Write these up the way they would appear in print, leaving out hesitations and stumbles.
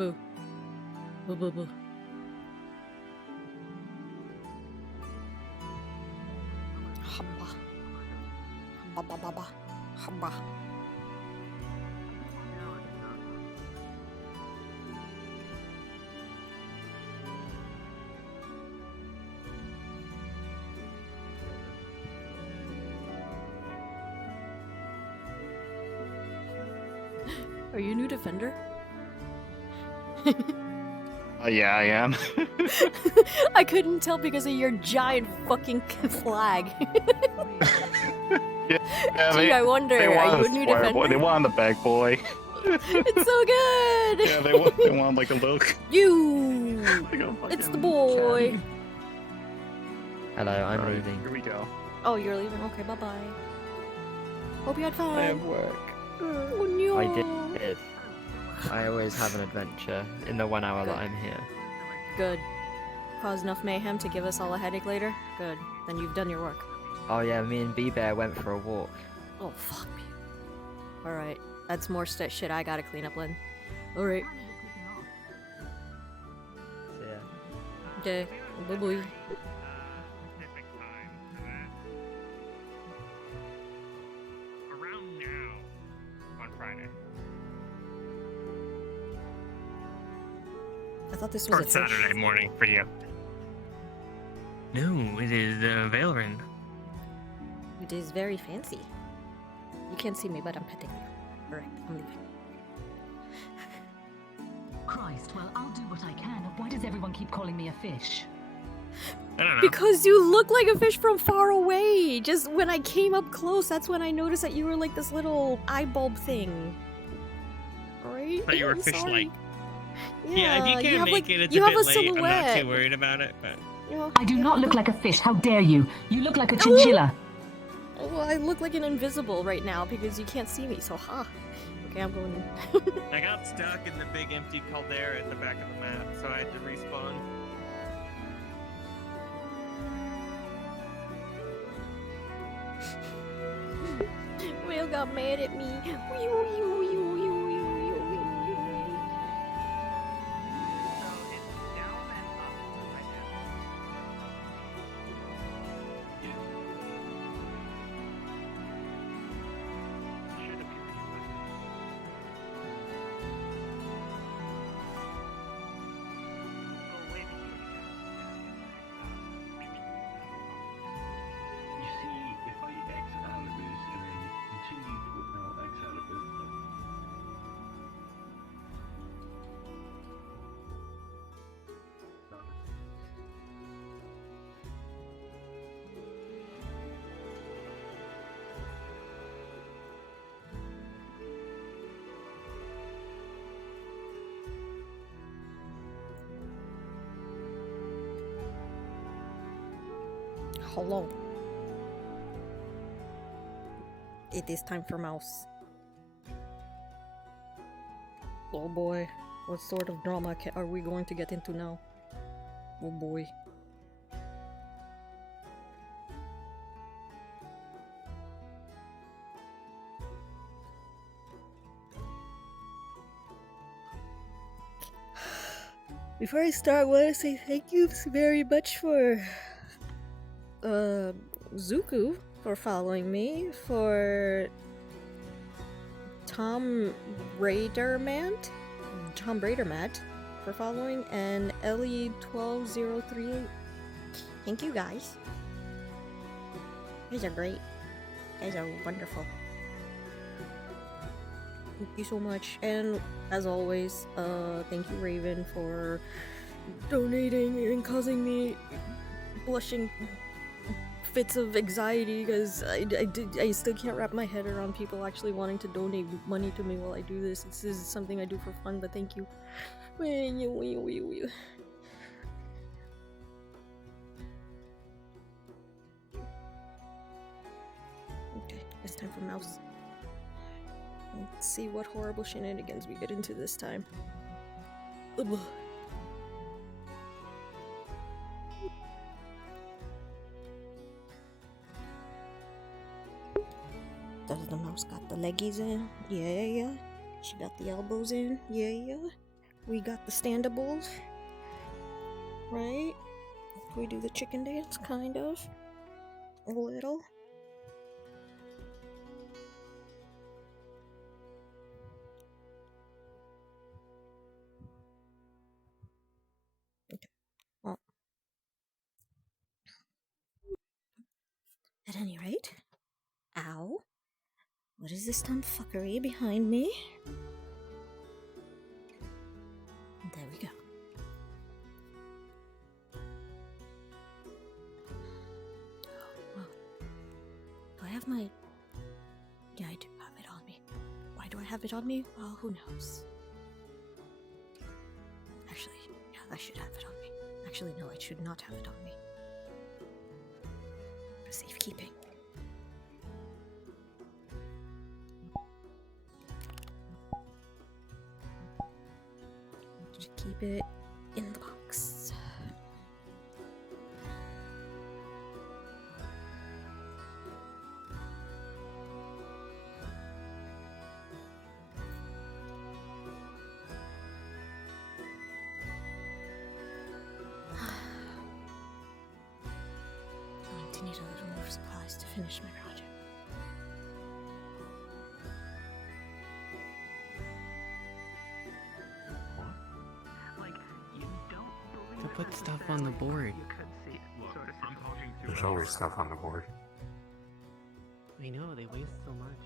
Boo. Boo boo boo. Hamba. Hamba ba ba. Hamba. Are you a new defender? Yeah, I am. I couldn't tell because of your giant fucking flag. Yeah, Gee, I wonder, they are want you a a new squire boy. defender? They want the bag boy. It's so good! Yeah, they want like a look. You! Like a It's the fucking boy! cat. Hello, I'm Alright, leaving. Here we go. Oh, you're leaving? Okay, bye-bye. Hope you had fun. I have work. Oh, no. I did. I always have an adventure in the 1 hour that I'm here. Good. Cause enough mayhem to give us all a headache later? Good. Then you've done your work. Oh yeah, me and B-Bear went for a walk. Oh, fuck me. Alright. That's more shit I gotta clean up, Lynn. Alright. So yeah. Okay. Bye-bye. Pacific time for that. Around now on Friday. I thought this was Or a fish. Saturday morning for you. No, it is Valorant. It is very fancy. You can't see me, but I'm petting you. Alright, I'm leaving. Christ, well, I'll do what I can. Why does everyone keep calling me a fish? I don't know. Because you look like a fish from far away! Just when I came up close, that's when I noticed that you were like this little eye bulb thing. Alright? Thought you were I'm fish-like. sorry. Yeah, if you can't have, make like, it, it's you a have bit a late. I'm not silhouette. too worried about it, but You know, I do not look like a fish. How dare you? You look like a chinchilla. Well, I look like an invisible right now because you can't see me, so ha. Okay, I'm going. I got stuck in the big empty caldera at the back of the map, so I had to respawn. Will got mad at me. You see, if I exit out of this and then continue to now exit out of this, Hello. It is time for mouse. Oh boy, what sort of drama are we going to get into now? Oh boy. Before I start, I want to say thank you very much for Zuku for following me, for Tom Raidermat for following, and Ellie12038. Thank you guys. You guys are great. You guys are wonderful. Thank you so much. And as always, thank you Raven for donating and causing me blushing fits of anxiety because I still can't wrap my head around people actually wanting to donate money to me while I do this. This is something I do for fun, but thank you. Okay, it's time for mouse. Let's see what horrible shenanigans we get into this time. Ugh. Does the mouse got the leggies in? Yeah. She got the elbows in? Yeah. We got the standables, right? We do the chicken dance, kind of. A little. Okay. Well. At any rate. Ow. What is this dumb fuckery behind me? There we go. Well, do I have my... Yeah, I do have it on me. Why do I have it on me? Well, who knows? Actually, yeah, I should have it on me. Actually, no, I should not have it on me. For safekeeping. Just keep it in the box. I'm going to need a little more supplies to finish my project. Like, you don't believe To put it, stuff but on the like, board. You could see it. Look, sort of I'm talking to. There's always stuff on the board. I know, they waste so much.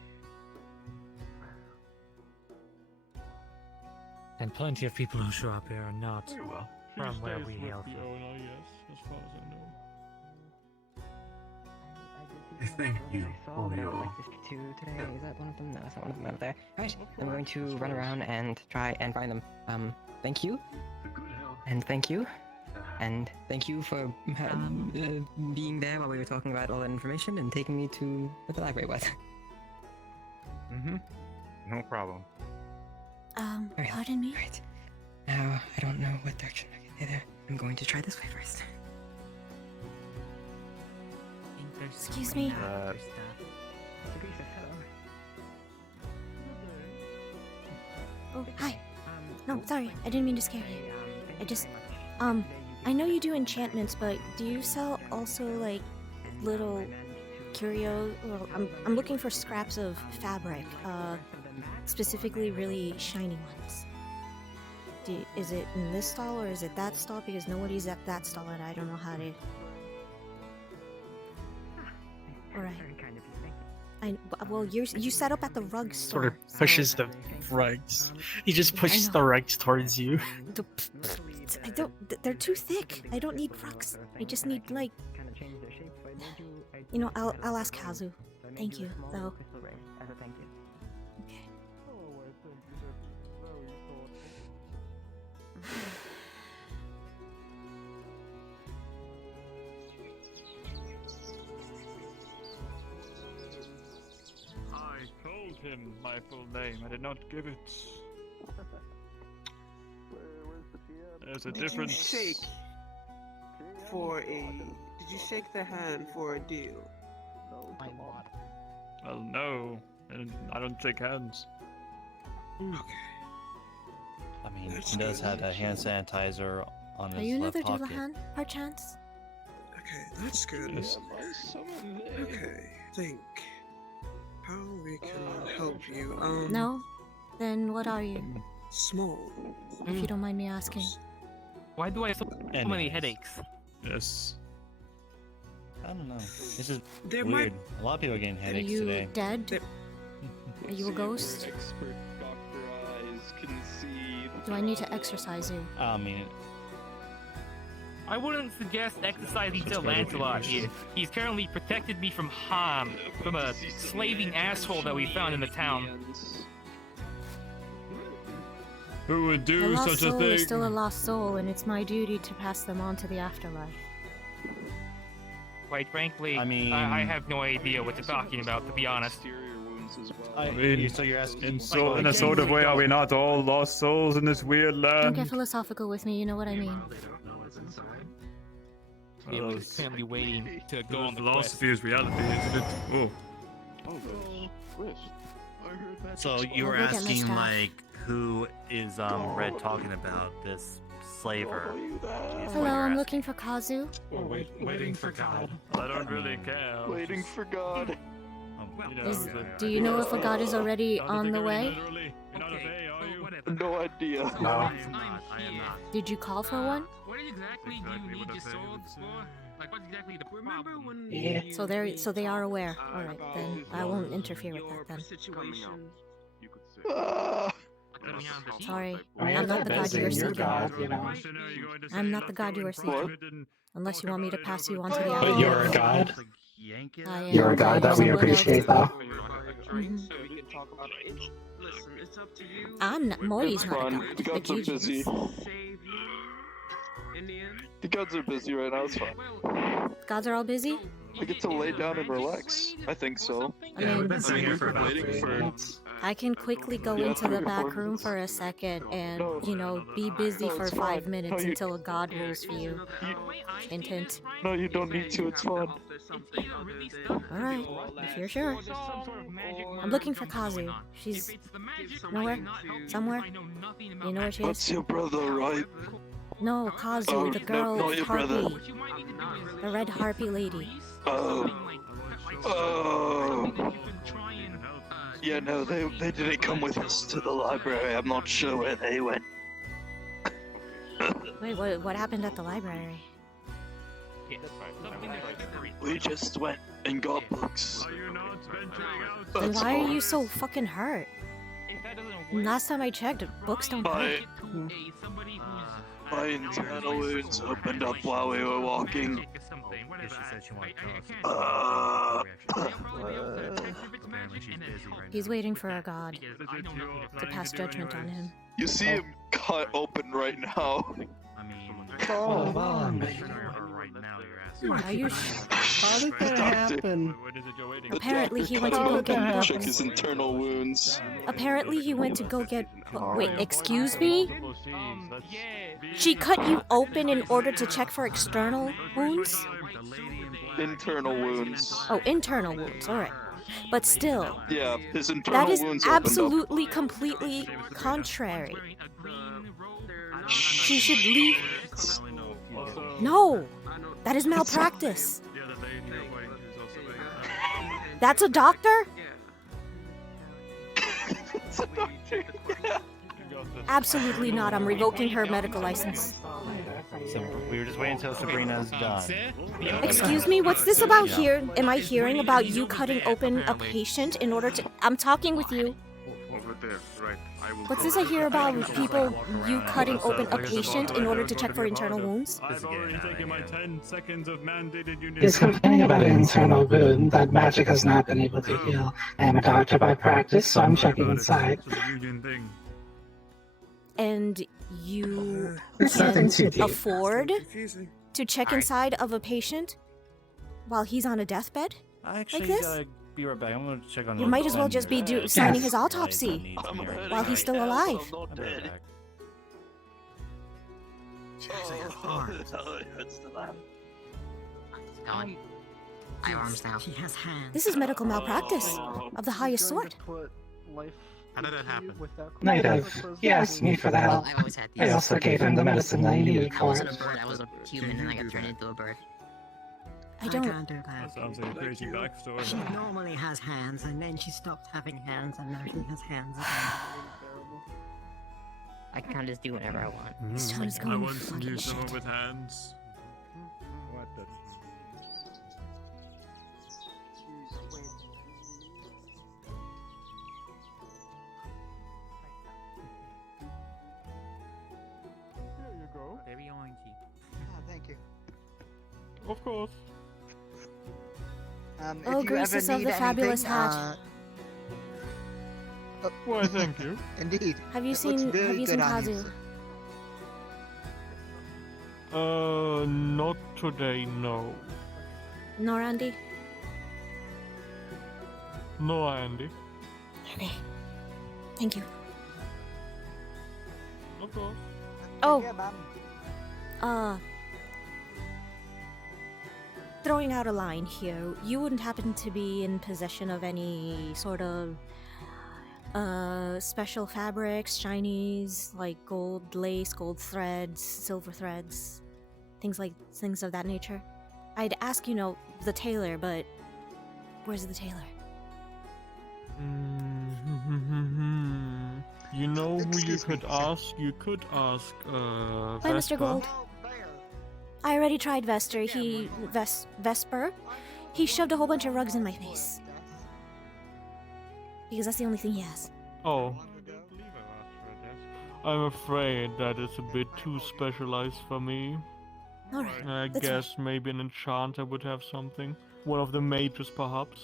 And plenty of people who show up here are not Very well. from where we hail from. As far as I know. I thank you saw for that I your would like this too today. Is that one of them? No, it's not one of them over there. Alright, I'm going to run around and try and find them. Thank you, The good health. and thank you, and thank you for being there while we were talking about all that information and taking me to where the library was. Mm-hmm. No problem. Alright, Pardon me? Alright. Now, I don't know what direction I can either. I'm going to try this way first. Excuse me? Oh, hi. No, sorry, I didn't mean to scare you. I just, I know you do enchantments, but do you sell also, like, little curios? Well, I'm looking for scraps of fabric, specifically really shiny ones. Is it in this stall or is it that stall? Because nobody's at that stall and I don't know how to... Alright. Very kind of you, thank you. Well, you set up at the rug store. Sort of pushes the rugs. He just pushes know. the rugs towards you. I don't... They're too thick. I don't need rugs. I just need, like... Kind of change their shape, so I made you a You know, I'll ask Kazu. So I made Thank you a you, small though. crystal ring as a thank you. Okay. I told him my full name. I did not give it. There's a Did you difference. shake for a? Did you shake the hand for a deal? Well, no. I don't shake hands. Okay. I mean, That's he does good. have a hand sanitizer on Are his you left another pocket. Dullahan, perchance? Okay, that's good. Yes. Okay, think how we can help you. No? Then what are you, Small. if you don't mind me asking? Why do I have so many Anyways. headaches? Yes. I don't know. This is There weird. might. A lot of people are getting Are headaches you today. dead? Are you a ghost? Expert doctor eyes can see. Do I need to exercise you? I mean, I wouldn't suggest exercising to Lancelot here. He's currently protected me from harm from a slaving asshole that we found in the town. Who would A do lost such a soul thing? is still a lost soul, and it's my duty to pass them on to the afterlife. Quite frankly, I mean- I have no idea what you're talking about, to be honest. I mean, so you're asking. In like, a sort of way, are we not all lost souls in this weird Don't get land? philosophical with me, you know what I mean. They don't know what's inside. He was currently waiting to go on the quest. Philosophy is reality, isn't it? Oh. So you were I'll go get my asking staff. like who is Red talking about, this slaver? Hello, I'm looking for Kazu. Waiting for God. I don't really care. Waiting for God. You know, Is, the- do you know if a god is already Not on the literally, way? literally. You're not a fae, are you? No idea. No. I am not. Did you call for one? What exactly do you need your swords for? Like, what's exactly the problem? Yeah. So they are aware. All right, then I won't interfere with that then. Ah, Sorry, I mean, I'm if not the they're god busy, you were you're seeking. God, you know. I'm not the god you were seeking. Unless you want me to pass you on to the But other. you're a god. Yank it? I am You're a god that we someone appreciate, else. though. Mhm. So we can talk about it. Listen, it's up to you. I'm not. Moyi's it's not a fine. god. The The gods are busy. Gigi's. Save you. In the end. The gods are busy right now. It's fine. Gods are all busy. I get to lay down and relax. I think so. I mean, been sitting here for about 3 minutes. I can quickly go Yeah, into the 3 or 4 back room minutes. for a second and, No. you know, be busy No, for it's 5 fine. minutes No, you- until a god rules for you. Hint, hint. No, you don't need to. It's fine. Alright, if you're sure. I'm looking for Kazu. She's nowhere? Somewhere? You know where she That's is? your brother, right? No, Kazu, Oh, the no, girl not your brother. harpy. The red harpy lady. Oh. Oh. Yeah, no, they didn't come with us to the library. I'm not sure where they went. Wait, what happened at the library? We just went and got books. Are you not venturing out? Then That's why are all. you so fucking hurt? Last time I checked, books don't hurt. My internal wounds opened up while we were walking. He's waiting for a god to pass judgment on him. You see him cut open right now. I mean, Oh, man. right now you're asking. Are you How did that Doctor. happen? What is it you're waiting? The Apparently doctor he went to cut go open get to books. check his internal wounds. Apparently he went to go get... Wait, excuse me? That's- She cut you open in order to check for external wounds? Internal wounds. Oh, internal wounds, alright. But still, Yeah, his internal that is wounds opened up. absolutely, completely contrary. She should leave... No! That is malpractice. The other lady you're waiting to is also waiting. That's a doctor? It's a doctor. You got this. Absolutely not. I'm revoking her medical license. So we were just waiting until Sabrina's done. Excuse me, what's this about here? Am I hearing about you cutting open a patient in order to... I'm talking with you. Over there, right. I will What's this I hear about people, you cutting open a patient in order to check for internal wounds? I've already taken my 10 seconds of mandated He's units. complaining about an internal wound that magic has not been able to heal. I am a doctor by practice, so I'm checking inside. It's a union thing. And you It's nothing too can deep. afford to check inside of a patient while he's on a deathbed? I actually this? gotta be right back. I'm gonna check on. You the might as well just be vendor. signing Yes. his autopsy while he's still alive. I'm not dead. Oh, it hurts the lab. Going. I have arms now. He has hands. This is medical malpractice of the highest sort. How did that happen? Might have. He asked me for Well, that. I've always had these. I also gave him the medicine that he needed I for wasn't it. a bird, I was a human, and I got turned into a bird. I don't... can't do that. That sounds like a crazy backstory. She normally has hands, and then she stopped having hands, and now she has hands again. I can kind of just do whatever I want. This town is I going once fucking knew shit. someone with hands. What the? Here you go. Very orangey. Thank you. Of course. If Oh, you gracious ever of need the fabulous anything, hat. Why, thank you. Indeed. Have you It seen looks very have you seen good on Kazu? you. Not today, no. No, Randy? No, Andy. Okay. Thank you. Of course. Oh, Yeah, ma'am. throwing out a line here, you wouldn't happen to be in possession of any sort of special fabrics, shinies, like gold lace, gold threads, silver threads, things of that nature. I'd ask, the tailor, but where's the tailor? You know who you could ask? You could ask, Bye, Mr. Gold. I already tried Vesper. He shoved a whole bunch of rugs in my face. Because that's the only thing he has. Oh. I'm afraid that is a bit too specialized for me. Alright. I guess maybe an enchanter would have something. One of the mages, perhaps.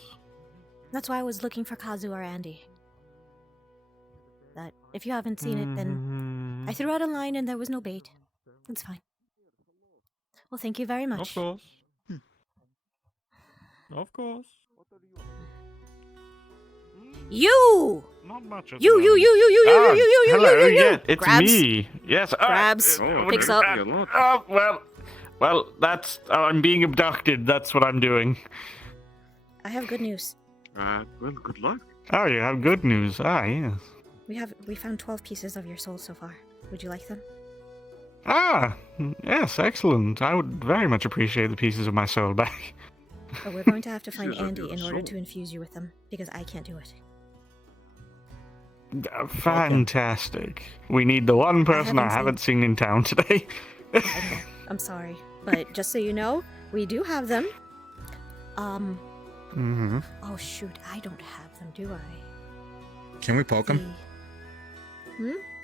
That's why I was looking for Kazu or Andy. But if you haven't seen it, then I threw out a line and there was no bait. It's fine. Well, thank you very much. Of course. Of course. You! Not much of You! Hello, yeah, it's Grabs. me. Yes, Grabs. Picks up. Well, that's I'm being abducted. That's what I'm doing. I have good news. Well, good luck. Oh, you have good news. Ah, yes. We found 12 pieces of your soul so far. Would you like them? Ah, yes, excellent. I would very much appreciate the pieces of my soul back. But we're going to have to find Andy in order to infuse you with them, because I can't do it. Fantastic. We need the one person I haven't seen in town today. I'm sorry, but just so you know, we do have them. Oh shoot, I don't have them, do I? Can we poke him?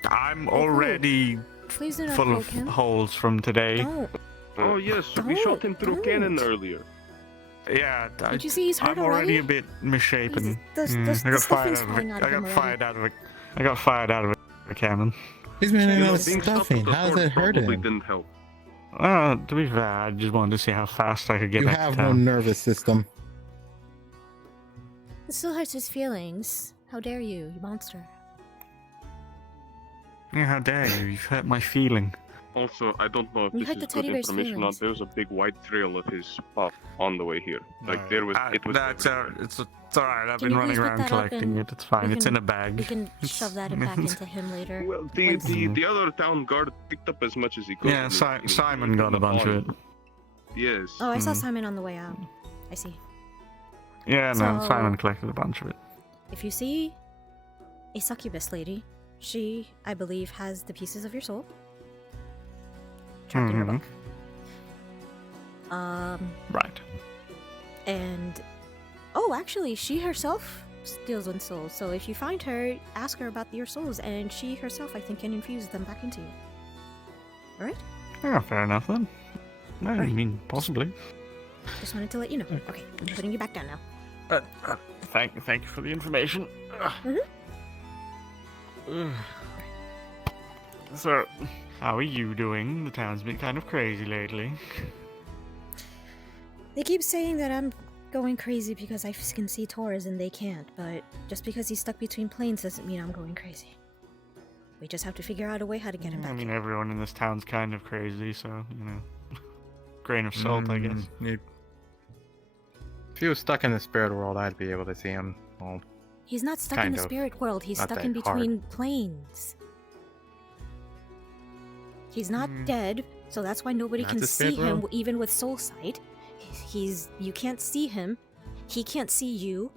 I'm already Please do not full poke of him. holes from today. Don't. Oh yes, we shot him through a cannon earlier. Yeah, Did you see he's hurt I'm already already? a bit misshapen. The I got stuffing's flying out of him I got fired out of a cannon. He's been in with stuffing. How does it hurt him? Didn't help. To be fair, I just wanted to see how fast I could get You back have to no town. nervous system. It still hurts his feelings. How dare you monster. Yeah, how dare you? You've hurt my feeling. Also, I don't know if You this hurt is the good teddy bear's information or not. feelings. There was a big white trail of his pop on the way here. Like there was, it was. It's alright. I've Can been you running please put around that up collecting and it. It's fine. we It's can- in a bag. We can shove that back into him later. Well, once- the other town guard picked up as much as he could. Yeah, and he Simon got a bunch of it. Yes. Oh, I saw Simon on the way out. I see. Yeah, no, So- Simon collected a bunch of it. If you see a succubus lady, she, I believe, has the pieces of your soul trapped in her book. Right. And actually, she herself deals with souls. So if you find her, ask her about your souls, and she herself, I think, can infuse them back into you. All right? Yeah, fair enough then. No, I mean, possibly. Just wanted to let you know. Okay, I'm putting you back down now. Thank you for the information. So, how are you doing? The town's been kind of crazy lately. They keep saying that I'm going crazy because I can see Taurus and they can't, but just because he's stuck between planes doesn't mean I'm going crazy. We just have to figure out a way how to get him I back. mean, everyone in this town's kind of crazy, so, grain of salt, I guess. If he was stuck in the spirit world, I'd be able to see him. Well, He's not stuck in kind the of. spirit world, he's Not stuck that in hard. between planes. He's not dead, so that's why nobody Not can the see spirit him world. even with soul sight. You can't see him, he can't see you,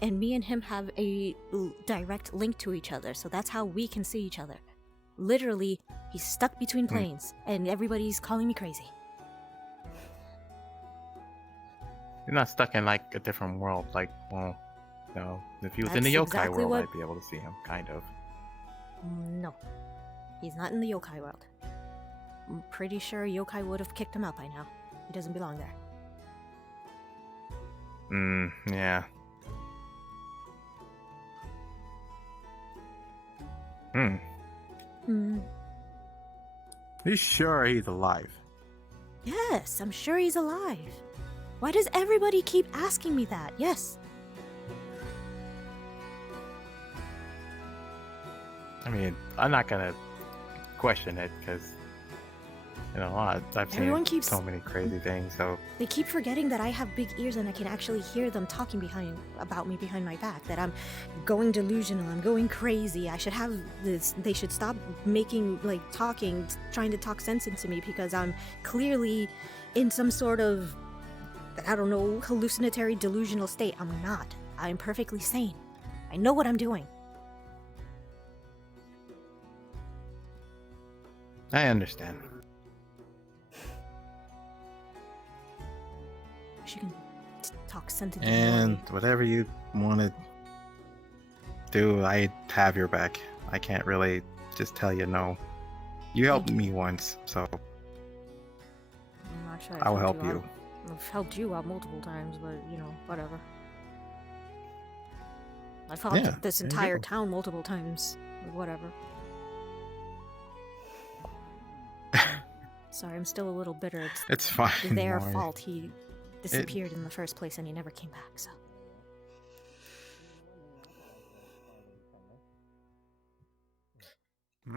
and me and him have a direct link to each other, so that's how we can see each other. Literally, he's stuck between planes, and everybody's calling me crazy. He's not stuck in like a different world. Like, well, no. If he was in That's the yokai exactly world, what- I'd be able to see him, kind of. No. He's not in the yokai world. I'm pretty sure yokai would have kicked him out by now. He doesn't belong there. Yeah. You sure he's alive? Yes, I'm sure he's alive. Why does everybody keep asking me that? Yes. I mean, I'm not gonna question it, because in a lot. I've Everyone seen keeps- so many crazy things. So They keep forgetting that I have big ears and I can actually hear them talking about me behind my back. That I'm going delusional. I'm going crazy. I should have this. They should stop trying to talk sense into me because I'm clearly in some sort of, I don't know, hallucinatory delusional state. I'm not. I'm perfectly sane. I know what I'm doing. I understand. She can talk sense into And me. whatever you want to do, I have your back. I can't really just tell you no. You helped me once, so I'm not sure I'll help you. I've helped you out multiple times, but whatever. I've helped this there you entire go. town multiple times. Whatever. Sorry, I'm still a little bitter. It's fine, Their Moyi. fault. He disappeared in the first place and he never came back, so.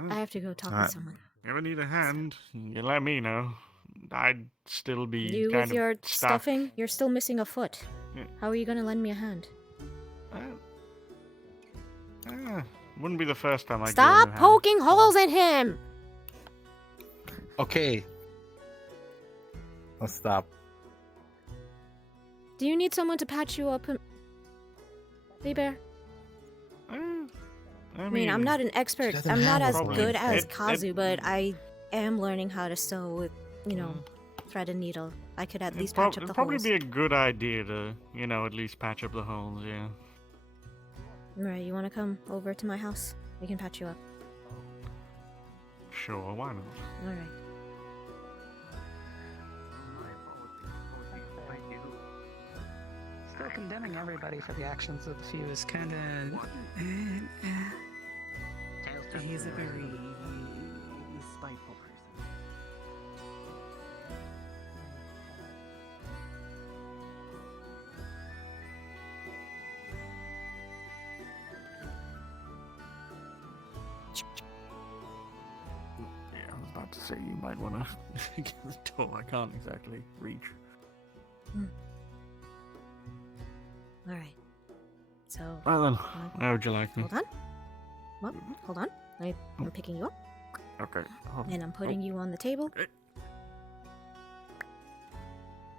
I have to go talk with someone. If I need a hand, you let me know. I'd still be You kind with of your stuck. stuffing? You're still missing a foot. Yeah. How are you gonna lend me a hand? Wouldn't be the first time I Stop poking holes in him! Okay. Let's stop. Do you need someone to patch you up? Hey, Bear. I mean, I'm not an expert. doesn't I'm not have as a brain. good as It- Kazu, but I am learning how to sew with, thread and needle. I could at least patch up the It'd probably holes. be a good idea to, at least patch up the holes, yeah. Right, you want to come over to my house? We can patch you up. Sure, why not? Alright. Still condemning everybody for the actions of the few is kind of. He's a very spiteful person. Yeah, I was about to say you might want to get the door. I can't exactly reach. Alright. So. Well then, how would you like me? Hold on. What? Hold on. I'm picking you up. Okay. And I'm putting you on the table.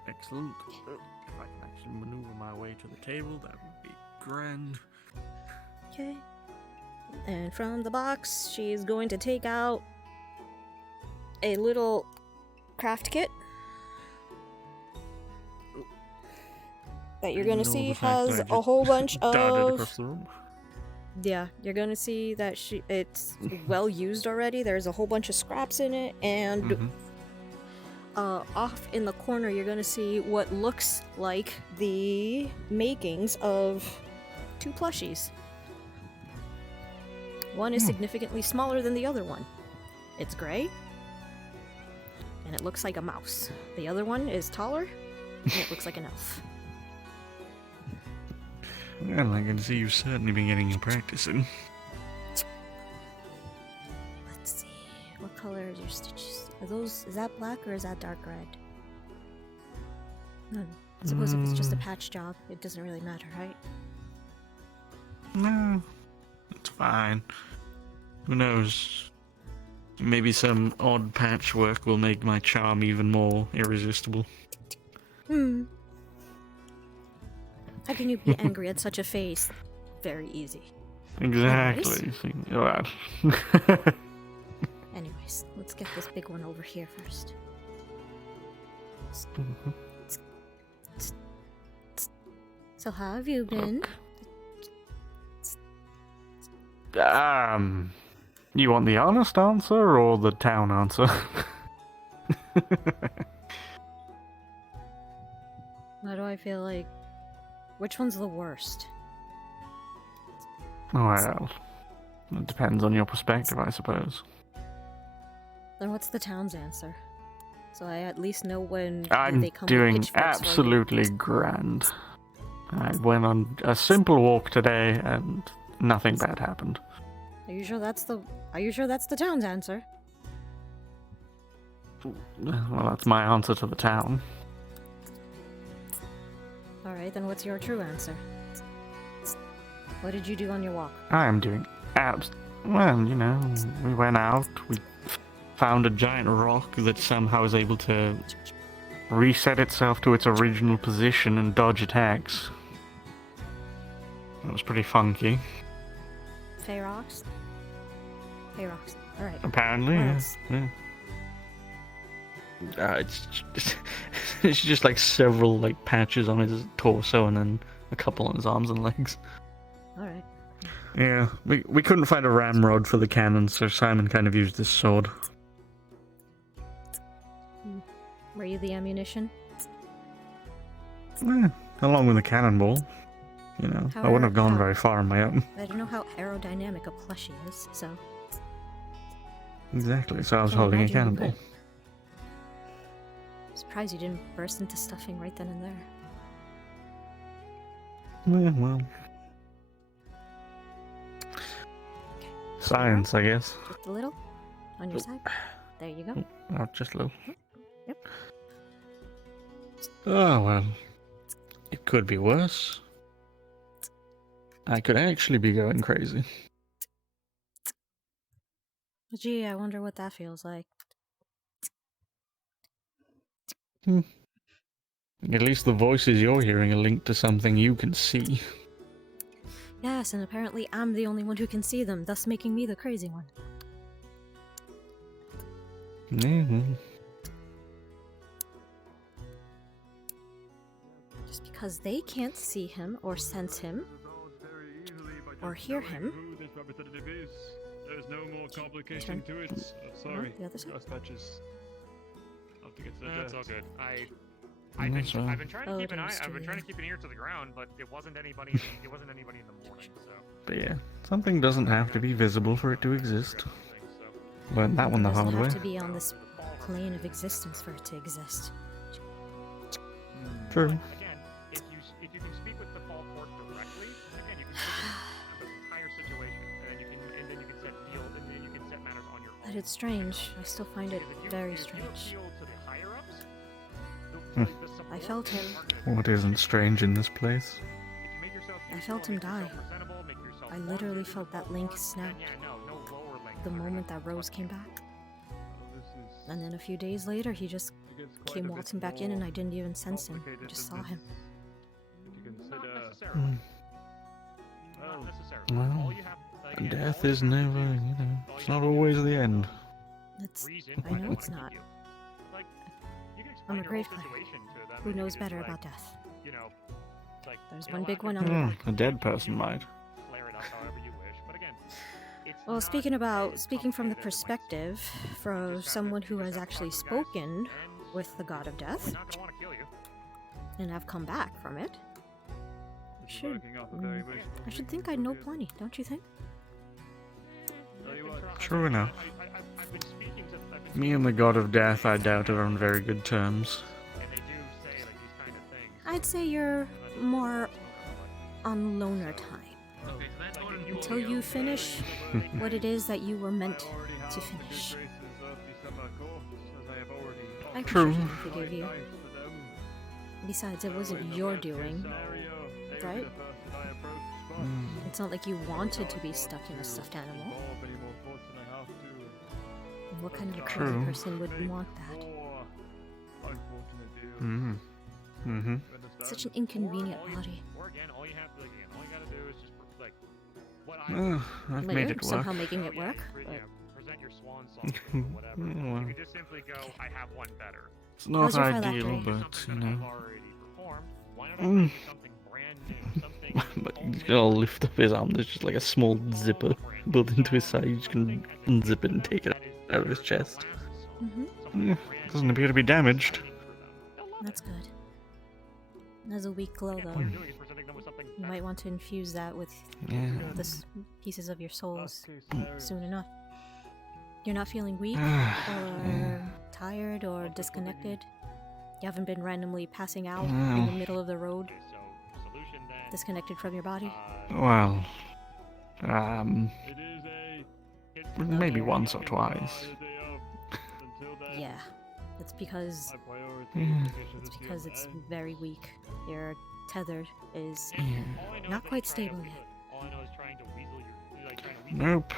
Excellent. If I can actually maneuver my way to the table, that would be grand. Okay. And from the box, she's going to take out a little craft kit that you're going to see has a whole bunch of... Yeah, you're going to see that it's well used already. There's a whole bunch of scraps in it, and off in the corner you're going to see what looks like the makings of 2 plushies. One is significantly smaller than the other one. It's gray, and it looks like a mouse. The other one is taller, and it looks like an elf. Well, I can see you've certainly been getting your practice in. Let's see. What color are your stitches? Is that black or is that dark red? No. I suppose if it's just a patch job, it doesn't really matter, right? No, it's fine. Who knows? Maybe some odd patchwork will make my charm even more irresistible. How can you be angry at such a face? Very easy. Exactly. Anyways, let's get this big one over here first. So how have you been? You want the honest answer or the town answer? Why do I feel like... Which one's the worst? Well, it depends on your perspective, I suppose. Then what's the town's answer? So I at least know when I'm they come with doing pitchforks, right? absolutely grand. I went on a simple walk today and nothing bad happened. Are you sure that's the town's answer? Well, that's my answer to the town. Alright, then what's your true answer? What did you do on your walk? I am doing abs. Well, you know, we went out, we found a giant rock that somehow is able to reset itself to its original position and dodge attacks. That was pretty funky. Fey rocks? Fey rocks. Alright. Apparently, What yeah. else? It's just like several like patches on his torso and then a couple on his arms and legs. Alright. Yeah, we couldn't find a ramrod for the cannon, so Simon kind of used this sword. Were you the ammunition? Along with the cannonball. You know, I wouldn't have gone very far on my own. I don't know how aerodynamic a plushie is, so... Exactly, so I was Can't holding a imagine you cannonball. could. Surprised you didn't burst into stuffing right then and there. Yeah, well... Science, I guess. Just a little? On your side? There you go. Oh, just a little. Yep. Oh, well. It could be worse. I could actually be going crazy. Gee, I wonder what that feels like. At least the voices you're hearing are linked to something you can see. Yes, and apparently I'm the only one who can see them, thus making me the crazy one. Yeah, well. Just because they can't see him, or sense him, or hear him. There's no more complication to it. Sorry. The other side? Patches. I'll have to get to the That's all desk. good. I've been trying to Oh, keep an eye. those I've been two, trying yeah. to keep an ear to the ground, but it wasn't anybody. It wasn't anybody in the morning. So. But yeah, something doesn't have to be visible for it to exist. Learned that one the It doesn't hard way. have to be on this plane of existence for it to exist. True. Again, if you can speak with the fall port directly, again you can speak with the entire situation, and then you can set field, and then you can set matters on your own. But it's strange. I still find it very If you strange. appeal to the higher ups, I felt him. What isn't strange in this place? I felt him die. I literally felt that link snap. The moment that Rose came back. And then a few days later, he just came waltzing back in and I didn't even sense him. I just saw him. Well, death is never, you know, it's not always the end. I know it's not. I'm a grave cleric. Who knows better about death? There's one big one on the back. A dead person might. Well, speaking from the perspective for someone who has actually spoken with the god of death, and have come back from it, I should think I know plenty, don't you think? True enough. Me and the god of death, I doubt, are on very good terms. I'd say you're more on loner time. Until you finish what it is that you were meant to finish. I True. should forgive you. Besides, it wasn't your doing, right? It's not like you wanted to be stuck in a stuffed animal. What kind of a crazy True. person would want that? Such an inconvenient body. Well, I've But made you're it work. somehow making it work. But It's not How's your ideal, phylactery? but, you know. But he's gonna lift up his arm, there's just like a small zipper built into his side. You just can unzip it and take it out of his chest. Doesn't appear to be damaged. That's good. It has a weak glow though. You might want to infuse that with the pieces of your souls soon enough. You're not feeling weak or tired or disconnected? You haven't been randomly passing out in the middle of the road? Disconnected from your body? Well, maybe once or twice. Yeah. It's because it's very weak. Your tether is not quite stable yet. Nope.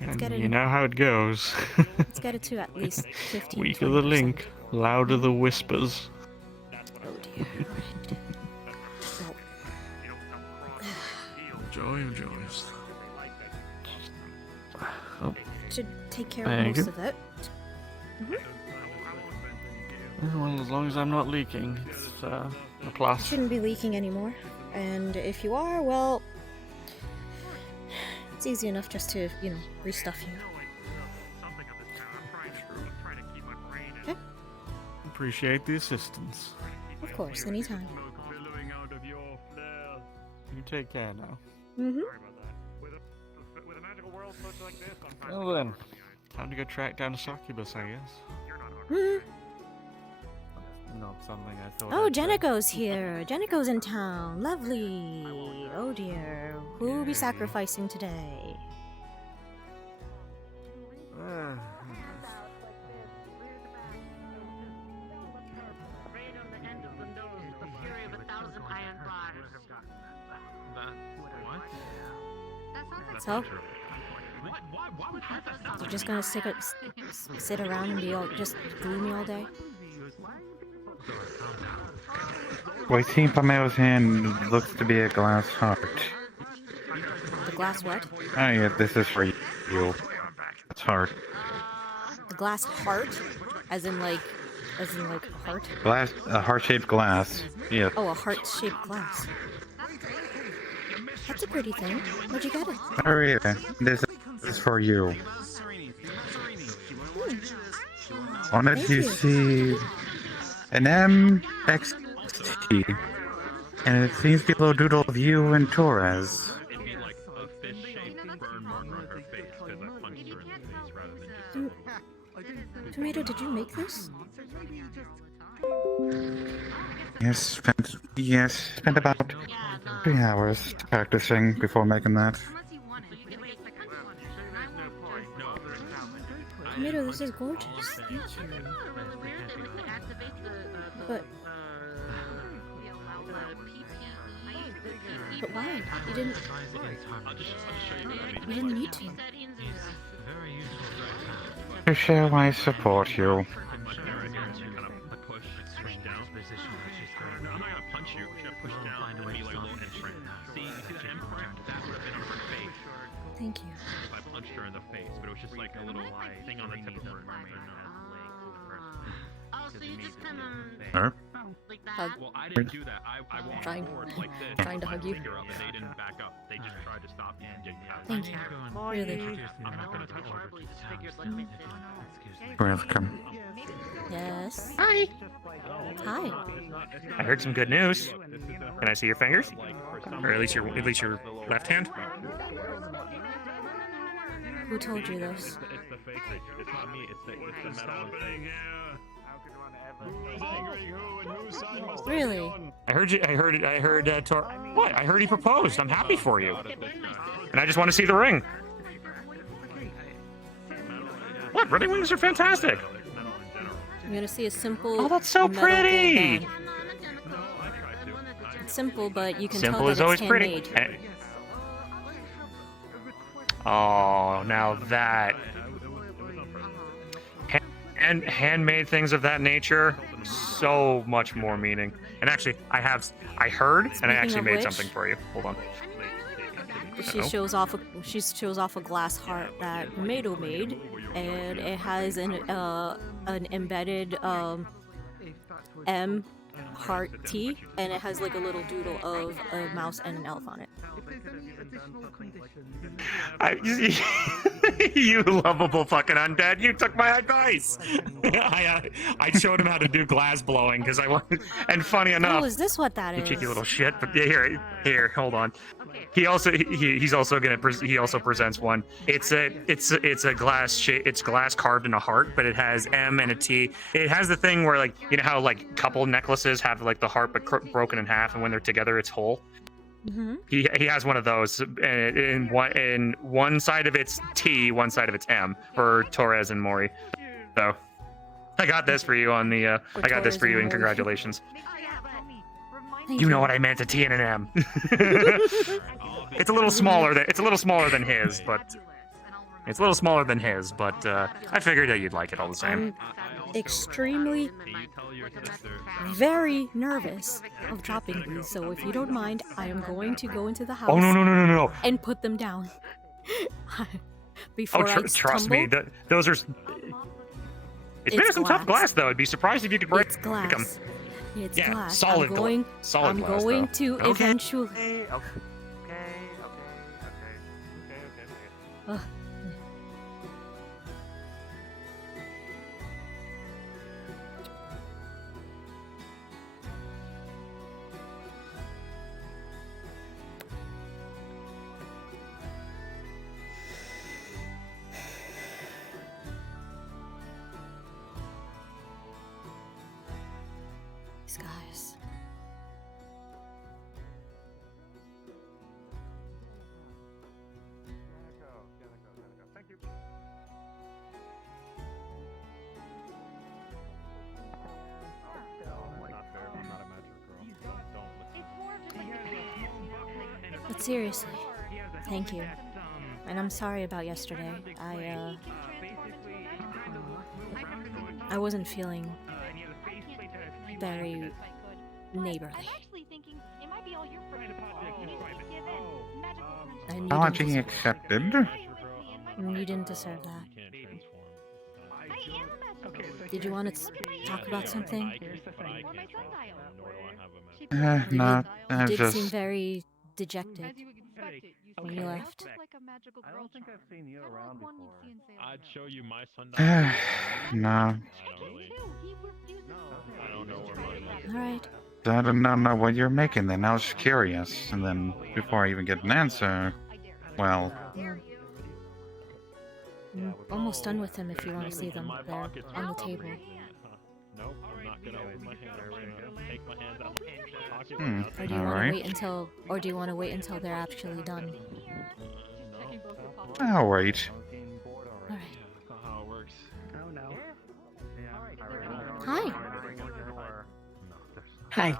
Let's get And it. you know how it goes. Let's get it to at least 15. Weaker the link, louder the whispers. Oh dear. Joy of joys. Oh. Should take care of Thank most you. of it. Well, as long as I'm not leaking, it's a plus. Shouldn't be leaking anymore. And if you are, well, it's easy enough just to, restuff you. Okay? Appreciate the assistance. Of course, anytime. You take care now. Mm-hmm. Well then, time to go track down a succubus, I guess. Hmm. Not something I thought. Oh, I'd say. Jenico's here. Jenico's in town. Lovely. Oh dear. Who will be sacrificing today? So? You're just gonna sit around and be all just gloomy all day? What I see in Pameo's hand looks to be a glass heart. The glass what? Oh yeah, this is for you. It's heart. The glass heart? As in like a heart? Glass, a heart-shaped glass. Yeah. Oh, a heart-shaped glass. That's a pretty thing. Where'd you get it? Oh yeah, this is for you. On it Thank you you. see an MXT, and it seems to be a little doodle of you and Torres. Tomato, did you make this? Yes, spent about 3 hours practicing before making that. Tomato, this is gorgeous. Thank you. But why? You didn't need to. To show I support you. Thank you. I punched her in the face, but it was just like a little thing on the tip of her Oh, so you just kind of like that? Hug. Well, I didn't do that. I walked forward like this. Trying to hug you. Finger up, and they didn't back up. They just tried to stop me and get me out. Thank you. Really. I'm not gonna touch her. Welcome. Yes. Hi. Hi. I heard some good news. Can I see your fingers? Or at least your left hand? Who told you this? It's the fake. It's not me. It's the metal. Really? I heard what? I heard he proposed. I'm happy for you. And I just want to see the ring. What? Running wings are fantastic. I'm gonna see a simple. Oh, that's so metal pretty. gold band. It's simple, but you can Simple tell is that always it's pretty. handmade. Oh, now that and handmade things of that nature, so much more meaning. And actually, I heard, and I Speaking actually of made which- something for you. Hold on. She Uh-oh. shows off a glass heart that Tomato made, and it has an embedded M heart T, and it has like a little doodle of a mouse and an elf on it. You lovable fucking undead! You took my advice. I showed him how to do glass blowing because I wanted. And funny enough, Oh, is this what that you is? cheeky little shit. But here, hold on. He also he also presents one. It's a glass it's glass carved in a heart, but it has M and a T. It has the thing where, like, you know how like couple necklaces have like the heart but broken in half, and when they're together it's whole. Mm-hmm. He has one of those, and in one side of it's T, one side of it's M for Torres and Moyi. So I got this for you on the. I got this for you, and congratulations. Thank You know what I meant, a T and an M. It's a little smaller than his, but it's a little smaller than his. But I figured that you'd like it all the same. I'm extremely, very nervous of dropping these. So if you don't mind, I am going to go into the house. Oh no! And put them down. Oh, Before I trust me, tumble. those are. It's made of some tough glass, though. I'd be surprised if you could break them. It's Yeah, glass. solid glass. Solid I'm glass, going though. to eventually. Ugh. These guys. But seriously, thank you. And I'm sorry about yesterday. I wasn't feeling very neighborly. And you Apology didn't accepted. You didn't deserve that. Did you want to talk about something? Not. You did Just. seem very dejected when you left. I don't think I've seen you around before. I'd show you my sundial. No. I don't know where mine is. Alright. I don't know what you're making then. I was curious. And then before I even get an answer, well. I'm almost done with them if you want to see them. They're on the table. Nope, I'm not gonna open my hand. I'm gonna take my hands out of my pocket. Or do you want to wait until they're actually done? I'll wait. Alright. That's not how it works. Oh no. Hi. Hi.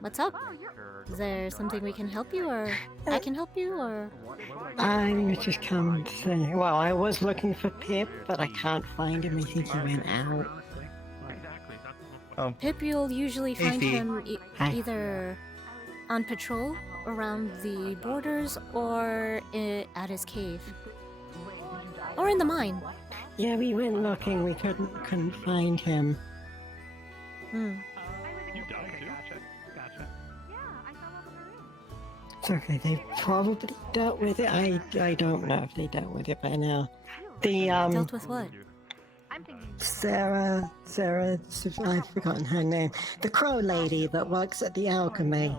What's up? Is there something we can help you, or I can help you, or? I'm just coming to say, well, I was looking for Pip, but I can't find him. I think he went out. Pip, you'll usually find Hey, him Hi. either on patrol around the borders or at his cave. Or in the mine. Yeah, we went looking. We couldn't find him. Hmm. It's okay. They probably dealt with it. I don't know if they dealt with it by now. The Dealt with what? Sarah, I've forgotten her name. The crow lady that works at the alchemy.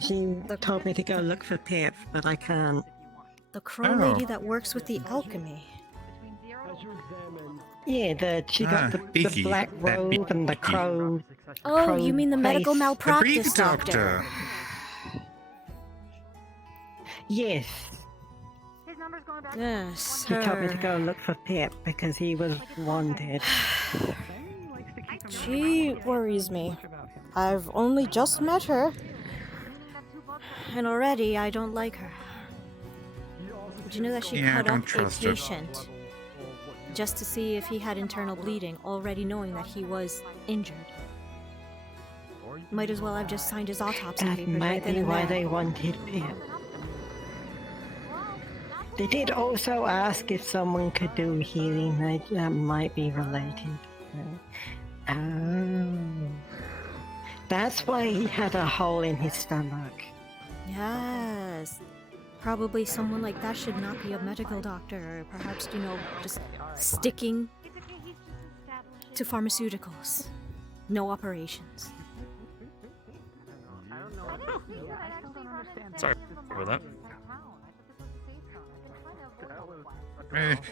She told me to go look for Pip, but I can't. The crow lady that works with the alchemy. Yeah, she got the Beaky, black that robe and the Beaky. crow. Oh, crow you mean the medical face. malpractice doctor? Yes. Yes, He told me to her. go look for Pip because he was wanted. She worries me. I've only just met her. And already I don't like her. Did you know that she Yeah, I cut don't up a trust her. patient just to see if he had internal bleeding, already knowing that he was injured? Might as well have just signed his autopsy That papers might right then be and why there. they wanted Pip. They did also ask if someone could do healing. That might be related. Oh. That's why he had a hole in his stomach. Yes. Probably someone like that should not be a medical doctor, or perhaps, just sticking to pharmaceuticals. No operations. Sorry for that.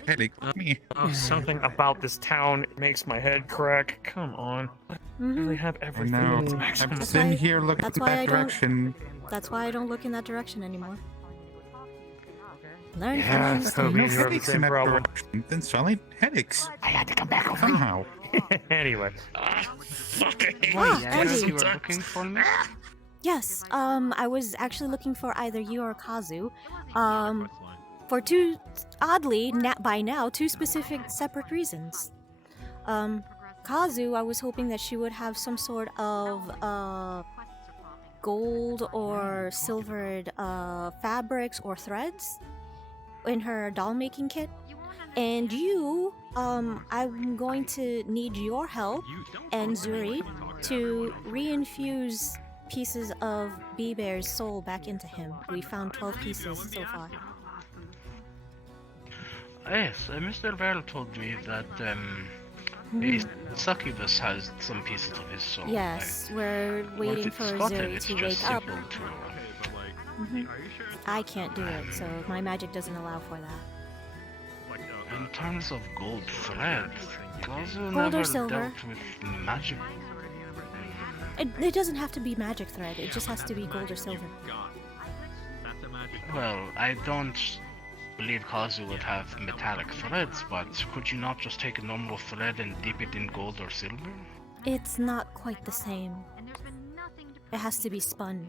Headache. Me. Oh, something about this town makes my head crack. Come on. They have everything. No, to maximum. I've been here looking that's in why that I don't- direction. That's why I don't look in that direction anymore. Learn Yeah, things. Toby, No you have the headaches same in that problem. direction. Then suddenly headaches. I had to come back over. Somehow. Anyway. Andy. You were looking for me? Yes, I was actually looking for either you or Kazu. For two, oddly, by now, two specific separate reasons. Kazu, I was hoping that she would have some sort of, gold or silvered, fabrics or threads in her doll making kit. And you, I'm going to need your help and Zuri to reinfuse pieces of B-Bear's soul back into him. We found 12 pieces so far. Yes, Mr. Bell told me that a succubus has some pieces of his soul. Yes, we're waiting for Zuri to wake up. I can't do it, so my magic doesn't allow for that. In terms of gold threads, Kazu Gold never or silver? dealt with magic. It doesn't have to be magic thread, it just has to be gold or silver. Well, I don't believe Kazu would have metallic threads, but could you not just take a normal thread and dip it in gold or silver? It's not quite the same. It has to be spun.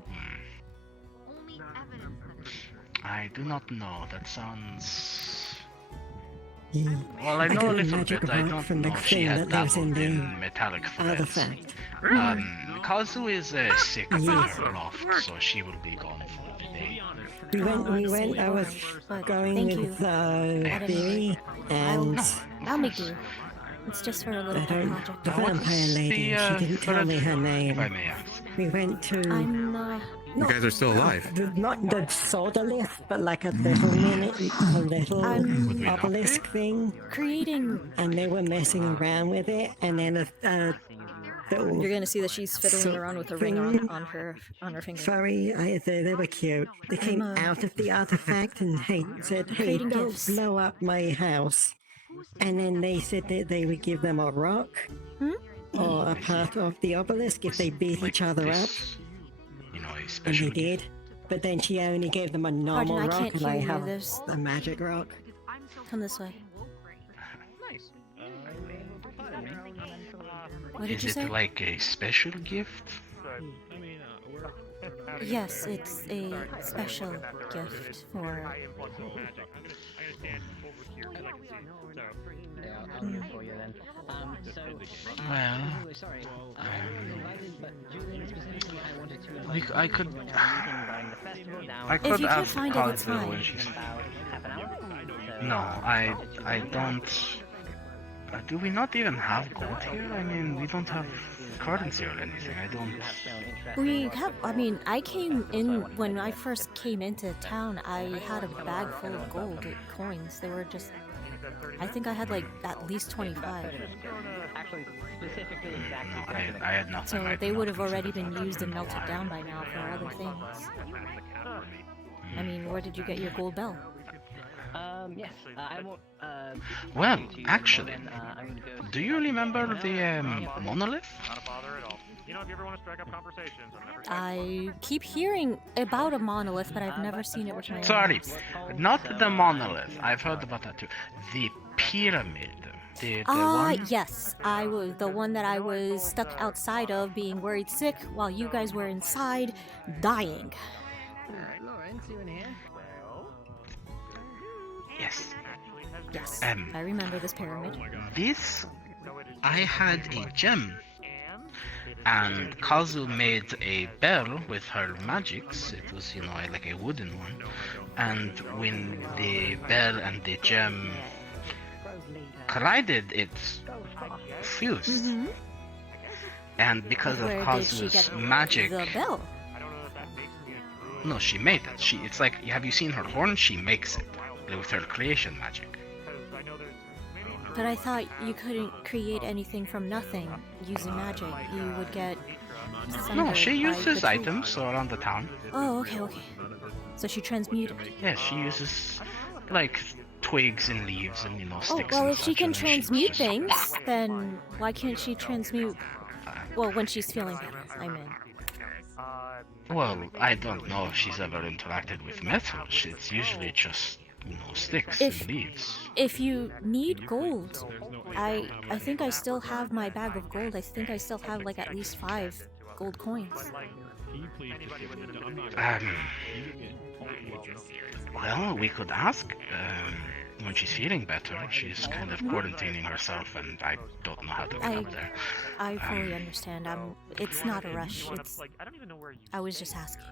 I do not know. That sounds... Yeah. Well, I know a got little magic bit. I rock don't from the know if she thing had that lives in dabbled in the metallic threads. artifact. Kazu is sick in her loft, so she will be gone for the day. We went, I was going with Billy, and I'll make do. It's just for a little project. the vampire lady, she didn't tell me her name. If I may ask. We went to... You guys are still alive. Not the soda lift, but like a little obelisk thing. Creating... And they were messing around with it, and then You're gonna see that she's fiddling around with a ring on her finger. Sorry, they were cute. They came out of the artifact and said, hey, Creating don't gifts. blow up my house. And then they said that they would give them a rock or a part of the obelisk if they beat each other up. You know, a And special they did. But then she only gave them a normal Pardon, I rock, can't and I hear you. have There's- a magic rock. Come this way. What did Is you it say? like a special gift? Yes, it's a special gift for... Well, I could If you can't ask find it, it's Kazu fine. when she's... No, I don't... do we not even have gold here? I mean, we don't have currency or anything. I don't... We have, I mean, I came in, when I first came into town, I had a bag full of gold coins. They were just, I think I had like at least 25. I had nothing. So they would have already been used and melted down by now for other things. I mean, where did you get your gold bell? Yes, I won't, Well, actually, do you remember the monolith? I keep hearing about a monolith, but I've never seen it with my own Sorry, eyes. not the monolith. I've heard about that too. The pyramid. The one? Yes, I was the one that I was stuck outside of, being worried sick, while you guys were inside, dying. Lawrence, you in here? Yes. Yes, I remember this pyramid. This, I had a gem, and Kazu made a bell with her magics. It was, you know, like a wooden one. And when the bell and the gem collided, it fused. And because of Where did she Kazu's get magic, the bell? no, she made it. It's like, have you seen her horn? She makes it with her creation magic. But I thought you couldn't create anything from nothing using magic. You would get No, she sundered by uses the items around the town. Oh, okay. So she transmuted. Yeah, she uses like twigs and leaves and, you know, Oh, sticks well, and if she such, can and then transmute things, then why can't she transmute... Well, when she's feeling better, I mean. Well, I don't know if she's ever interacted with metal. It's usually just sticks If and leaves. if you need gold, I think I still have my bag of gold. I think I still have like at least 5 gold coins. Well, we could ask when she's feeling better. She's kind of quarantining herself, and I don't know how to get up there. I fully understand. It's not a rush. I was just asking.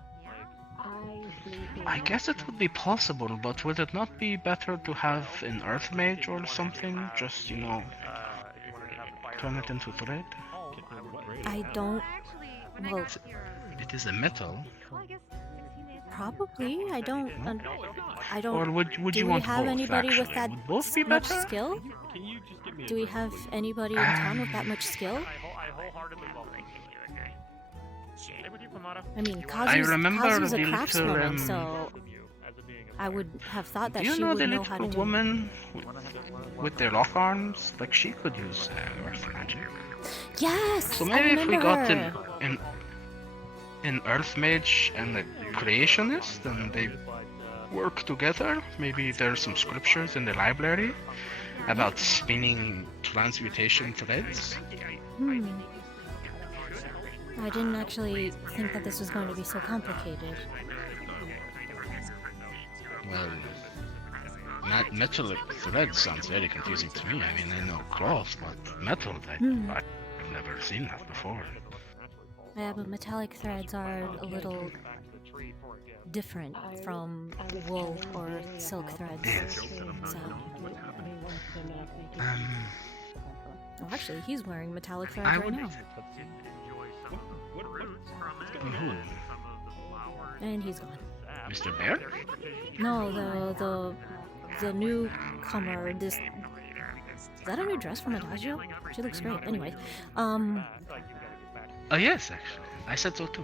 I guess it would be possible, but would it not be better to have an earth mage or something? Just, turn it into thread? I don't. Well, it is a metal. Probably. I don't. Or would do you we want have both, anybody actually? with that Would both be much better? skill? Do we have anybody in town with that much skill? I mean, Kazu's a the craftswoman, little, so I would have thought that Do you she know would the know how to little do. woman with the lock arms? Like, she could use earth magic. Yes. So maybe if we remember got her. an earth mage and a creationist, and they work together. Maybe there's some scriptures in the library about spinning transmutation threads. I didn't actually think that this was going to be so complicated. Well, metal thread sounds very confusing to me. I mean, I know cloth, but metal, I've never seen that before. Yeah, but metallic threads are a little different from wool or silk threads. Yes. So. Oh, actually, he's wearing metallic threads right now. And he's gone. Mr. Bear? No, the newcomer. Is that a new dress from Adagio? She looks great. Anyway, Oh yes, actually, I said so too.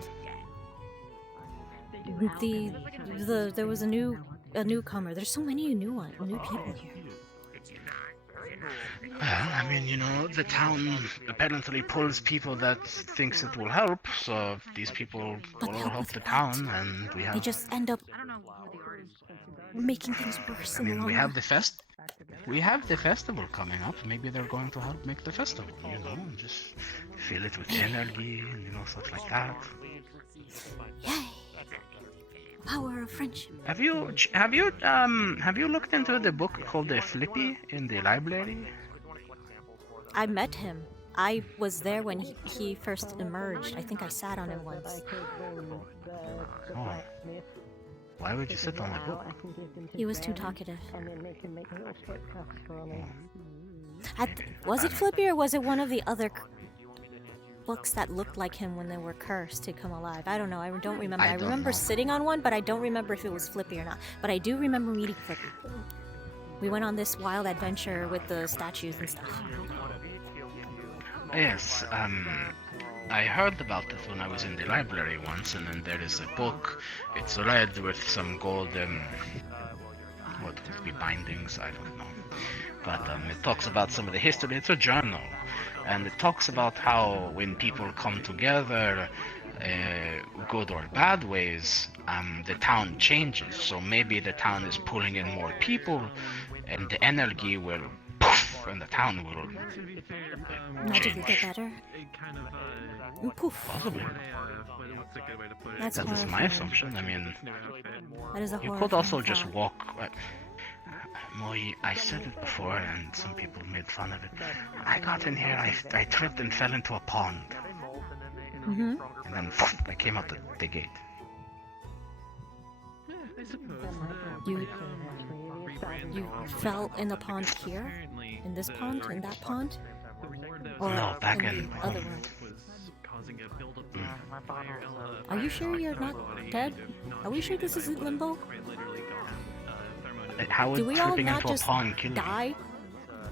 There was a newcomer. There's so many new people here. Well, I mean, the town apparently pulls people that thinks it will help, so these people will help the town, and we have... They just end up making things worse. I mean, we have the festival coming up. Maybe they're going to help make the festival, and just fill it with energy, and, stuff like that. Yay! Power of friendship. Have you looked into the book called the Flippy in the library? I met him. I was there when he first emerged. I think I sat on him once. Oh. Why would you sit on the book? He was too talkative. Was it Flippy or was it one of the other books that looked like him when they were cursed to come alive? I don't know. I don't remember. I remember sitting on one, but I don't remember if it was Flippy or not. But I do remember meeting Flippy. We went on this wild adventure with the statues and stuff. Yes, I heard about it when I was in the library once, and then there is a book. It's red with some gold, what would be bindings? I don't know. But it talks about some of the history. It's a journal, and it talks about how when people come together, good or bad ways, the town changes. So maybe the town is pulling in more people, and the energy will poof, and the town will magically get better. Poof. Possibly. That's That is my assumption. I mean, that is a you could also just walk. Moyi, I said it before, and some people made fun of it. I got in here, I tripped and fell into a pond. Mm-hmm. And then poof, I came out the gate. You fell in the pond here? In this pond? In that pond? Or No, back in the other one? Are you sure you're not dead? Are we sure this isn't limbo? How would Did we all tripping not into a just pond kill me? die?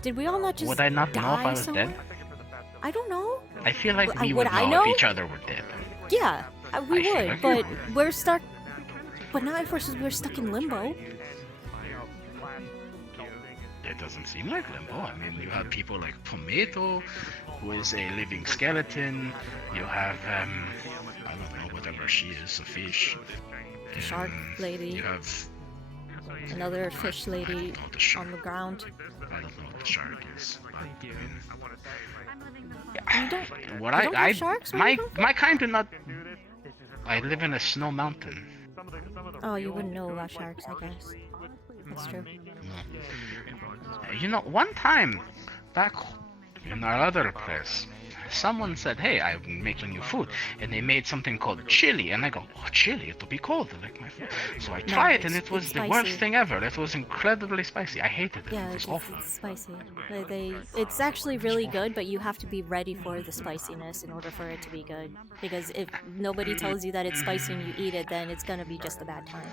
Did we all not just Would I not know if I die was somewhere? dead? I don't know. I feel like we would would I know if know? each other were dead. Yeah, we I feel would, like but we we're stuck. But now we're stuck in limbo. It doesn't seem like limbo. I mean, you have people like Tomato, who is a living skeleton. You have, I don't know, whatever she is, a fish. Shark lady. You have Another fish lady on the ground. I don't know what the shark is. But, You don't I have sharks where you come my kind do not. I live in a snow mountain. Oh, you wouldn't know about sharks, I guess. That's true. You know, one time back in our other place, someone said, "Hey, I'm making you food," and they made something called chili, and I go, "Oh, chili? It'll be cold, like my food." So I tried it, and it was the worst thing ever. It was incredibly spicy. I hated it. Yeah, It was awful. it's spicy. It's actually really good, but you have to be ready for the spiciness in order for it to be good. Because if nobody tells you that it's spicy and you eat it, then it's gonna be just a bad time.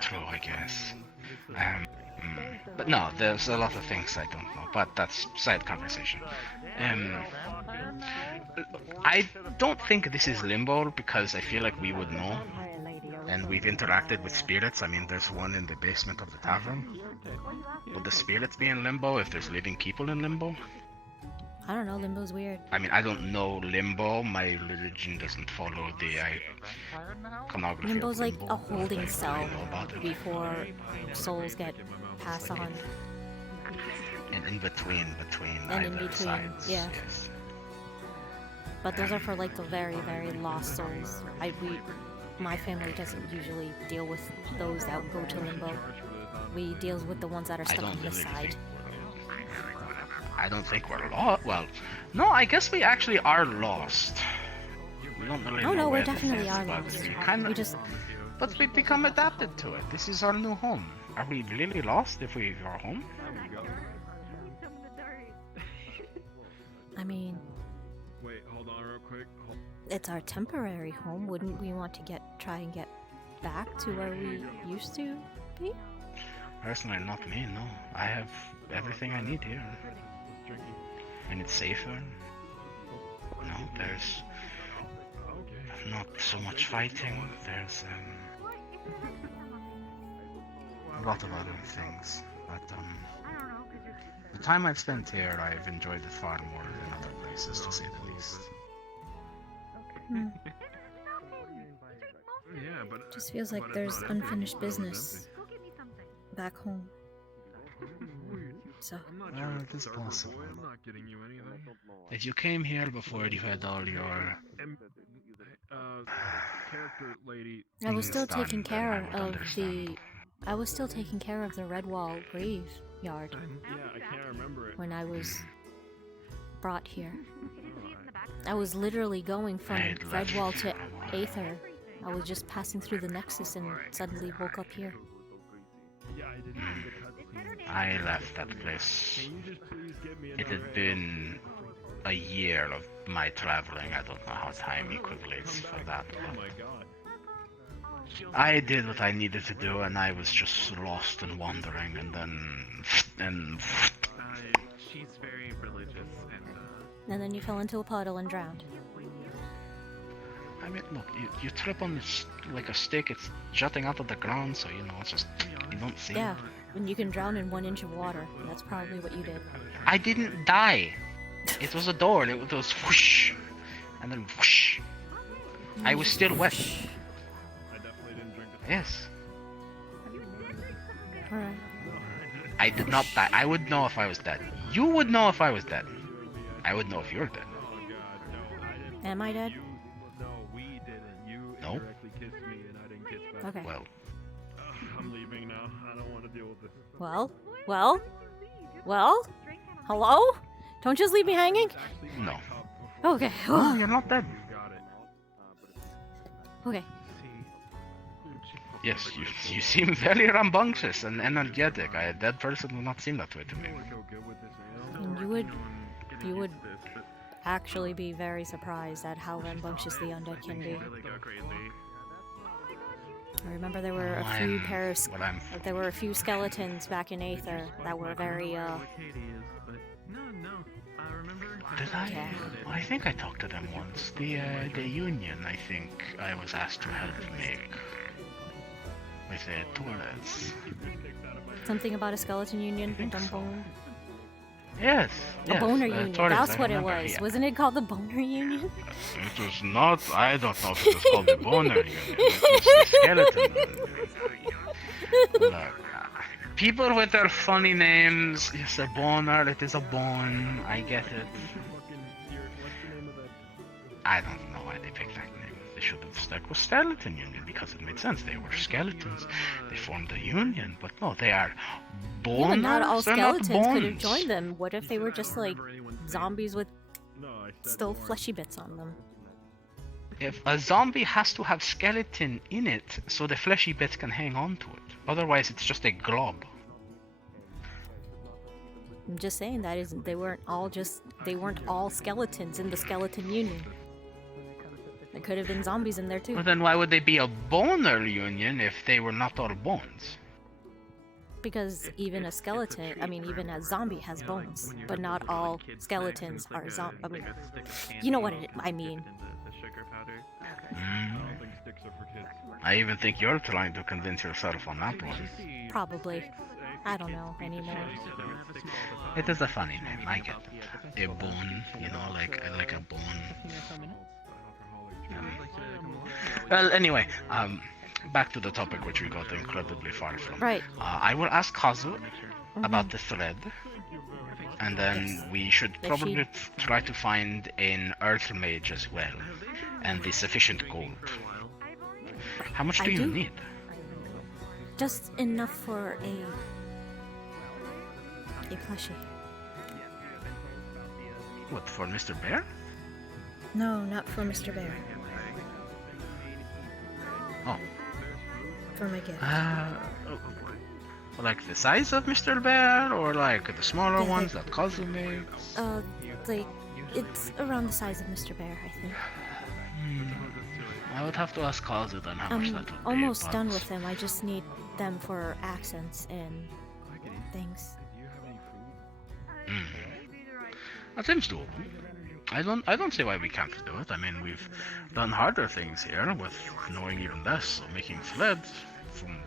True, I guess. But no, there's a lot of things I don't know, but that's side conversation. I don't think this is limbo because I feel like we would know, and we've interacted with spirits. I mean, there's one in the basement of the tavern. Would the spirits be in limbo if there's living people in limbo? I don't know, limbo's weird. I mean, I don't know limbo. My religion doesn't follow the iconography. Limbo's of like limbo, a holding but I cell know about it. before souls get passed on. And in between And either in between, sides. yeah. But those are for like the very, very lost souls. My family doesn't usually deal with those that go to limbo. We deal with the ones that are stuck on the side. I don't think we're lost. Well, no, I guess we actually are lost. We don't really know No, we where definitely this is, are but lost. we kind of. But we become adapted to it. This is our new home. Are we really lost if we are home? I mean, Wait, hold on real quick. it's our temporary home. Wouldn't we want to try and get back to where we used to be? Personally, not me. No, I have everything I need here, and it's safer. No, there's not so much fighting. There's a lot of other things, but the time I've spent here, I've enjoyed it far more than other places, to say the least. Just feels like there's unfinished business back home. So. It is possible. If you came here before you had all your Character lady. I was still things taking done, care then I would of understand. I was still taking care of the Redwall graveyard Yeah, I can't remember it. when I was brought here. I was literally going from Redwall to Aether. I was just passing through the Nexus and suddenly woke up here. I left that place. It had been a year of my traveling. I don't know how time equates for that. I did what I needed to do, and I was just lost and wandering, and then She's very religious, And then you fell into a puddle and drowned. I mean, look, you trip on like a stick. It's jutting out of the ground, so you know it's just you don't see. Yeah, and you can drown in 1 inch of water. That's probably what you did. I didn't die. It was a door, and it was whoosh, and then whoosh. I was still wet. Yes. Alright. I did not die. I would know if I was dead. You would know if I was dead. I would know if you were dead. Am I dead? No. Okay. Well, I'm leaving now. I don't want to deal with this. Well? Hello? Don't just leave me hanging? no. Okay. No, you're not dead. Okay. Yes, you seem very rambunctious and energetic. A dead person would not seem that way to me. And you would actually be very surprised at how rambunctious the undead can be. I remember there were a few skeletons back in Aether that were very Did I? Yeah. I think I talked to them once. The union, I think I was asked to help make with their toilets. something about a skeleton union, a dumb bone. Yes. A boner union. toilets, That's I what it remember, was. yeah. Wasn't it called the boner union? It was not. I don't know if it was called the boner union. It was the skeleton. Look, people with their funny names. Yes, a boner. It is a bone. I get it. I don't know why they picked that name. They should have stuck with Skeleton Union because it made sense. They were skeletons. They formed a union, but no, they are boners. Yeah, but not all They're not skeletons could have bones. joined them. What if they were just like zombies with still fleshy bits on them? If a zombie has to have skeleton in it, so the fleshy bits can hang on to it. Otherwise, it's just a glob. I'm just saying they weren't all skeletons in the skeleton union. There could have been zombies in there too. Well, then why would they be a boner union if they were not all bones? Because even a skeleton, even a zombie has bones, but not all skeletons are zombies. You know what I mean. I even think you're trying to convince yourself on that one. Probably. I don't know anymore. It is a funny name, I get it. A bone, like a bone. Well, anyway, back to the topic which we got incredibly far from. Right. I will ask Kazu about the thread, and then we should probably try to find an Earth Mage as well, and the sufficient gold. How much do you need? Just enough for a plushie. What, for Mr. Bear? No, not for Mr. Bear. Oh. For my gift. Like the size of Mr. Bear, or like the smaller ones that Kazu makes? It's around the size of Mr. Bear, I think. I would have to ask Kazu then how much that would be. I'm almost done with them. I just need them for accents and things. That seems doable. I don't see why we can't do it. I mean, we've done harder things here with knowing even less, so making threads from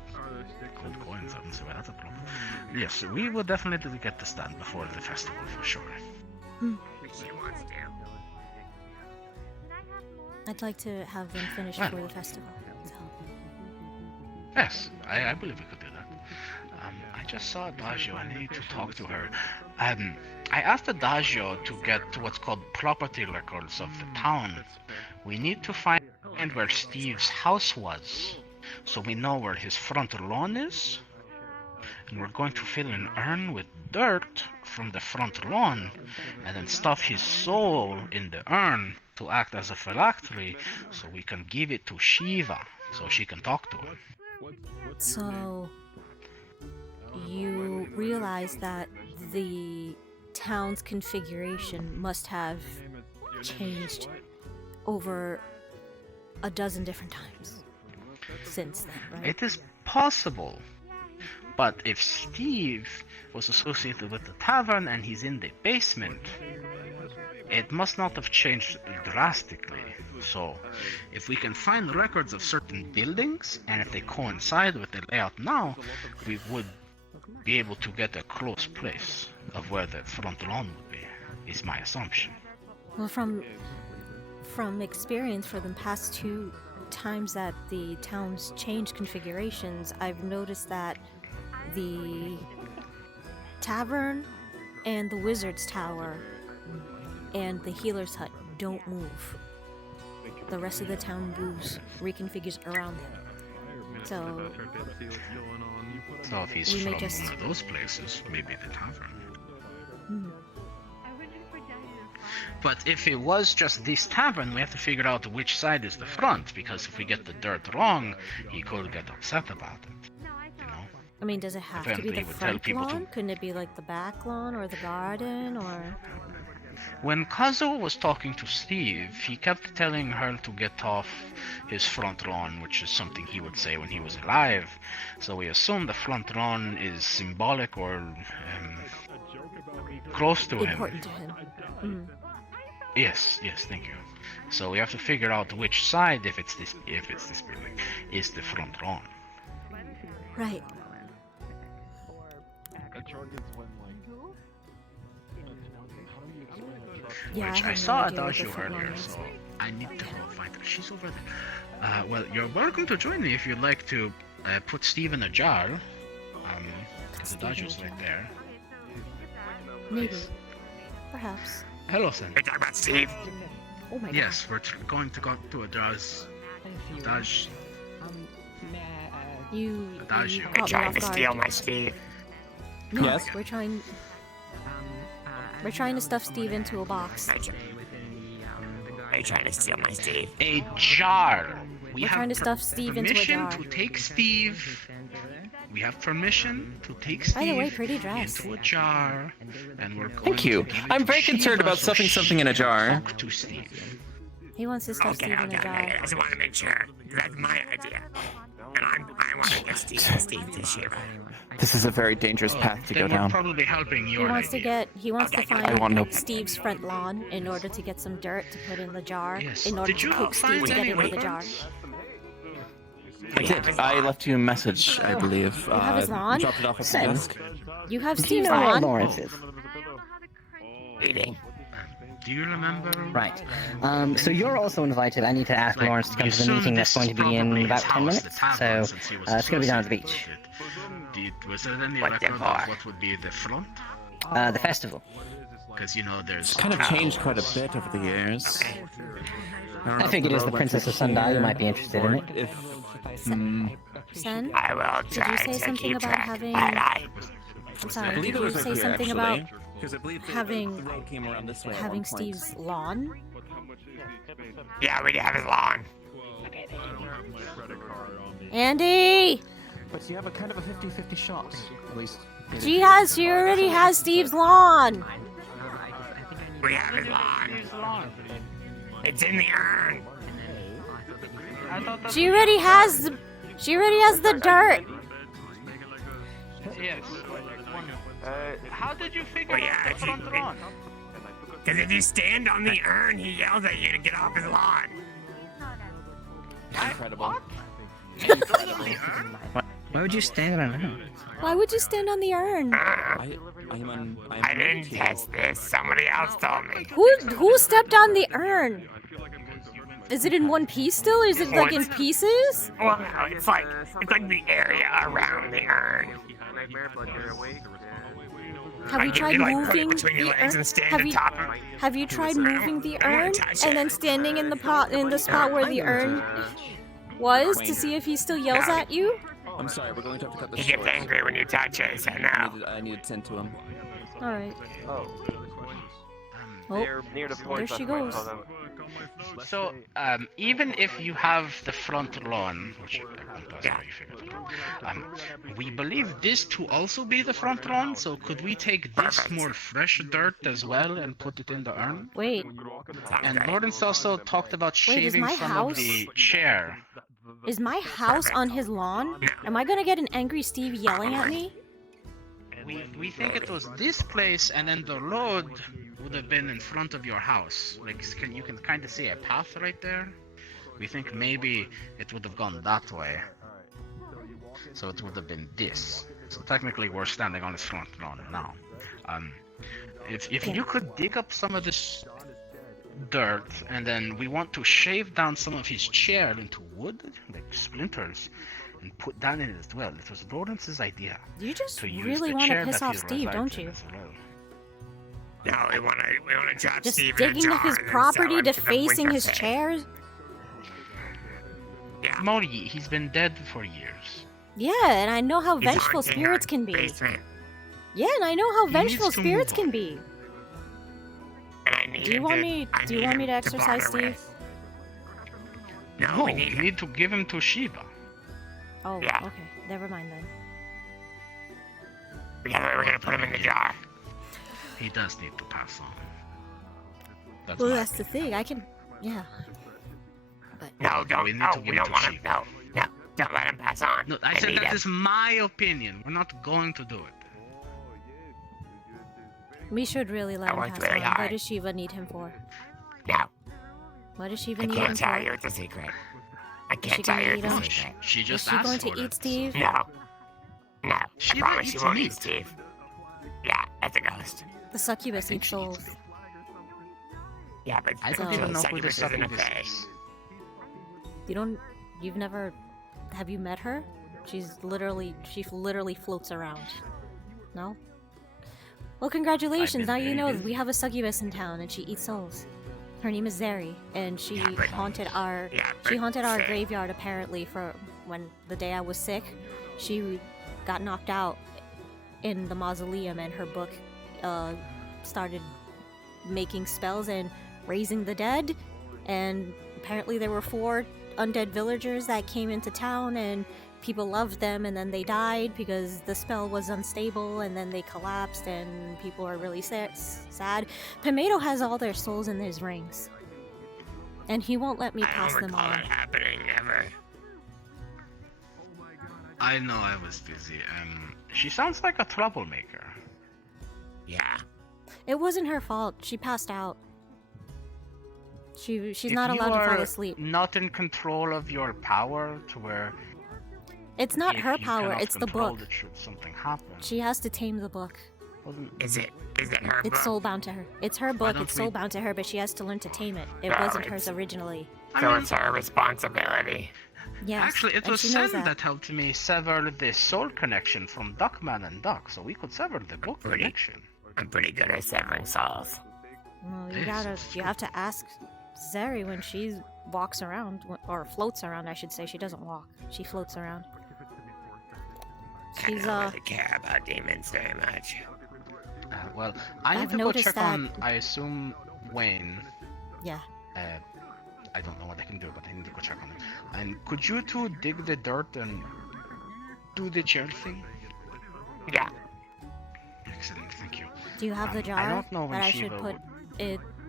gold coins. I don't see why that's a problem. Yes, we will definitely get this done before the festival for sure. I'd like to have them finished for the festival. So. Yes, I believe we could do that. I just saw Adagio. I need to talk to her. I asked Adagio to get what's called property records of the town. We need to find where Steve's house was, so we know where his front lawn is. And we're going to fill an urn with dirt from the front lawn, and then stuff his soul in the urn to act as a phylactery, so we can give it to Shiva, so she can talk to him. So, you realize that the town's configuration must have changed over a dozen different times since then, right? It is possible. But if Steve was associated with the tavern and he's in the basement, it must not have changed drastically. So, if we can find records of certain buildings, and if they coincide with the layout now, we would be able to get a close place of where the front lawn would be, is my assumption. Well, from experience for the past 2 times that the town's changed configurations, I've noticed that the tavern and the wizard's tower and the healer's hut don't move. The rest of the town moves, reconfigures around them. So if he's from one of those places, maybe the tavern. But if it was just this tavern, we have to figure out which side is the front, because if we get the dirt wrong, he could get upset about it. I mean, does it have to be the front lawn? Couldn't it be like the back lawn or the garden or... When Kazuo was talking to Steve, he kept telling her to get off his front lawn, which is something he would say when he was alive. So we assume the front lawn is symbolic or close to him. Important to him. Yes, thank you. So we have to figure out which side, if it's this building, is the front lawn. Right. Yeah, which I I have no saw idea what the Adagio front line earlier, is. so I need to go find her. She's over there. Well, you're welcome to join me if you'd like to put Steve in a jar. Because Adagio's right there. Maybe. Perhaps. Hello, son. You're talking about Steve? Oh my Yes, we're going to go to Adagio's. Adagio. You Adagio. caught me Trying off to guard. steal my Steve. No, Yes. we're trying to stuff Steve into a box. Are you trying to steal my Steve? A jar. We're trying to stuff Steve into a permission jar. to take Steve. We have permission to take By the way, Steve pretty dress. into a jar, and we're going Thank you. to give it I'm to very concerned Shiva about so stuffing she something in a can jar. talk to Steve. He wants to stuff Steve in a jar. I just want to make sure. That's my idea. And I want to get Steve to Shiva. This is a very dangerous path to go Then we're down. probably helping He your wants to idea. find no- Steve's front lawn in order to get some dirt to put in the jar. Yes. In order Did to you coax Steve find to get any into the jar. weapons? I did. I left you a message, I believe. You have his lawn? Dropped it off at the Sen. desk. You have Do you Steve's know where lawn? Lawrence is? Eating. Do you remember? Right. So you're also invited. I need to ask Like, Lawrence to come you to the assume meeting that's this going to is be in probably about his 10 house, minutes. the tavern, So since he was it's going to be down at the beach. Was there any What record the of fuck? what would be the front? The festival. Because you know there's It's kind of changed quite a bit over the years. I figured as the Princess of Sundial, you might be interested in it. If, Sen? I will Did try you say to something keep about track. having? But I'm sorry. I believe Did it you was say okay, something actually. about Because I believe having the road came around this way at having one point. Steve's lawn? yeah, we have his lawn. Andy! But you have a kind of a 50-50 shot, at least. She already has Steve's lawn! We have his lawn. It's in the urn. She already has the dirt! Yes. How did you figure Well, yeah, out the front lawn? Because if you stand on the urn, he yells at you to get off his lawn. Incredible. Why would you stand on it? Why would you stand on the urn? I didn't test this. Somebody else told me. Who stepped on the urn? Is it in one piece still, or is it like in pieces? Well, no, it's like the area around the urn. Have you Like, tried you, like, put it moving between your the legs urn? and stand Have on you top of it. have you tried moving the I wanna urn touch and it. then standing in the spot where the urn was to see if he still yells No. at you? I'm sorry, we're going to have to cut this He gets short. angry when you touch it, so no. I need to tend to him. All right. Oh, Near the there she goes. So, even if you have the front lawn, which Yeah. we believe this to also be the front lawn, so could we take this more fresh dirt as well and put it in the urn? Wait. And Lawrence also talked about Wait, is shaving my some house- of the chair. Is my house on his lawn? Am I gonna get an angry Steve yelling at me? We think it was this place, and then the road would have been in front of your house. Like, you can kind of see a path right there. We think maybe it would have gone that way. So it would have been this. So technically, we're standing on his front lawn now. If you could dig up some of this dirt, and then we want to shave down some of his chair into wood, like splinters, and put that in it as well. It was Lawrence's idea. You just to use really the want to chair piss that off he Steve, don't resides in you? as well. No, we want to drop Just Steve in a digging jar up his and then property sell him to the facing his winter chairs? Yeah. Moyi, he's been dead for years. Yeah, and I know how He's vengeful haunting spirits our can be. basement, Yeah, and I know how He vengeful needs to spirits move can on. be. and I need Do you him want to- me? I Do you need want me him to exercise bother Steve? with. No, No, we you need need to give him to Shiva. Oh, Yeah. okay. Never mind then. we're gonna put him in the jar. He does need to pass on. That's Well, my that's the thing. I can. Yeah. No, don't. We need No, to we give don't it to want him. Shiva. No, don't let him pass on. No, I said need that him. is my opinion. We're not going to do it. We should really let I him worked pass very on. What hard. does Shiva need him for? No, What does Shiva I need him can't tell for? you. It's a secret. I she can't tell gonna you. eat It's a him? secret. She Is just she going asked to for eat it. Steve? No. I Shiva promise you eats won't meat. eat Steve. Yeah, that's a ghost. The succubus eats souls. Yeah, but I don't even know who this succubus is. You've never, have you met her? She literally floats around. No? Well, congratulations, now you know we have a succubus in town and she eats souls. Her name is Zeri, and she haunted our graveyard apparently for the day I was sick. She got knocked out in the mausoleum and her book started making spells and raising the dead, and apparently there were 4 undead villagers that came into town and people loved them, and then they died because the spell was unstable, and then they collapsed and people are really sad. Tomato has all their souls in his rings, and he won't let me pass them on. That happening ever. I know I was busy. She sounds like a troublemaker. Yeah. It wasn't her fault. She passed out. She's If not allowed you to fall are asleep. Not in control of your power to where. It's not if her you power, cannot it's the control book. it should something happen. She has to tame the book. Is it her It's book? soulbound to her. It's her book, don't it's we- soulbound to her, but she has to learn to tame it. It No, wasn't it's- hers originally. So it's her responsibility. Yes, Actually, it and was she knows Sen that. that helped me sever the soul connection from Duckman and Duck, so we could sever the book connection. I'm pretty good at severing souls. Well, you have to ask Zeri when she walks around, or floats around, I should say. She doesn't walk. She floats around. I don't really care about demons very much. Well, I need I've to go noticed check that- on, I assume, Wayne. Yeah. I don't know what I can do, but I need to go check on him. And could you two dig the dirt and do the chair thing? Yeah. Excellent, thank you. Do you have the jar I don't know when that I should Shiva put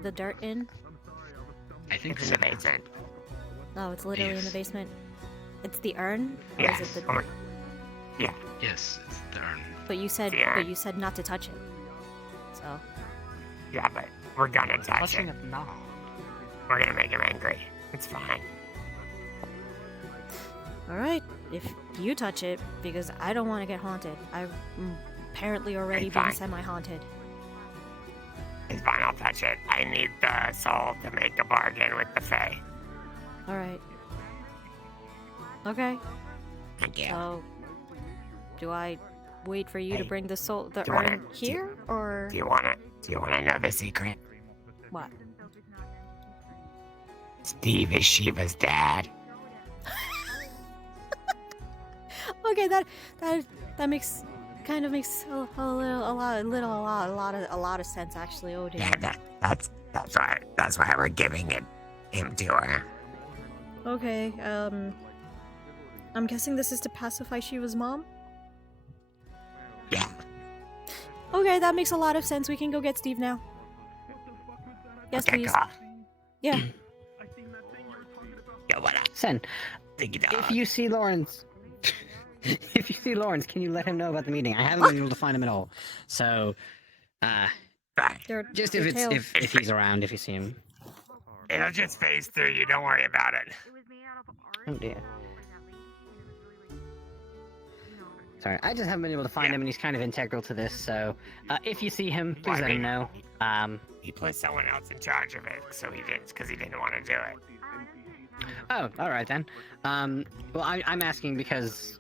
the dirt in? I think It's in the basement. No, it's literally in the basement. It's the urn? Or Yes. is it the... Yeah. Yes, it's the urn. But you said The urn. not to touch it. So Yeah, but we're gonna touch Touching it. it now. We're gonna make him angry. It's fine. alright, if you touch it, because I don't want to get haunted. I've apparently already It's been fine. semi-haunted. It's fine, I'll touch it. I need the soul to make a bargain with the Fae. Alright. Okay. Thank you. So, do I wait for you to bring the do you urn wanna- here, or Do you wanna know the secret? what? Steve is Shiva's dad. Okay, that makes a lot of sense actually. Oh dear. Yeah, that's why we're giving him to her. Okay, I'm guessing this is to pacify Shiva's mom? Yeah. Okay, that makes a lot of sense. We can go get Steve now. Yes, Okay, please. cool. Yeah. Yo, what up? Sen, Diggy if dog. you see Lawrence, can you let him know about the meeting? I haven't been able to find him at all. So, just if if he's around, if you see him. It'll just phase through you, don't worry about it. Oh dear. Sorry, I just haven't been able to find him, and he's kind of integral to this. So, if you see him, please let him know. He put someone else in charge of it, so because he didn't want to do it. Oh, all right then. Well, I'm asking because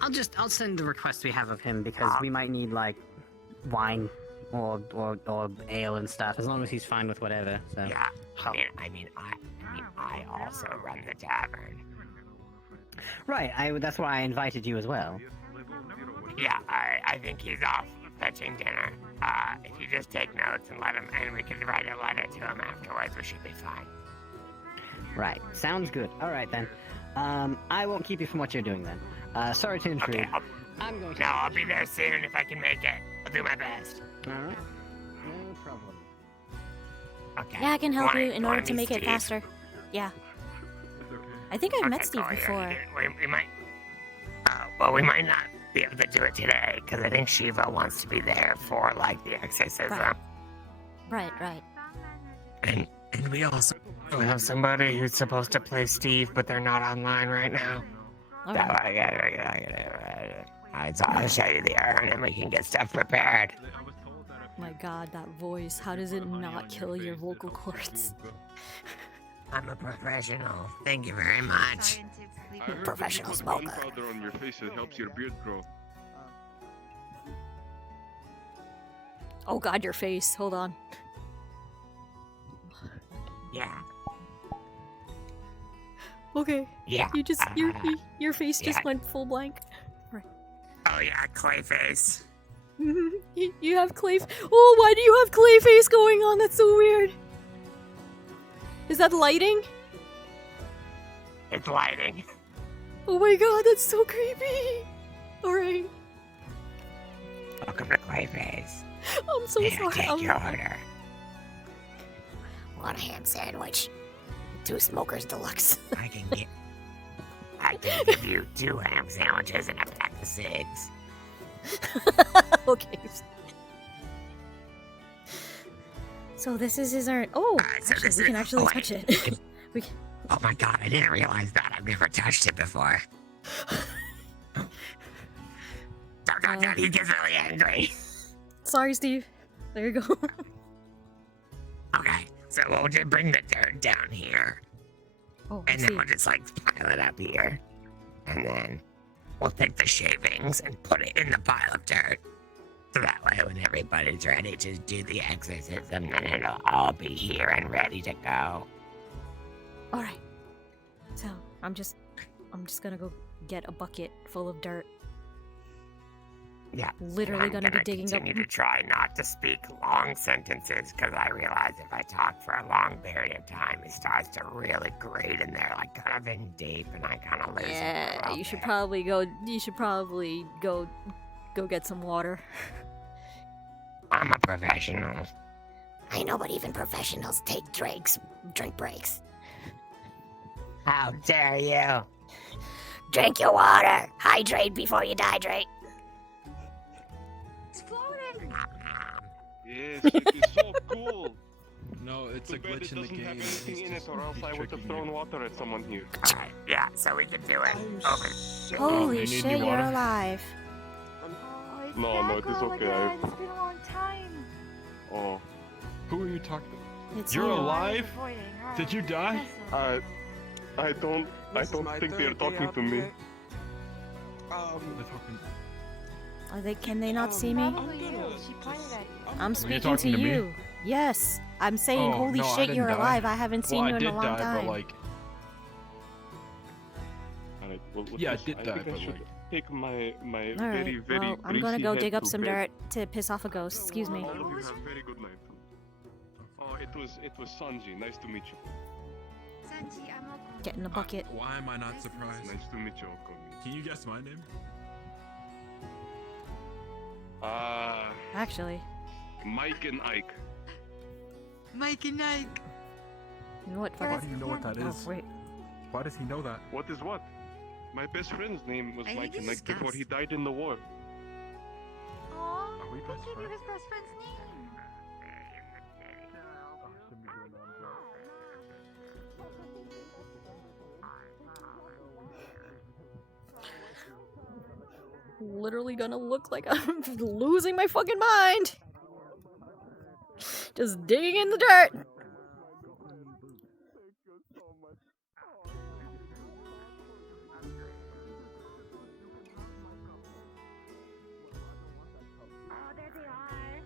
I'll send the request we have of him because we might need like wine or ale and stuff, as long as he's fine with whatever. So. Yeah. I mean, I also run the tavern. Right. That's why I invited you as well. Yeah, I think he's off fetching dinner. If you just take notes and let him, and we can write a letter to him afterwards, we should be fine. Right. Sounds good. All right then. I won't keep you from what you're doing then. Sorry to intrude. Okay, I'm going to. No, I'll be there soon if I can make it. I'll do my best. All right. No problem. Okay. Yeah, I can help you in order to meet make it Steve? faster. Yeah. I think I've met Steve cool, before. Yeah, we might. Well, we might not be able to do it today because I think Shiva wants to be there for like the exorcism. Right. And we also have somebody who's supposed to play Steve, but they're not online right now. Okay. So I'll show you the urn and we can get stuff prepared. My god, that voice. How does it not kill your vocal cords? I'm a professional. Thank you very much. I heard Professional that you put smoker. gunpowder on your face, it helps your beard grow. Oh god, your face. Hold on. Yeah. Okay. Yeah. You just your face just yeah. went full blank. Right. Oh yeah, clay face. You have clay. Oh, why do you have clay face going on? That's so weird. Is that lighting? It's lighting. Oh my god, that's so creepy. All right. Welcome to Clayface. I'm so May sorry. I take your order? One ham sandwich. 2 smokers deluxe. I can give you 2 ham sandwiches and a pack of cigs. Okay. So this is his urn. Oh, so actually, we can actually touch it. We can... Oh my god, I didn't realize that. I've never touched it before. Don't, he gets really angry. Sorry, Steve. There you go. Okay, so we'll just bring the dirt down here. Oh, and then we'll just like pile it up here. And then we'll take the shavings and put it in the pile of dirt. So that way when everybody's ready to do the exorcism, then it'll all be here and ready to go. Alright. So I'm just gonna go get a bucket full of dirt. Yeah. Literally I'm gonna be digging up. continue to try not to speak long sentences because I realize if I talk for a long period of time, it starts to really grate in there, like kind of in deep, and I kind of lose it. Yeah, you should probably go. You should probably go get some water. I'm a professional. I know, but even professionals take drink breaks. How dare you? Drink your water. Hydrate before you dehydrate. It's floating. Yes, it is so cool. No, it's Too a bad glitch it in the doesn't game. have anything in it, or else I would have tricking thrown you. water at someone here. Alright, yeah, so we can do it. Over. Holy shit, you're alive. No, it is okay. It's been a long time. Oh. Who are you talking to? It's You're you. alive? Did you die? I don't think they're talking to me. They're talking. Can they not see me? Probably you. She pointed at you. I'm you speaking to talking to me? you. Yes, I'm saying, Oh, holy no, I shit, didn't you're die. alive. I haven't seen Well, you I in a did long die, time. but like. Alright, well, Yeah, I listen, did die, think I but should like. take my Alright, very well, I'm gonna greasy go head dig up to some bed. dirt to piss off a ghost. Excuse me. All of you have very good night. Oh, it was Sanji. Nice to meet you. Sanji, I'm okay. Get in the bucket. Why am I not surprised? Nice to meet you, Okami. Can you guess my name? Actually, Mike and Ike. Mike and Ike. you know what? Why Fuck do it. you know what that Oh, is? wait. Why does he know that? What is what? My best friend's name was I Mike think and it's Ike before Gus. he died in the war. Aww, Are we I best gave you friends? his best friend's name. Literally gonna look like I'm losing my fucking mind. Just digging in the dirt. Oh, there they are.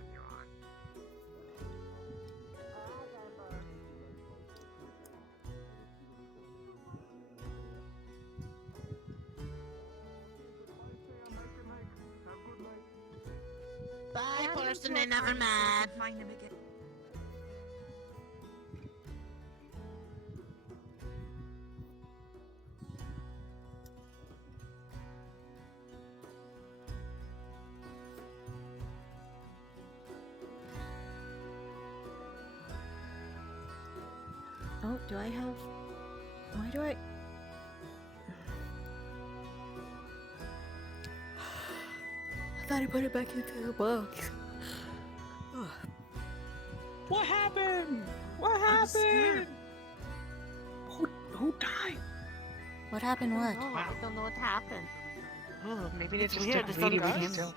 Bye, person I never met. Oh, do I have... Why do I... I thought I put it back into the box. What happened? What happened? Who died? What happened? What? No, I don't know what happened. Oh, maybe they It's just weird, took it's not really Gus. still.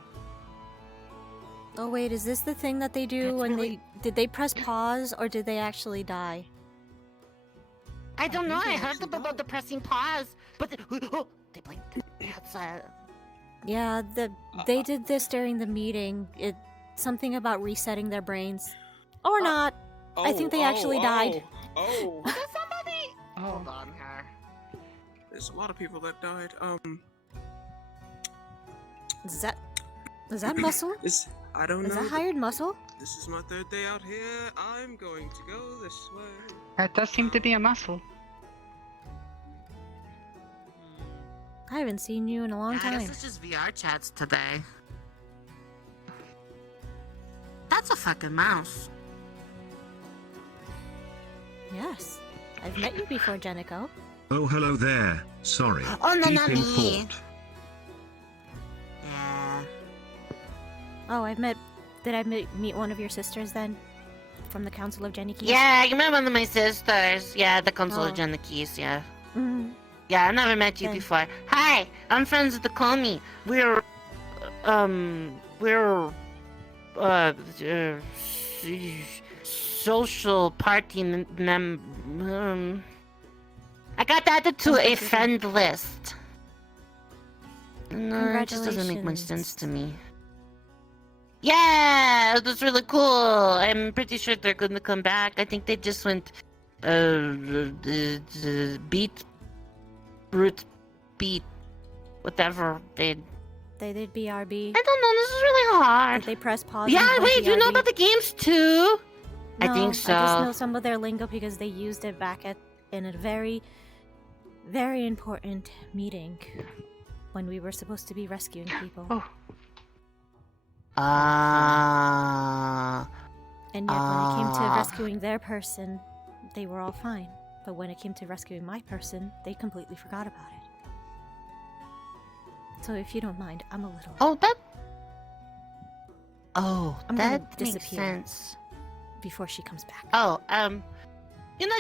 Oh wait, is this the thing that they do when did they press pause or did they actually die? I don't know. I heard about the pressing pause, but they blinked. That's Yeah, they did this during the meeting. Something about resetting their brains, or not. I think they actually died. Oh. somebody. Hold on here. There's a lot of people that died. Is that muscle? I don't know. Is that hired muscle? This is my third day out here. I'm going to go this way. That does seem to be a muscle. I haven't seen you in a long I time. guess it's just VR chats today. That's a fucking mouse. Yes, I've met you before, Jenico. Oh, hello there. Sorry. Oh, no, Deep not in me. thought. Yeah. Oh, did I meet one of your sisters then? From the Council of Genikis? Yeah, you met one of my sisters. Yeah, the Council of Oh. Genikis, yeah. Mm-hmm. Yeah, I never met you before. Hi, I'm friends with the Komi. We're social party I got added to a friend list. No, it just doesn't make much sense to me. Yeah, it was really cool. I'm pretty sure they're gonna come back. I think they just went beat whatever they did BRB. I don't know, this is really hard. Did they press pause? Yeah, and wait, you know BRB? about the games too? I No, think so. I just know some of their lingo because they used it back in a very, very important meeting when we were supposed to be rescuing people. And yet, when it came to rescuing their person, they were all fine. But when it came to rescuing my person, they completely forgot about it. So if you don't mind, I'm a little... I'm gonna that makes disappear sense. before she comes back.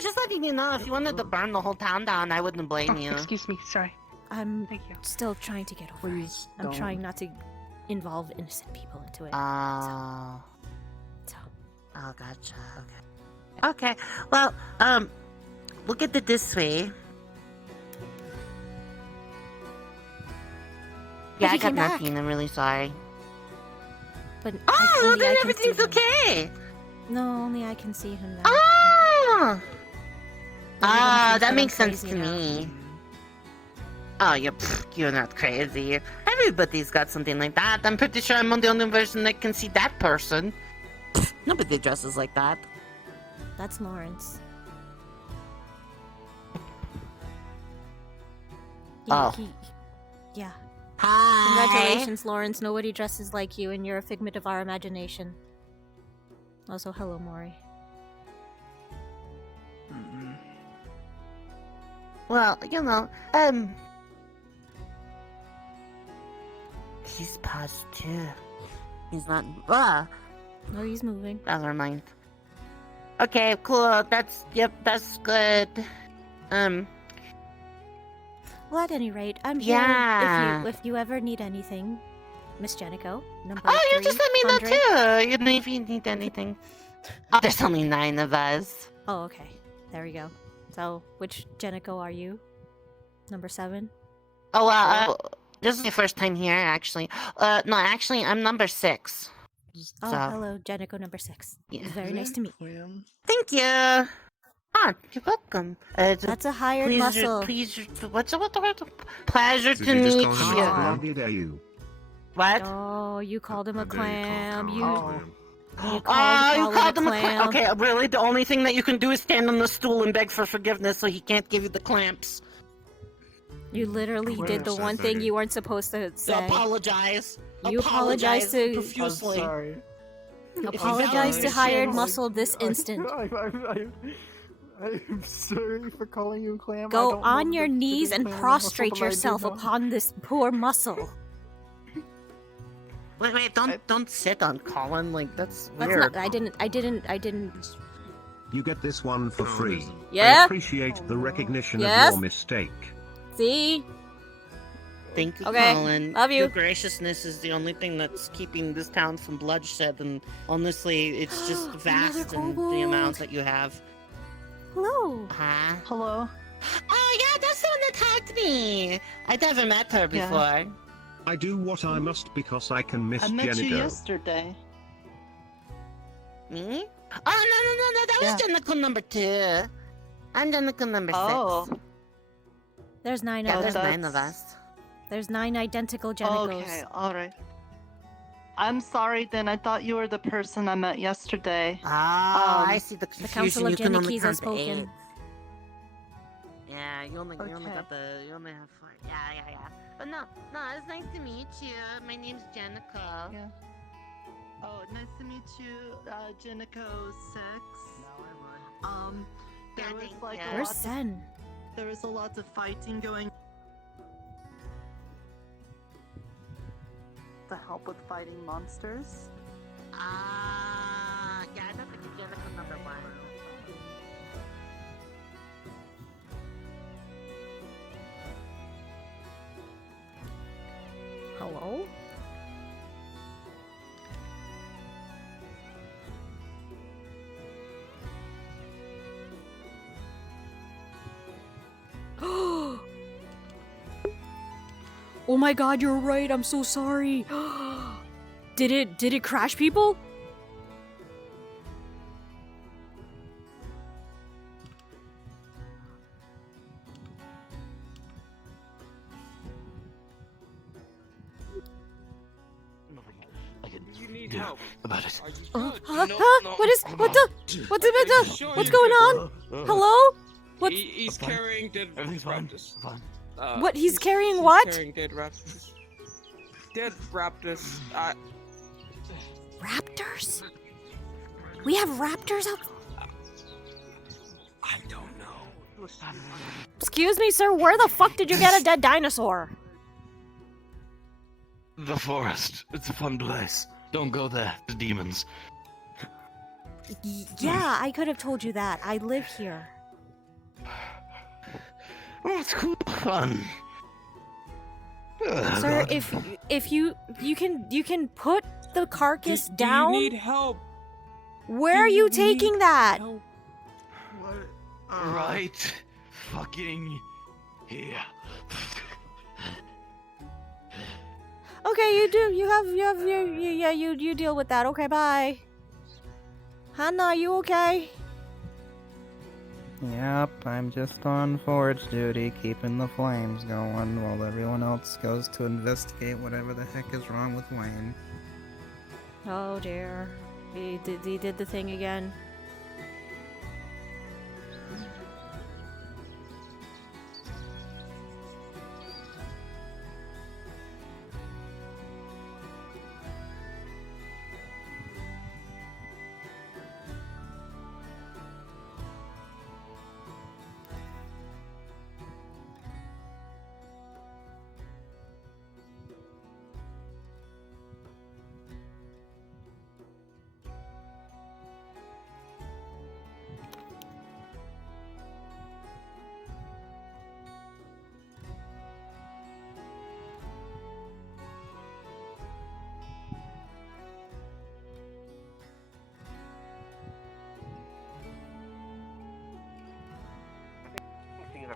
Just letting you know, if you wanted to burn the whole town down, I wouldn't blame you. Excuse me, sorry. I'm still trying to get over it. I'm don't. trying not to involve innocent people into it. Oh, gotcha. Okay. Well, look at it this way. Yeah, But I he got came back. nothing. I'm really sorry. But Oh, only then I can everything's see him. okay. No, only I can see him now. That makes sense to me. Oh, you're not crazy. Everybody's got something like that. I'm pretty sure I'm the only person that can see that person. Nobody dresses like that. That's Lawrence. Oh. Yeah. Hi. Congratulations, Lawrence. Nobody dresses like you, and you're a figment of our imagination. Also, hello, Moyi. Well, he's paused too. He's not. No, he's moving. Never mind. Okay, cool. That's good. Well, at any rate, I'm here Yeah. if you ever need anything, Miss Jenico. Number You just let me know 300. too. You know if you need anything. Oh, there's only 9 of us. Oh, okay. There we go. So, which Jenico are you? Number 7? Oh, this is my first time here, actually. No, actually, I'm number 6. Oh, So, hello, Jenico number 6. Yeah. It's very nice to meet you. thank you. You're welcome. That's a hired muscle. What's the word? Pleasure Did to you just meet call him a you. clam? How dare you? What? Oh, you called him a How dare you clam. call You him a clam? you called him a clam. clamp. Okay, really? The only thing that you can do is stand on the stool and beg for forgiveness so he can't give you the clamps. You literally did the one thing you weren't supposed to say. Apologize. You apologize to profusely. Apologize to hired muscle this instant. I'm sorry for calling you a clam. I Go don't on know your the knees and muscle, prostrate but I do yourself know. upon this poor muscle. Wait, don't sit on Colin. Like that's That's weird. not. I didn't. You get this one for free. Yeah? I appreciate the recognition Yes? of your mistake. See? Thank you, Okay, Colin. love you. Your graciousness is the only thing that's keeping this town from bloodshed, and honestly, it's just vast in the amount that you have. Hello. Huh? Hello. Oh yeah, that's the one that tagged me. I never met her before. I do what I must because I can miss I met you Jenigo. yesterday. Me? Oh no, that was Jenico number 2. I'm Jenico number 6. There's 9 Yeah, of there's them. 9 of us. There's 9 identical Jenicos. Okay, alright. I'm sorry then, I thought you were the person I met yesterday. I see the confusion. The Council of You can only Jenikis count has the spoken. 8. Yeah, you only got the, you only have 4. Yeah. But no, it's nice to meet you. My name's Jenica. Yeah. Oh, nice to meet you, Jenico 6. There was like a Where's lot Sen? There was a lot of fighting going to help with fighting monsters. Yeah, I don't think it's Jenica number 1. Hello? Oh my god, you're right. I'm so sorry. Did it crash people? You need help. About it. What's going on? Hello? What's He's carrying dead raptors. What, he's carrying what? Carrying dead raptors. Dead raptors. Raptors? We have raptors out. I don't know. Excuse me, sir. Where the fuck did you get a dead dinosaur? The forest. It's a fun place. Don't go there. The demons. Yeah, I could have told you that. I live here. Oh, it's cool. Fun. Sir, if you can put the carcass down. Do you need help? Where are you taking that? Right. Fucking here. Okay, you deal with that. Okay, bye. Hannah, are you okay? Yep, I'm just on forage duty, keeping the flames going, while everyone else goes to investigate whatever the heck is wrong with Wayne. Oh dear. He did the thing again.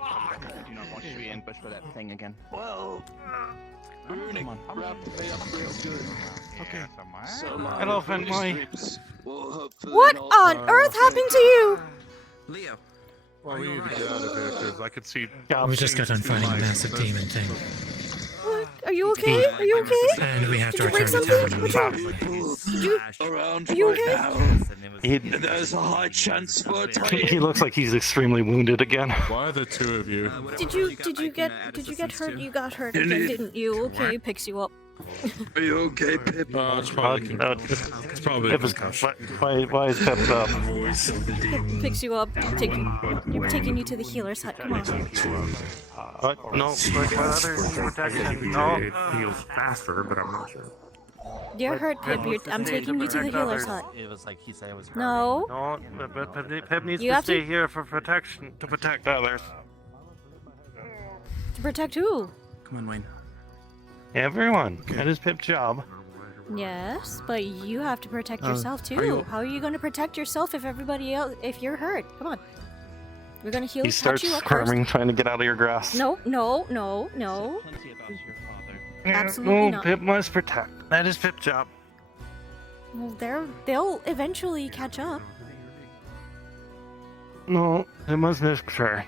I do not want to be ambushed by that thing again. Well, come on. wrapped me up real good. Okay. So Elephant Moyi. What on earth happened to you? Leo. Well, we need to get out of here because I could see. We just got done fighting a massive demon thing. What? Are you okay? Are you okay? And we have to Did you return break to something? town. What's wrong? Did you? Around Are you right okay? now. There's a high chance for a He looks like he's extremely wounded again. Why the two of you? Did you get hurt? You got hurt again, didn't you? Okay, picks you up. Are you okay, Pip? It's probably. It's probably. Why is Pep up? Picks you up, taking you to the healer's hut. Come on. What? No, my other protection. No. Heals faster, but I'm not sure. You're hurt, Pip. I'm taking you to the healer's hut. It was like he said it was hurting. No. No, but Pep needs You to have stay to- here for protection, to protect others. To protect who? Come on, Wayne. Everyone, that is Pip's job. Yes, but you have to protect yourself are too. you- How are you going to protect yourself if everybody else, if you're hurt? Come on. We're going to heal, He touch starts you up first. squirming, trying to get out of your grasp. No. Absolutely No, not. Pip must protect. That is Pip's job. Well, they'll eventually catch up. No, it must necessary.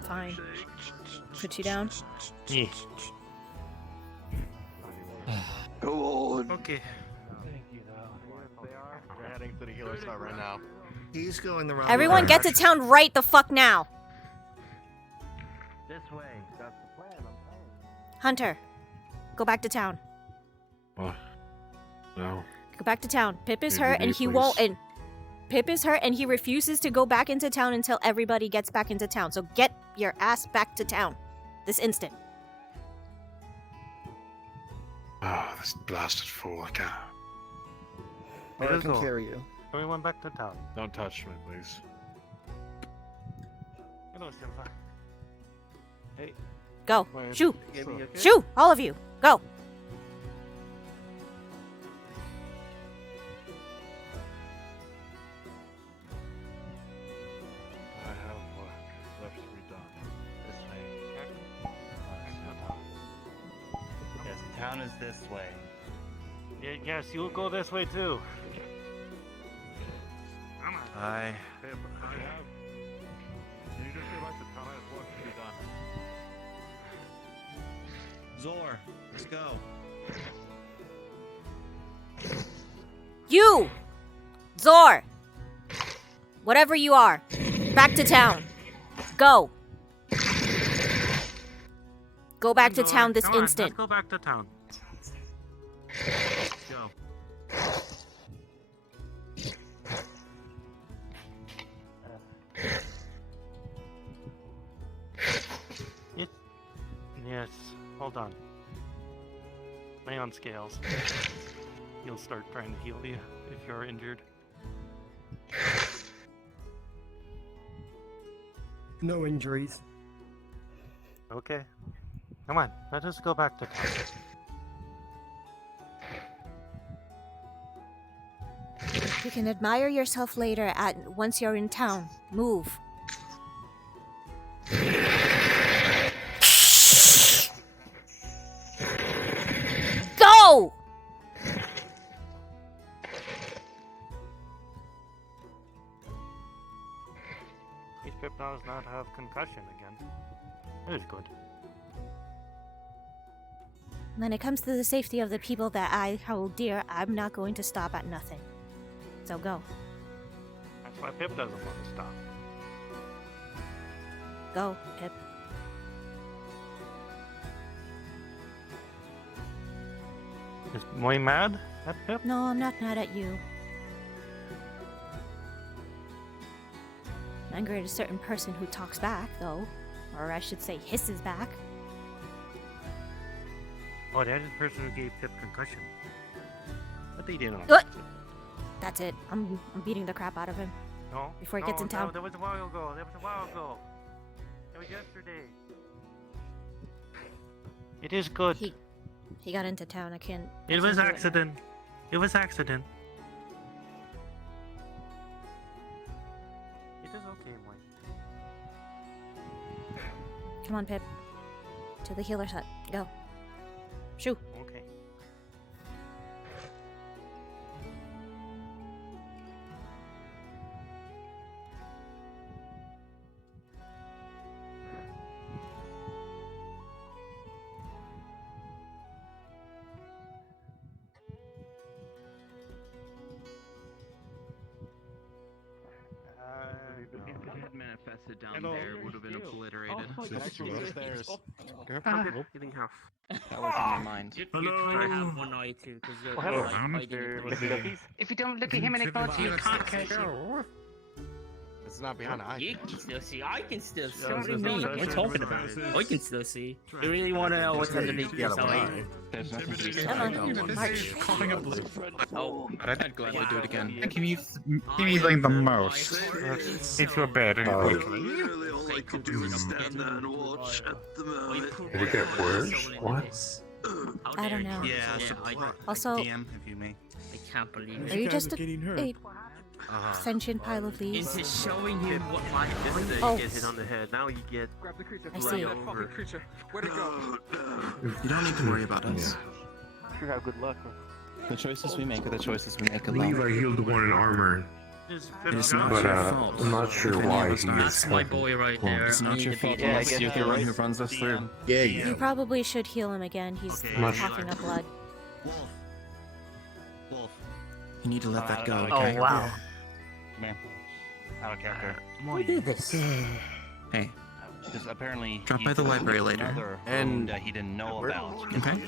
Fine. Put you down. Yeah. Go on. Okay. We're heading to the healer's hut right now. He's going the wrong Everyone get to town right the fuck now. This way. That's the plan. Hunter, go back to town. What? No. Go back to town. Pip is Maybe hurt and me, he please. won't. And Pip is hurt and he refuses to go back into town until everybody gets back into town. So get your ass back to town this instant. Oh, this blasted fool! I can't. I can carry you. Everyone back to town. Don't touch me, please. Hello, Silva. Hey. Go. Where- Shoo. You okay? Shoo. All of you. Go. I have work left to be done. This way. Yes, town is this way. Yes, you'll go this way too. I. Pip, I have. Can you just go back to town? I have work to be done. Zor, let's go. You. Zor. Whatever you are. Back to town. Go. Go back to town this Come on, instant. Let's go back to town. Go. Yes, hold on. Lay on scales. He'll start trying to heal you if you're injured. No injuries. Okay. Come on, let us go back to town. You can admire yourself later once you're in town. Move. Go! These Pip does not have concussion again. That is good. When it comes to the safety of the people that I hold dear, I'm not going to stop at nothing. So go. That's why Pip doesn't want to stop. Go, Pip. Is Moyi mad at Pip? No, I'm not mad at you. I'm angry at a certain person who talks back, though. Or I should say hisses back. Oh, that is the person who gave Pip concussion. But they didn't. That's it. I'm beating the crap out of him. No. Before he no, gets in town. No, that was a while ago. That was a while ago. That was yesterday. It is good. He got into town. I can't. It was accident. It was accident. It is okay, Moyi. Come on, Pip. To the healer's hut. Go. Shoo. Okay. If it had manifested down Hello. there, it would have been obliterated. Oh, it's actually upstairs. Getting half. That was in my mind. Hello. I have one eye too, because If you don't look at him and acknowledge him, you can't curse him. It's not behind the eye. You can still see. I can still see. Yeah, What do you mean? We're talking about it. I can still see. You really want to know what's underneath your eye? Come on, march. Oh, I'd gladly do it again. Give me anything the most. If you're bad, Really, all I could do is stand there and watch at the moment. Did it get worse? What? I don't know. Yeah. Also, DM, if you may. I can't believe are it. you just a sentient pile of leaves? Is it showing him what my Yesterday Oh. you get hit on the head. Now you get I see. over. Where'd it go? You don't need to worry about us. Sure have good luck. The choices we make are the choices we make I believe I healed the one in armor. It's not But your fault. I'm not sure if any why of us he die. is That's my boy right there. It's I not need your to fault beat unless him. you're the one who runs us through. Yeah, You probably should heal him again. He's coughing up blood. You need to let that go, Oh okay? wow. Man, out of character. Who did this? Hey, Because apparently Drop he by the took library later. another And- wound that he didn't know about. Okay.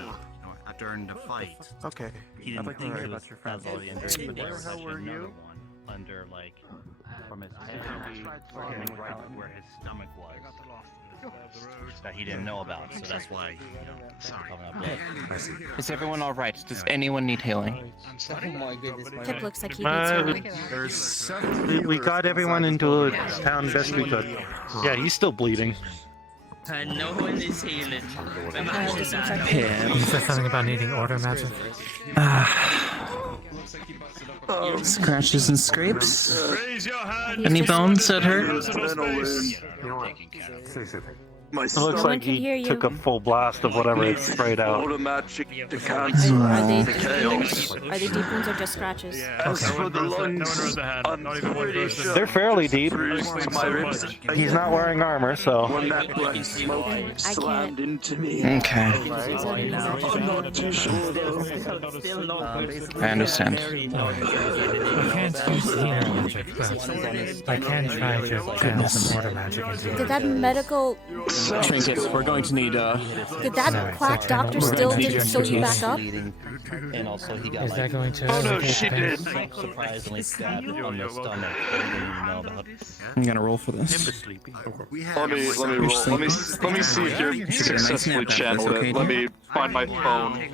During the fight. Okay. He didn't like to think hear it was about your friends. that's all the injury. Where There the was hell actually were another you? one under like from his Right where his stomach was. that he didn't know about. So that's why. Sorry. Is everyone all right? Does anyone need healing? Pip looks like he needs healing. There's several. we got everyone into town best we could. Yeah, he's still bleeding. And no one is healing. Imagine that. You said something about needing order magic. Scratches and scrapes. Raise your hand. Any bones that hurt? It looks like can hear he you. took a full blast of whatever it sprayed out. Order magic to Are cancel they the chaos. are they deep wounds or just scratches? As for the lungs, not even one person. They're fairly deep. My ribs. He's not wearing armor, so. When that black smoke I slammed into me. Okay. I'm not too sure though. I understand. I can't use healing magic, but I can try to cast some order magic into you. Did that medical Trinkets. We're going to need did that quack doctor still didn't sew you back up? And also he got Is that going to? Oh no, alleviate she the pain? did. surprisingly stabbed on the stomach. That he didn't even know about. I'm gonna roll for this. Let me roll. Let me see if you're successfully channeled it. Let me find my phone. Do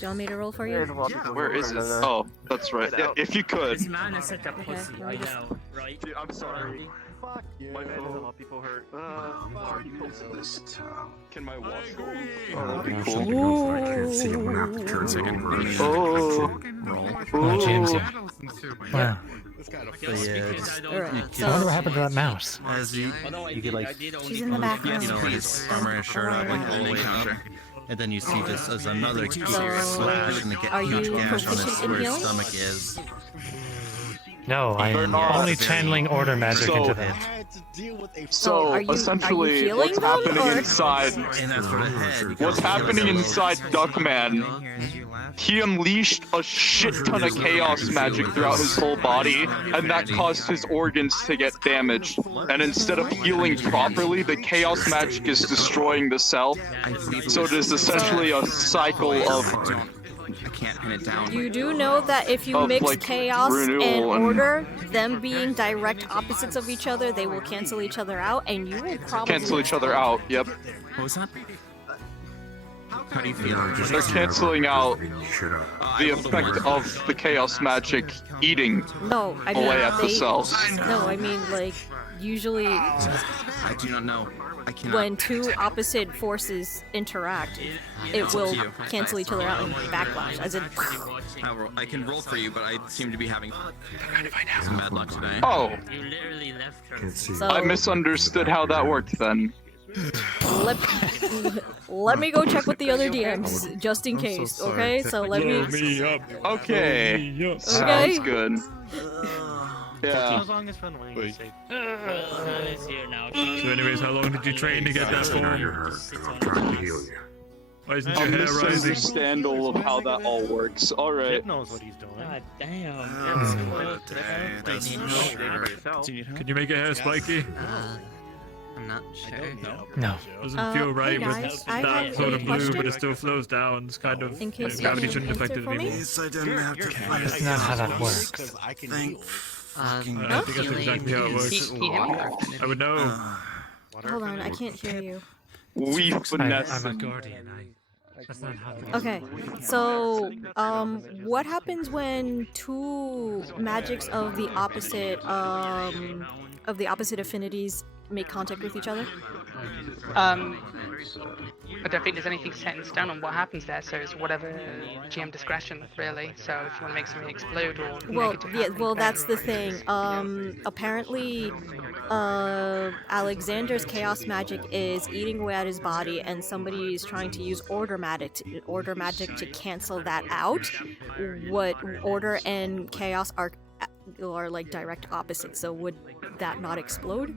you want me to roll for you? Where is it? Oh, that's right. Yeah, if you could. This man is such a pussy. I know, right? Dude, I'm sorry. My phone. People hurt. Can my watch roll? Ooh. Oh, James, yeah. Wow. Alright, I wonder what so happened to that mouse. As you could like she's in the background. his armor and shirt up like all the way counter. And then you see just as another slash and Are you huge gash on his proficient in where his healing? stomach is. No, I'm only channeling order magic into them. So are you essentially, healing what's them, happening or- inside? And that's for the head. What's happening inside Duckman? He unleashed a shit ton of chaos magic throughout his whole body, and that caused his organs to get damaged. And instead of healing properly, the chaos magic is destroying the cell. So it is essentially a cycle of. I can't pin it down. You do know that if you Of, mix like, chaos and renewal and- order, them being direct opposites of each other, they will cancel each other out, and you will probably Cancel each other out. Yep. What was that? How do you feel? They're canceling out the effect of the chaos magic eating No, I mean away at the they- cells. No, I mean like usually I do not know. I cannot. when two opposite forces interact, it will cancel each other out and backlash. As in, I can roll for you, but I seem to be having some bad luck today. Oh, You literally left her. so I misunderstood how that worked then. let me go check with the other DMs just in case. Okay, so let me. Okay. Okay. Sounds good. Yeah. As long as Fun Wing is safe. Man is here now. So anyways, how long did you train to get that form? Why isn't your A hair rising? misunderstanding of how that all works. Alright. Chip knows what he's doing. God damn. Can you make your hair spiky? I'm not sure. No. Doesn't feel right hey with guys, I that have sort a of blue, but question. it still flows down. It's kind of. In case you gravity can shouldn't affect answer it for me? anymore. That's not how that works. Think I think that's exactly how it works. I would know. Hold on, I can't hear you. We finesse. I'm a guardian. That's not how the Okay, so what happens when two magics of the opposite affinities make contact with each other? I don't think there's anything set in stone on what happens there, so it's whatever GM discretion, really. So if you want to make something explode or Well, that's the thing. Apparently, Alexander's chaos magic is eating away at his body, and somebody is trying to use order magic to cancel that out. What order and chaos are like direct opposites. So would that not explode?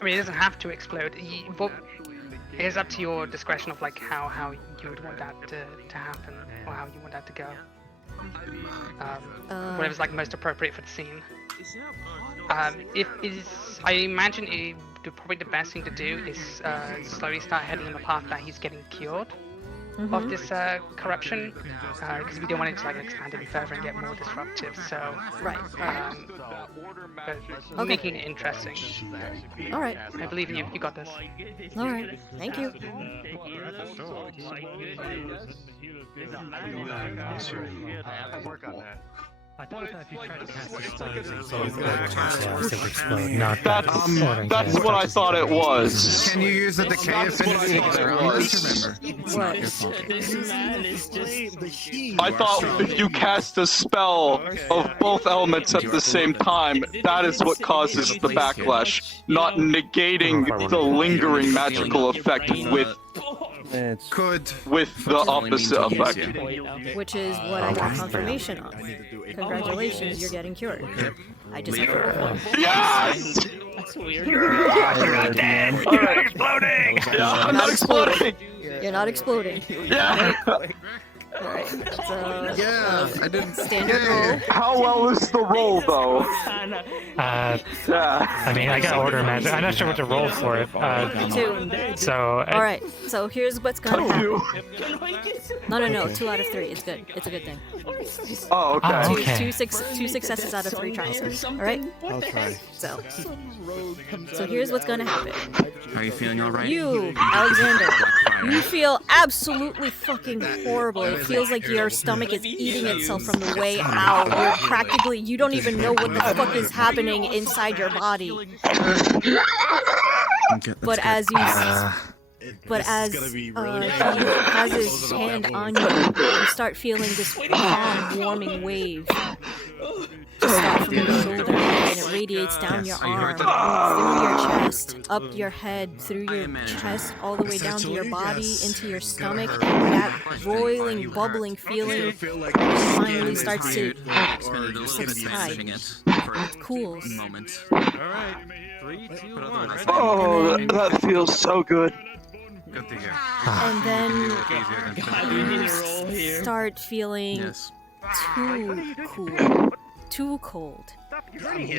I mean, it doesn't have to explode. But it is up to your discretion of like how you would want that to happen or how you want that to go. Whatever's like most appropriate for the scene. I imagine probably the best thing to do is slowly start heading in the path that he's getting cured of this corruption, because we don't want it to like expand any further and get more disruptive. So right. But making it interesting. All right. I believe in you. You got this. All right. Thank you. Work on that. I thought that if you tried to cast a spell using soul chaos, it would explode, not That's what I thought it was. Can you use a decay affinity to get around this? Remember. This man is just. I thought if you cast a spell of both elements at the same time, that is what causes the backlash, not negating the lingering magical effect with the opposite effect. Which is what I got confirmation on. Congratulations, you're getting cured. I just have to Yes! That's weird. God damn! You're not exploding! I'm not exploding! You're not exploding. Yeah! Alright, so... Yeah, I didn't... Standard roll. How well is the roll, though? I mean, I got order magic. I'm not sure what to roll for it. 2. So... Alright, so here's what's gonna happen. No, 2 out of 3. It's good. It's a good thing. Oh, okay. Oh, okay. Two successes out of 3 tries. Alright? I'll try. So here's what's gonna happen. Are you feeling alright? You, Alexander, you feel absolutely fucking horrible. It feels like your stomach is eating itself from the way out. You're practically, you don't even know what the fuck is happening inside your body. But as you, he has his hand on you, you start feeling this warm, warming wave. Just start from your shoulder, and it radiates down your arm, through your chest, up your head, through your chest, all the way down to your body, into your stomach, and that roiling, bubbling feeling finally starts to subside. It cools. Alright, 3, 2, 1. Oh, that feels so good. Good to hear. And then you start feeling too cool. Too cold.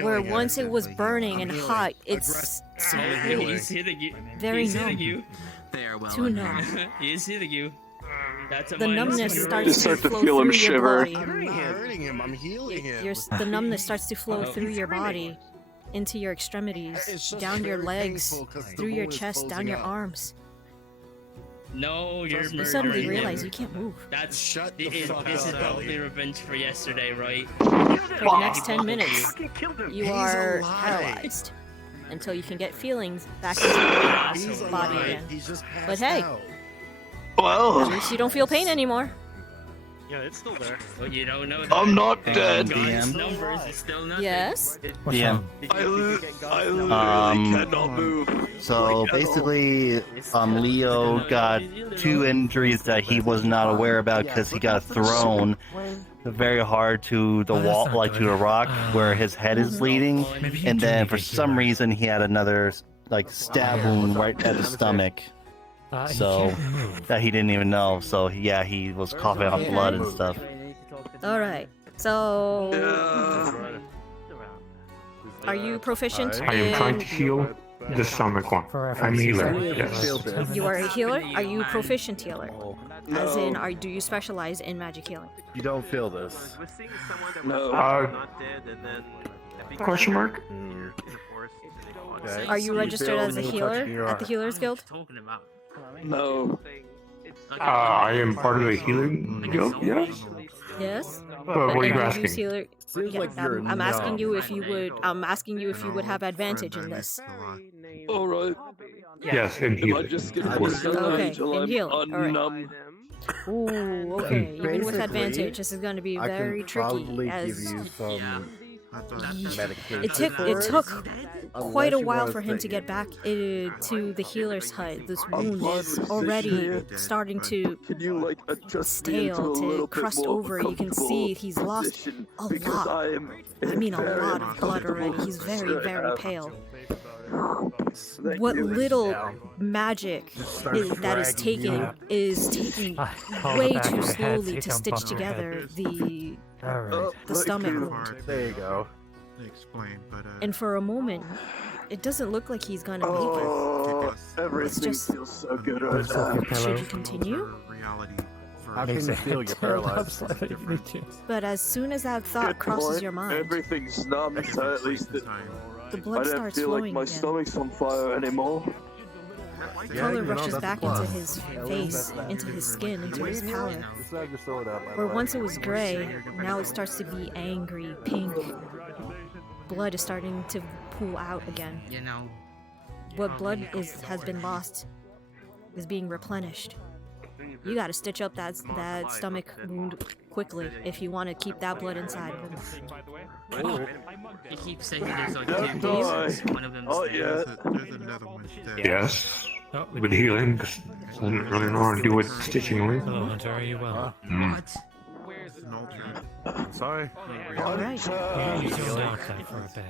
Where once it was burning and hot, it's so cool. He's hitting you. Very He's hitting numb. you. They are well. Too numb. He is hitting you. That's a The numbness You starts to start to flow feel him through your shiver. body. I'm not hurting him, I'm healing him. The numbness starts to flow through your body, into your extremities, down your legs, through your chest, down your arms. No, you're You suddenly murdering realize him. you can't move. This is probably revenge for yesterday, right? For the next 10 minutes, you are paralyzed until you can get feelings back into your body again. But hey, Well, at least you don't feel pain anymore. Yeah, it's still there. But you don't know I'm not dead. God's numbers is still nothing. Yes? DM. I literally cannot move. So basically, Leo got 2 injuries that he was not aware about because he got thrown very hard to the wall, like to a rock, where his head is bleeding, and then for some reason he had another like stab wound right at the stomach. So that he didn't even know. So yeah, he was coughing out blood and stuff. Alright, so... Are you proficient I am trying in to heal. The stomach one. I'm healer. Yes. You are a healer? Are you a proficient healer? As in, do you specialize in magic healing? You don't feel this. No. Question mark? Are you registered as a healer at the Healers Guild? No. I am part of the healing guild, yes? Yes. What are you and asking? use healer. Yeah, I'm asking you if you would. I'm asking you if you would have advantage in this. Alright. Yes, in healing. Okay, in healing. Alright. Ooh, okay. Even with Basically, advantage, this is going to be I very can tricky. probably As give you some medication. it took quite a you while wanna for him to think. get back to the healer's hut. This wound is already starting to stale, to crust over. You can see he's lost a lot. I mean, a lot of blood already. He's very, very pale. What little magic that is taking way too slowly to stitch together the stomach wound. There you go. Explain, but And for a moment, it doesn't look like he's gonna make it. Everything just- feels so good right now. Should you continue? How can you feel you're paralyzed? But as soon as that thought crosses your mind, Everything's numb, so at least the blood I don't starts feel like flowing my again. stomach's on fire anymore. Color rushes back into his face, into his skin, into his palate. Where once it was gray, now it starts to be angry, pink. Blood is starting to pool out again. You know. What blood has been lost is being replenished. You gotta stitch up that stomach wound quickly if you want to keep that blood inside of him. He keeps saying there's like Don't two die. days. One of them yeah. There's another one there. Yes. With healing, 'cause I don't really know how to do with stitching with. Hello, Hunter. Are you well? What? An alternate. Sorry. Alright. You tuned out there for a bit.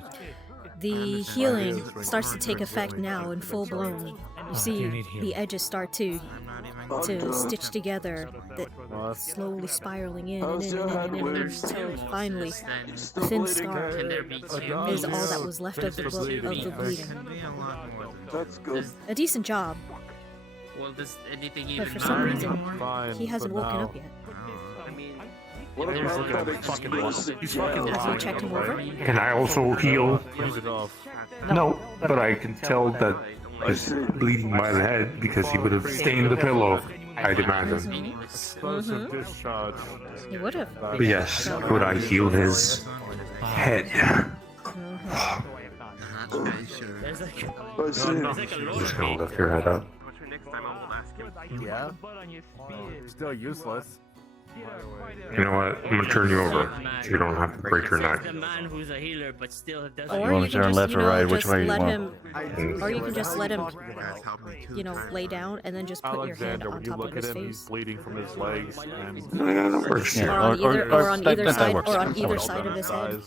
The healing starts to take effect now in full blown. You see the edges start to stitch together, slowly spiraling in and in and in until finally a thin scar is all that was left of the bleeding. That's good. A decent job, Well, does anything but even for some matter reason anymore? he hasn't woken up yet. What about that explicit Have you checked him over? Can I also heal? No, but I can tell that he's bleeding by the head because he would have stained the pillow, I'd imagine. Discharge. He would have. But yes, could I heal his head? I'm just gonna lift your head up. Yeah. Still useless. You know what? I'm gonna turn you over so you don't have to break your neck. The man who's a healer but still doesn't. Or you can just, just let him, or you can just let him, lay down and then just put your hand Alexander, on when you top look of at his him, he's face. bleeding from his legs and that works. Or on either side, or on either side of his head.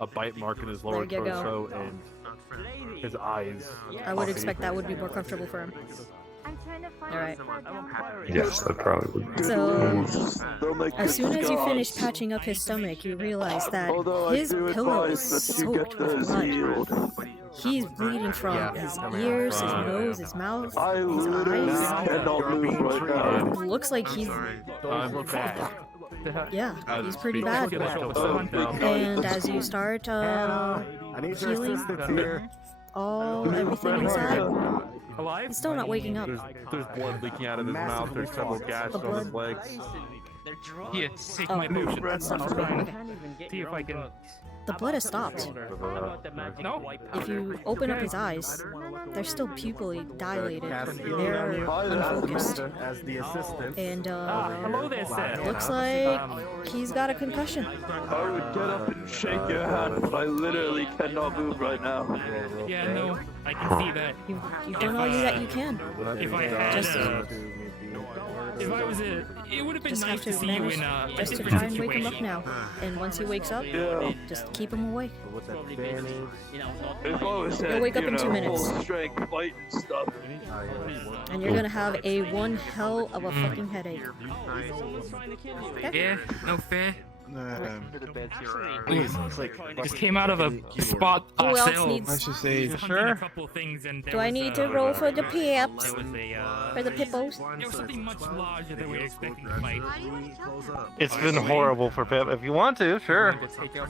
a bite mark in his lower There you go. torso and his eyes. I would expect that would be more comfortable for him. Alright. Yes, that probably would be. So, as soon as you finish patching up his stomach, you realize that his pillow is soaked with blood. He's bleeding from his ears, his nose, his mouth, his eyes. cannot move right now. Looks like he's... Yeah, he's pretty bad. And as you start healing everything inside, he's still not waking up. There's blood leaking out of his mouth. There's several gashes on his legs. Here, take my potion. That's not for me. Okay. See if I can. The blood has stopped. No. If you open up his eyes, they're still pupilly dilated. They're unfocused. As the assistant. And hello there, sir. looks like he's got a concussion. I would get up and shake your hand, but I literally cannot move right now. Yeah, no, I can see that. You've done all that you can. If I had, Just if I was a, it would have been just nice have to to see you manage, in a just to different try and wake him up situation. now. And once he wakes up, just keep him awake. If I was He'll wake up in 2 full minutes. strength fighting stuff. And you're gonna have a one hell of a fucking headache. Okay? Yeah, no fair. Just came out of a spot. Who else sale. needs- Sure. A couple things and Do I need to roll for the pips? For the pippos? There was something much larger than we were expecting to fight. It's been horrible for Pip. If you want to, sure.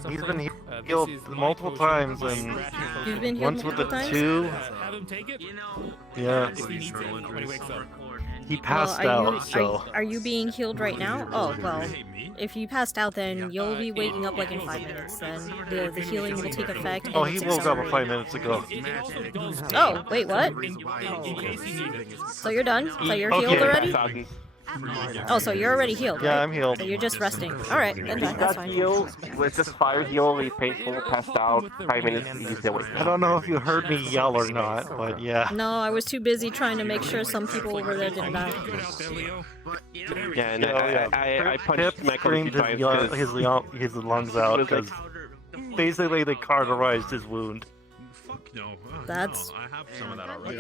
He's been healed multiple times, and You've been healed once with the multiple times? 2. Have him take it. Yeah. If he needs it when he wakes up. He passed out, so. Are you being healed right now? Oh, well. If you passed out, then you'll be waking up like in 5 minutes. Then the healing will take effect. Oh, and he it's woke up accelerated. 5 minutes ago. Oh, wait, what? So you're done? So you're healed already? Oh, so you're already healed, Yeah, right? I'm healed. So you're just resting. Alright, that's fine. Heal with just fire heal, he's painful, passed out, 5 minutes, he's still awake. I don't know if you heard me yell or not, but yeah. No, I was too busy trying to make sure some people over there didn't die. Yeah, and I punched Pip Michael a few screamed times. his lungs out because basically they cauterized his wound. No. That's... I have some of that already.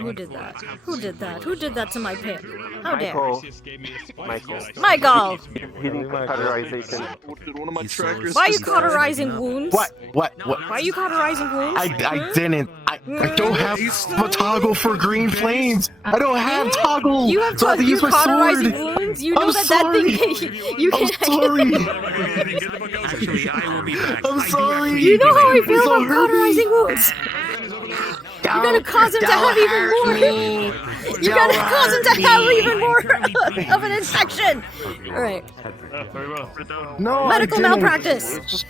Who did that? Who did that? Who did that to my Pip? How dare? Michael. Michael! Hitting cauterization. Why are you cauterizing wounds? What? Why are you cauterizing wounds? I didn't. I don't have a toggle for green flames. I don't have toggle. You have so I have to use my cauterizing sword. wounds? You know I'm that sorry. that thing you I'm can... sorry. Actually, I will be back. I'm sorry. You know how I feel So about hurt me. cauterizing wounds. You're gonna cause him to have even more. You're gonna cause him to have even more of an infection. All right. Very well. No, Medical I didn't. malpractice.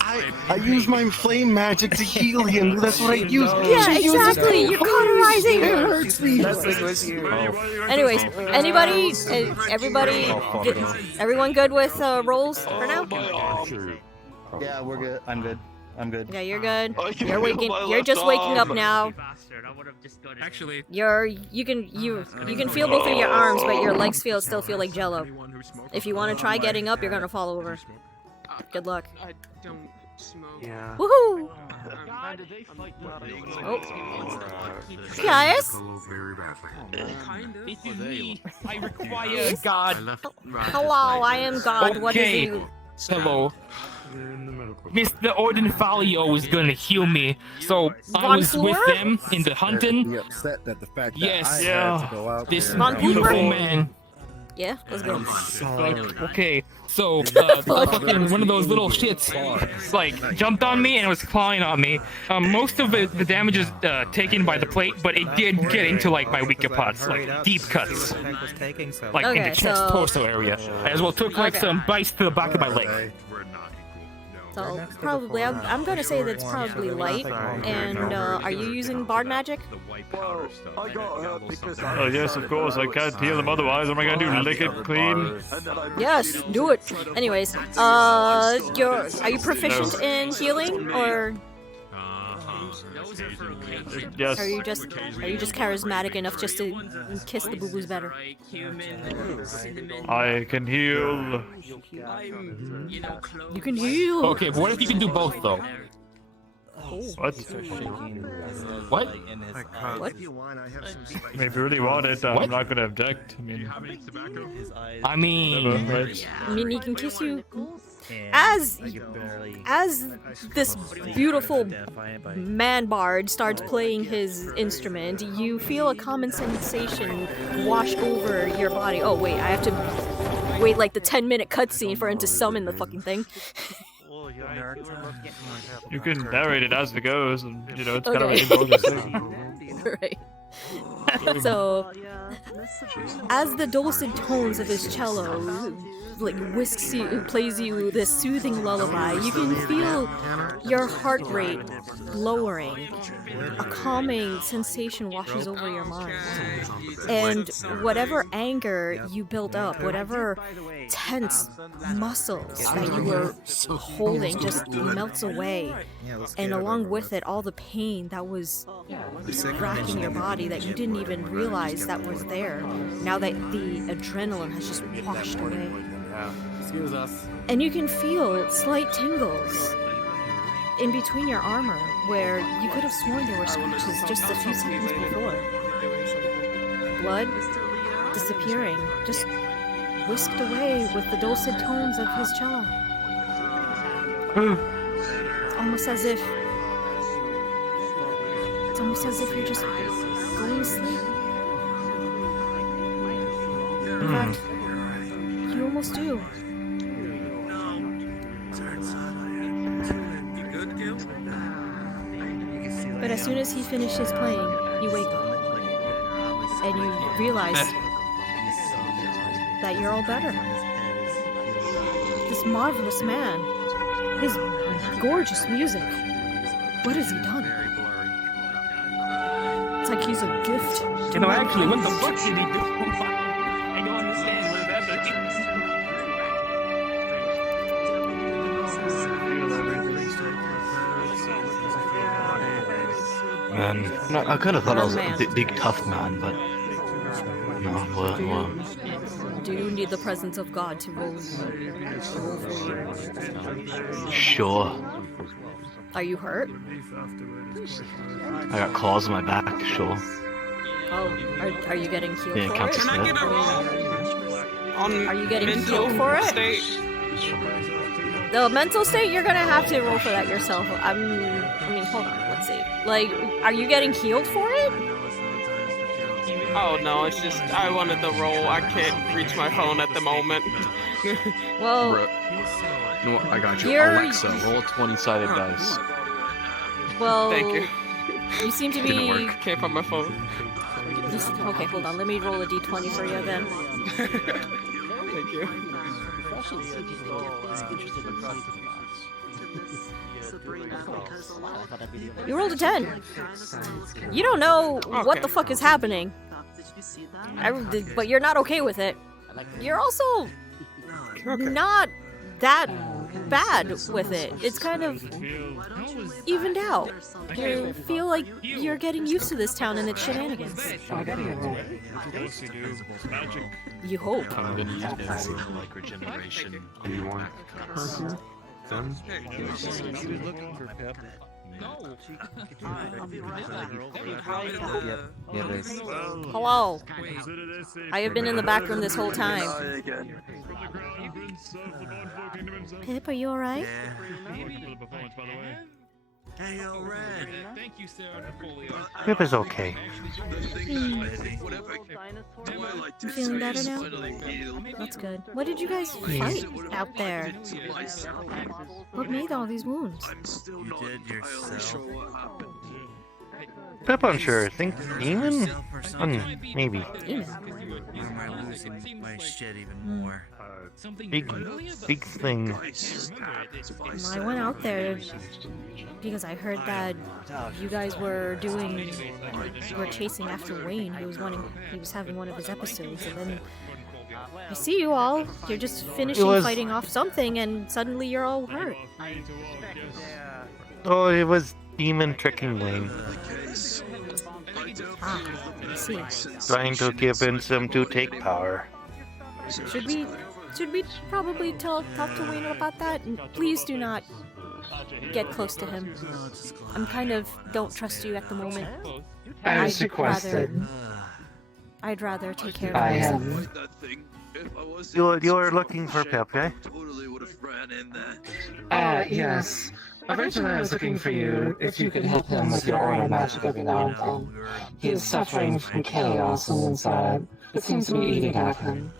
I use my flame magic to heal him. That's what I use. Yeah, She uses exactly. it. You're cauterizing. It hurts me. Anyways, anybody, everybody, everyone good with rolls for now? Yeah, we're good. I'm good. I'm good. Yeah, you're good. You're waking. You're just waking up now. Actually, you can feel both of your arms, but your legs still feel like jello. If you want to try getting up, you're gonna fall over. Good luck. I don't smoke. Yeah. Woohoo! Oh. Guys? This is me. I require God. Hello, I am God. What is Okay. you? Hello. Mr. Ordinfalio is gonna heal me, so I Von was with Fleur? them in the hunting. upset that the fact Yes, that I had to go out this there Von and- beautiful man. Yeah, let's go. Okay, so fucking one of those little shits like jumped on me and was clawing on me. Most of the damage is taken by the plate, but it did get into like my weaker parts, like deep cuts, like in Okay, the chest, so- torso area. I as well took like Okay. some bites to the back of my leg. So probably, I'm gonna say that's probably light. And are you using bard magic? Oh yes, of course. I can't heal him otherwise. What am I gonna do? Lick it clean? Yes, do it. Anyways, are you proficient in healing or? Yes. Are you just charismatic enough just to kiss the boo boos better? I can heal. You can heal. Okay, but what if you can do both though? What? What? What? I mean, if you really want it, I'm What? not gonna object. I mean, He can kiss you. As this beautiful man bard starts playing his instrument, you feel a common sensation wash over your body. Oh wait, I have to wait like the 10-minute cutscene for him to summon the fucking thing. You can narrate it as it goes, and you know it's kind of Okay. like a bonus thing. Right. So, as the dulcet tones of his cello like whisks you, plays you this soothing lullaby, you can feel your heart rate lowering. A calming sensation washes over your mind. And whatever anger you built up, whatever tense muscles that you were holding just melts away. And along with it, all the pain that was racking your body that you didn't even realize that was there, now that the adrenaline has just washed away. Excuse us. And you can feel slight tingles in between your armor where you could have sworn there were scratches just a few seconds before. Blood disappearing, just whisked away with the dulcet tones of his cello. It's almost as if you're just going to sleep. In fact, you almost do. But as soon as he finishes playing, you wake up. And you realize that you're all better. This marvelous man, his gorgeous music, what has he done? It's like he's a gift to You know, mankind. actually, what the fuck did he do? I don't understand what happened. I could have thought I was Man. a big tough man, but no. Well. Do you need the presence of God to roll for you? Sure. Are you hurt? I got claws on my back. Sure. Oh, are you getting healed Yeah, for counts it? as that. Are you getting healed for it? The mental state, you're gonna have to roll for that yourself. I mean, hold on, let's see. Like, are you getting healed for it? Oh no, it's just I wanted the roll. I can't reach my phone at the moment. Well, Bro, you know what? I got you. You're- Alexa, roll a 20-sided dice. well, Thank you. You seem to Didn't be. work. Can't find my phone. Okay, hold on. Let me roll a d20 for you then. Thank you. You rolled a 10. You don't know what the fuck is happening. But you're not okay with it. You're also not that bad with it. It's kind of evened out. You feel like you're getting used to this town and its shenanigans. You hope. Like regeneration. Do you want them? Hello. I have been in the back room this whole time. Pip, are you alright? Hey, yo, Red. Thank you, Sarah. Pip is okay. You feeling better now? That's good. What did you guys fight out there? What made all these wounds? You did yourself. Pip unsure. I think demon? Maybe. Demon? Or am I losing my shit even more? Big thing. Well, I went out there because I heard that you guys were chasing after Wayne. He was having one of his episodes, and then I see you all. You're just finishing fighting off something, and suddenly you're all hurt. Oh, it was demon tricking Wayne. Ah, I see. Trying to give him some to take power. Should we probably talk to Wayne about that? And please do not get close to him. I'm kind of don't trust you at the moment. As requested. I'd rather take care of myself. You're looking for Pip, eh? Yes. Originally I was looking for you if you could help him with your aura magic every now and then. He is suffering from chaos on the inside. It seems to be eating at him.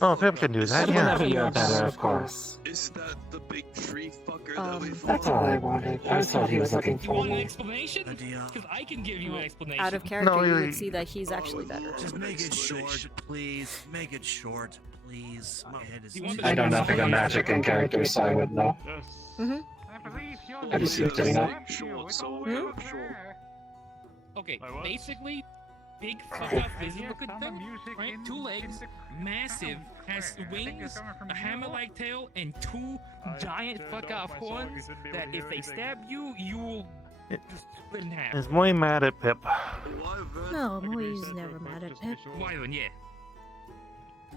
Oh, Pip can do that, But yeah. whenever you're better, of course. Is that the big tree fucker that we That's all I wanted. I was told he was looking for Want an me. explanation? Because I can give you an explanation. Out of character, you would see that he's actually better. Just make it short, please. Make it short, please. My head is. I know nothing of magic and character, so I would know. Have you seen it doing that? Okay, basically, big fuck up lizard looking thing, right? 2 legs, massive, has wings, a hammer-like tail, and 2 giant fuck off horns that if they stab you, you will just split in half. Is Moyi mad at Pip? No, Moyi's never mad at Pip. Why then, yeah.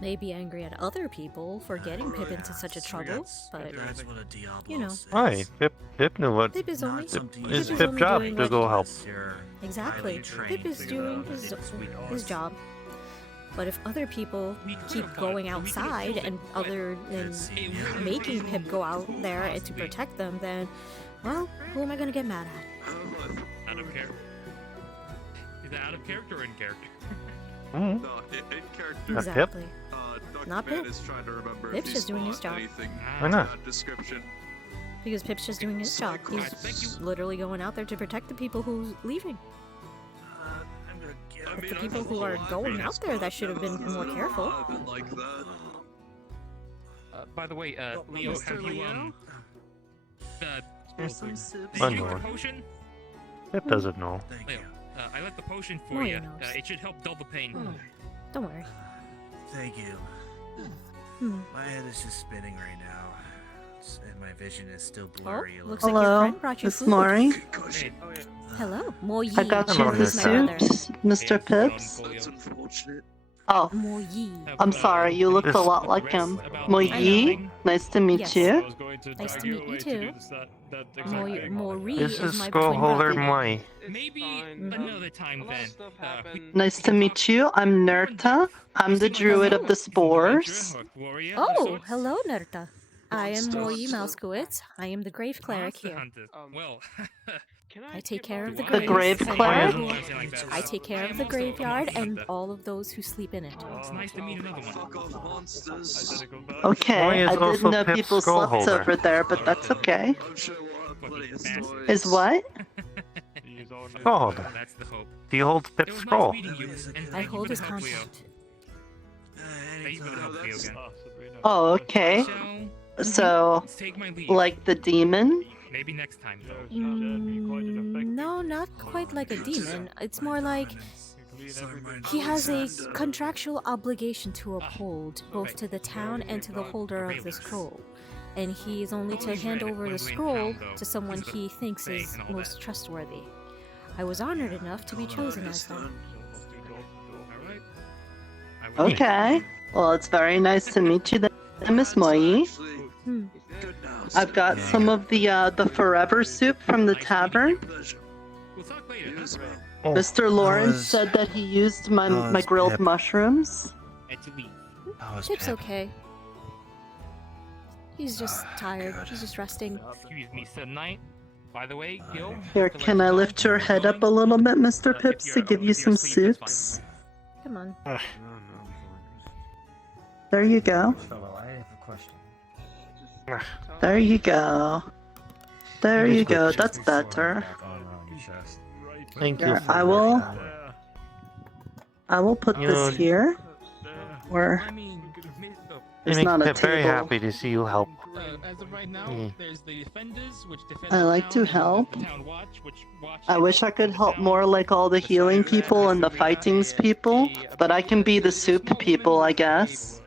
May be angry at other people for getting Pip into such a trouble, but you know. Why? Pip knew what. Pip is only. It's Pip's Pip's job doing to go what- help. Exactly. Pip is doing his job. But if other people keep going outside and making Pip go out there and to protect them, then, well, who am I gonna get mad at? Out of character. Is that out of character or in character? No, in character. Exactly. Dr. Not Man Pip. is trying to remember Pip's if just he doing his saw job. anything Why not? in that description. Because Pip's just doing his job. He's literally going out there to protect the people who's leaving. It's the people who are going out there that should have been more careful. Like that. By the way, Leo, have you Here's did some you soup. use the potion? It doesn't know. Leo, I left the potion for Moyi you. knows. It should help dull the pain. Don't worry. Thank you. Hmm. My head is just spinning right now. And my vision is still blurry. a Looks little. like your Hello, friend brought you Miss food. Mori. Hello, Moyi. I got you Hello, the Nessa. soups, Mr. Pips. That's unfortunate. Oh, Moyi. I'm sorry, you looked a lot like him. Moyi, nice to meet Yes. you. Nice to meet you too. Mori This is is my skull twin holder brother. Moyi. Maybe another time then. Nice to meet you. I'm Nerta. I'm the druid of the spores. Oh, hello, Nerta. I am Moyi Mouskowitz. I am the grave cleric here. Well, I take care of the The graves. grave and cleric? I take care of the graveyard and all of those who sleep in it. it's nice to meet another one. Okay, Moyi is I also didn't know Pip's people skull slept holder. over there, but that's okay. Is what? Skull holder. That's the hope. Do you hold Pip's scroll? I hold his contract. Thank you for the help, Leo, again. Oh, okay. So, Take my leave. like the demon? Maybe next time, though. No, not quite like a demon. It's more like he has a contractual obligation to uphold, both to the town and to the holder of the scroll. And he is only to hand over the scroll to someone he thinks is most trustworthy. I was honored enough to be chosen as that. Okay. Well, it's very nice to meet you then, Miss Moyi. I've got some of the forever soup from the tavern. Mr. Lawrence said that he used my grilled mushrooms. Chip's okay. He's just tired. He's just resting. Excuse me, Sir Knight. By the way, Gil. Here, can I lift your head up a little bit, Mr. Pips, to give you some soups? Come on. There you go. There you go. There you go. That's better. Thank you. Here, I will put this here. Where It there's makes not a Pip very table. happy to see you help. As of right now, there's the defenders, which defend I like to help. the town watch, which watch I wish I could help more like all the healing people and the fightings people, but I can be the soup people, I guess.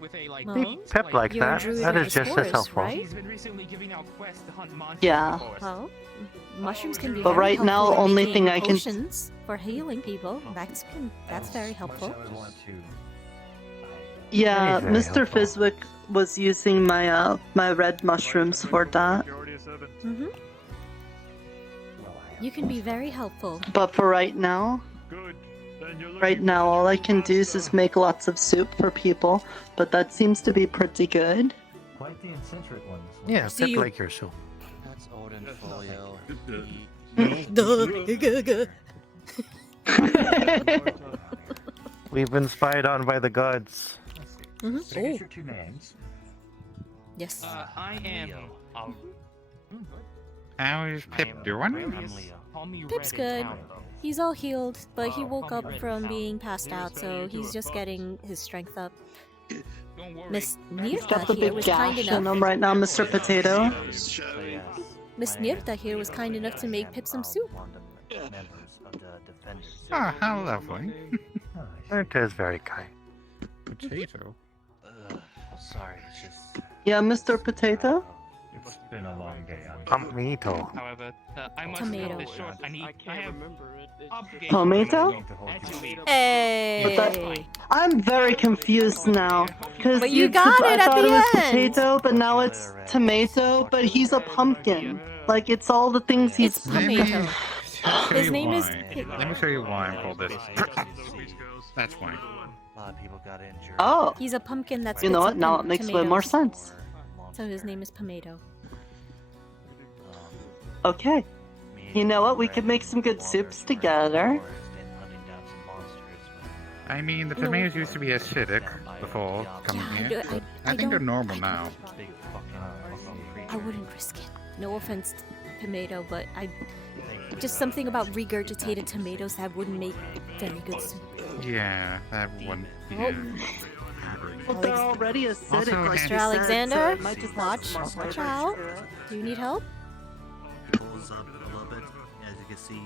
Well, Pip like you're a that. druid That of is the just as spores, helpful. right? He's been recently giving out quests to hunt monsters. Yeah. Well, mushrooms can be But very right now, helpful in only making thing I can- potions for healing people. That's very helpful. Yeah, Very Mr. helpful. Fizwick was using my my red mushrooms for that. Mm-hmm. You can be very helpful. But for right now, all I can do is just make lots of soup for people. But that seems to be pretty good. Quite the eccentric ones. Yeah, See Pip you. like your soup. That's Odin Folio. We've been spied on by the gods. Mm-hmm. Can I get your two names? Yes. I am. How is Pip doing? Call me Pip's Red in good. town, though. He's all healed, but he woke up from being passed out, so he's just getting his strength up. Don't worry. Miss Got the Nirta here big was kind gash in enough. him right now, Mr. Potato. Miss Nirta here was kind enough to make Pip some soup. Ah, how lovely. It is very kind. Potato. Sorry, it's just. Yeah, Mr. Potato. It's been a long day. Tomato. However, I must Tomato. cut this short. I have obligations. Tomato? Hey! But that, I'm very confused now. Cause But you got it I at thought the it was end. potato, but now it's tomato. But he's a pumpkin. Like it's all the things he's. It's tomato. His name is. Let me show you why I'm called this. That's why. A lot of people got injured. Oh. He's a pumpkin that's. You know what? Now it makes way more sense. So his name is Pomato. Okay. You know what? We could make some good soups together. I mean, the tomatoes used to be acidic before coming here. I think they're normal now. I wouldn't risk it. No offense, Tomato, but just something about regurgitated tomatoes that wouldn't make very good soup. Yeah, that wouldn't be Oh. good. Well, they're already acidic, Also, like Mr. you said, Alexander, so it might just watch out. Do you need help? Pulls up a little bit. As you can see,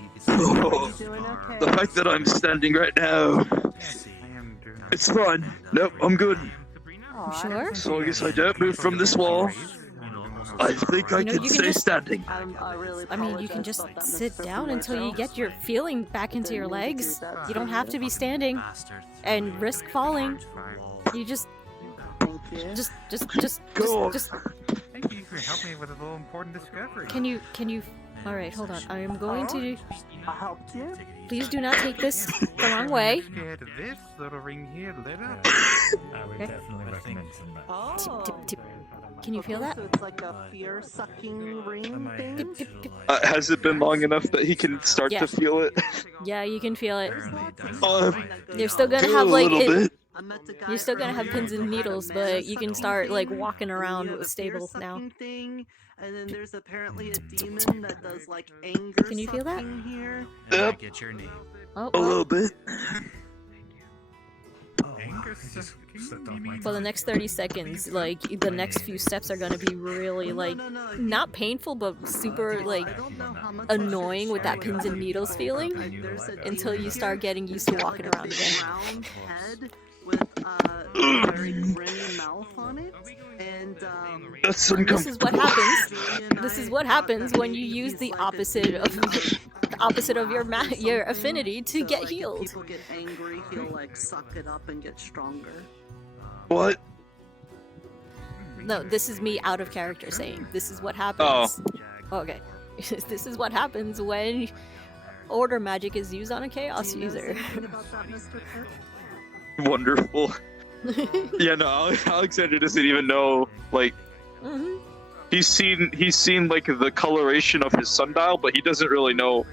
The fact that I'm standing right now, it's fine. Nope, I'm good. Sure. As long as I don't move from this wall, I think I You know, can you can stay just- standing. I mean, you can just sit down until you get your feeling back into your legs. You don't have to be standing and risk falling. You just Thank you for helping me with a little important discovery. Can you? All right, hold on. I am going to. I helped you. Please do not take this the wrong way. Get this little ring here lit up. I would definitely recommend some that. Oh. Tip, tip. Can you feel that? So it's like a fear-sucking ring thing? Has it been long enough that he can start Yeah. to feel it? Yeah, you can feel it. Uh, You're still gonna do have a like little bit. You're still gonna have pins and needles, but you can start like walking around with stable now. Thing, and then there's apparently a demon that does like anger. Can you feel that? Here. Yep. Get your name. Oh, A little bit. For the next 30 seconds, like the next few steps are gonna be really like not painful, but super like annoying with that pins and needles feeling until you start getting used to walking around again. Round head with a very grinny mouth on it, and That's This is what happens. This is what happens when you use the opposite of your affinity to get healed. People get angry, he'll like suck it up and get stronger. What? No, this is me out of character saying this is what happens. Okay. This is what happens when order magic is used on a chaos user. Wonderful. Yeah, no, Alexander doesn't even know. Like, he's seen like the coloration of his sundial, but he doesn't really know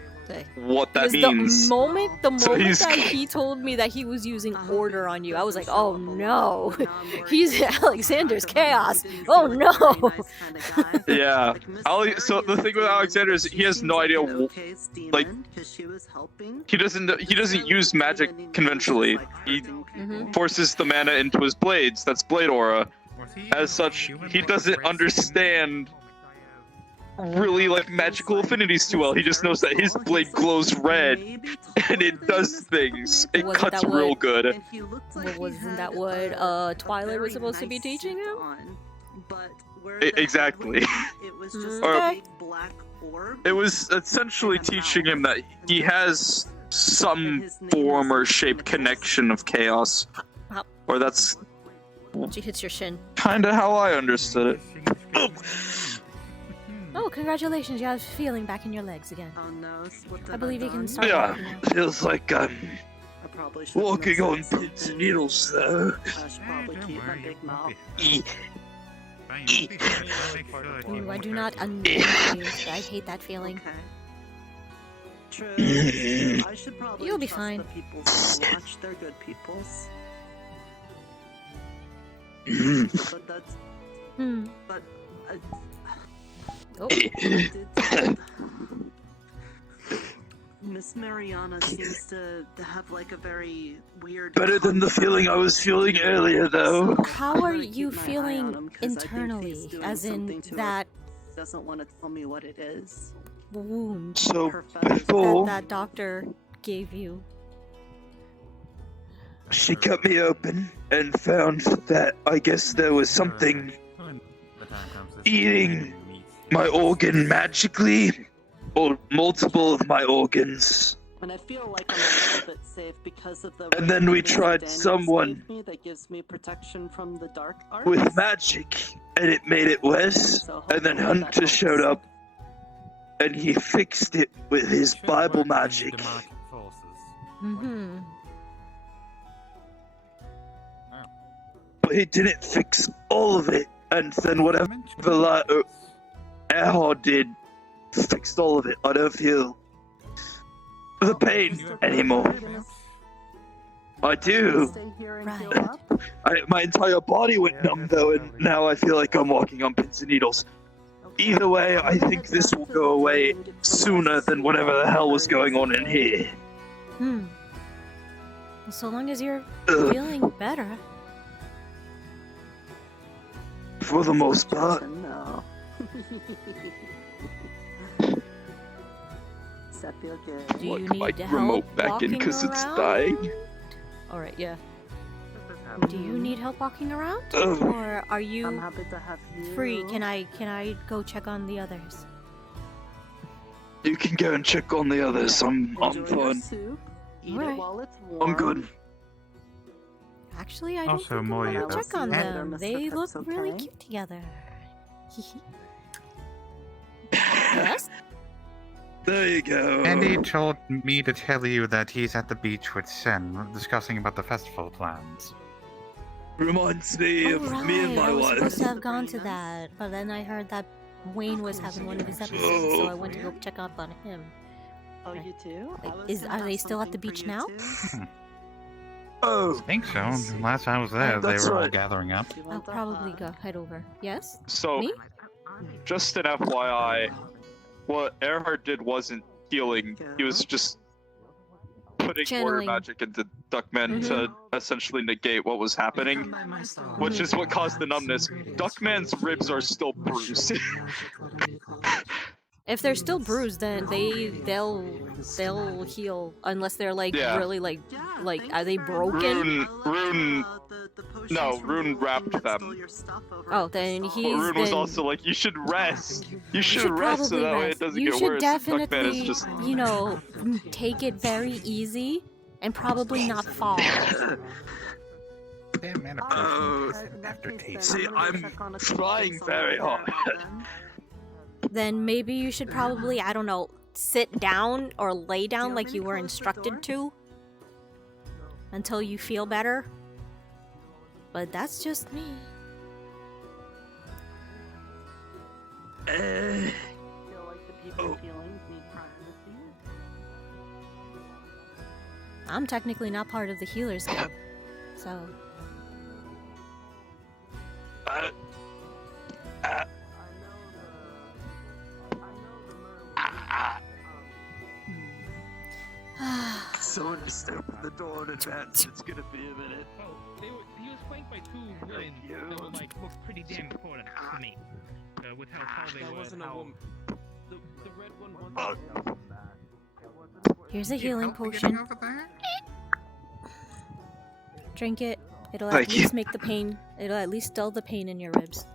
what that Because means. the moment So he's- that he told me that he was using order on you, I was like, oh no, he's Alexander's chaos. Oh no. Yeah. So the thing with Alexander is he has no idea. Like, he doesn't use magic conventionally. He forces the mana into his blades. That's blade aura. As such, he doesn't understand really like magical affinities too well. He just knows that his blade glows red and it does things. It Wasn't cuts that real what- good. Well, wasn't that what Twilight was supposed to be teaching him? Exactly. It was just Or- a big black orb. It was essentially teaching him that he has some form or shape connection of chaos. Or that's She hits your shin. kind of how I understood it. Oh, congratulations! You have feeling back in your legs again. Oh no! I believe you can start. Yeah, walking now. feels like I'm walking on pins and needles though. I should probably keep my big mouth. Ooh, I do not understand you. I hate that feeling. True. I should probably You'll be trust fine. the peoples I watch. They're good peoples. But that's. But. Oh. Miss Mariana seems to have like a very weird. Better than the feeling I was feeling earlier though. How are you feeling internally? As in that doesn't want to tell me what it is. wound So that before that doctor gave you? she cut me open and found that I guess there was something eating my organ magically, or multiple of my organs. And I feel like I'm a little bit safe because of the. And then we thing that tried Daniel someone gave me that gives me protection from the dark arts. with magic, and it made it worse. And then Hunter showed up, and he fixed it with his Bible magic. Mm-hmm. But he didn't fix all of it, and then whatever Erhard did fixed all of it. I don't feel the pain anymore. I do. My entire body went numb though, and now I feel like I'm walking on pins and needles. Either way, I think this will go away sooner than whatever the hell was going on in here. Well, so long as you're feeling better. For the most part. No. Does that feel good? Do you Plug my need help remote back in walking because it's around? dying. Alright, yeah. Do you need help walking around? Ugh. Or are you I'm happy to have you. free? Can I go check on the others? You can go and check on the others. I'm Enjoy your fine. soup. Eat Alright. it while it's warm. I'm good. Actually, I don't Also, think I'm Moyi, gonna check on and- them. They look Pep's really okay. cute together. Yes? There you go. Andy told me to tell you that he's at the beach with Sen, discussing about the festival plans. Reminds me of me and my I was wife. supposed to have gone to that, but then I heard that Wayne was having one of his episodes, so I went to go check up on him. Oh, you too? Are they still at the beach now? Oh, I think so. Last time I was there, they That's were all right. gathering up. I'll probably go head over. Yes? So, Me? just an FYI, what Earhart did wasn't healing. He was just putting water Channeling. magic into Duckman to essentially negate what was happening, which is what caused the numbness. Duckman's ribs are still bruised. If they're still bruised, then they'll heal unless they're like Yeah. really like are they broken? Rune wrapped them. Oh, then But he's Rune was then- also like, you should rest. You should should rest so probably that way it rest. doesn't You get should worse. Duckman definitely, is just take it very easy and probably not fall. See, I'm trying very hard. Then maybe you should probably, I don't know, sit down or lay down like you were instructed to until you feel better. But that's just me. I'm technically not part of the healers guild, so. Someone just opened the door in advance. It's gonna be a minute. Oh, he was flanked by two women that were like looked pretty damn important to me. With how tall they were. And how... The red one was. Here's a healing potion. Drink it. It'll at Thank you. least make the pain. It'll at least dull the pain in your ribs.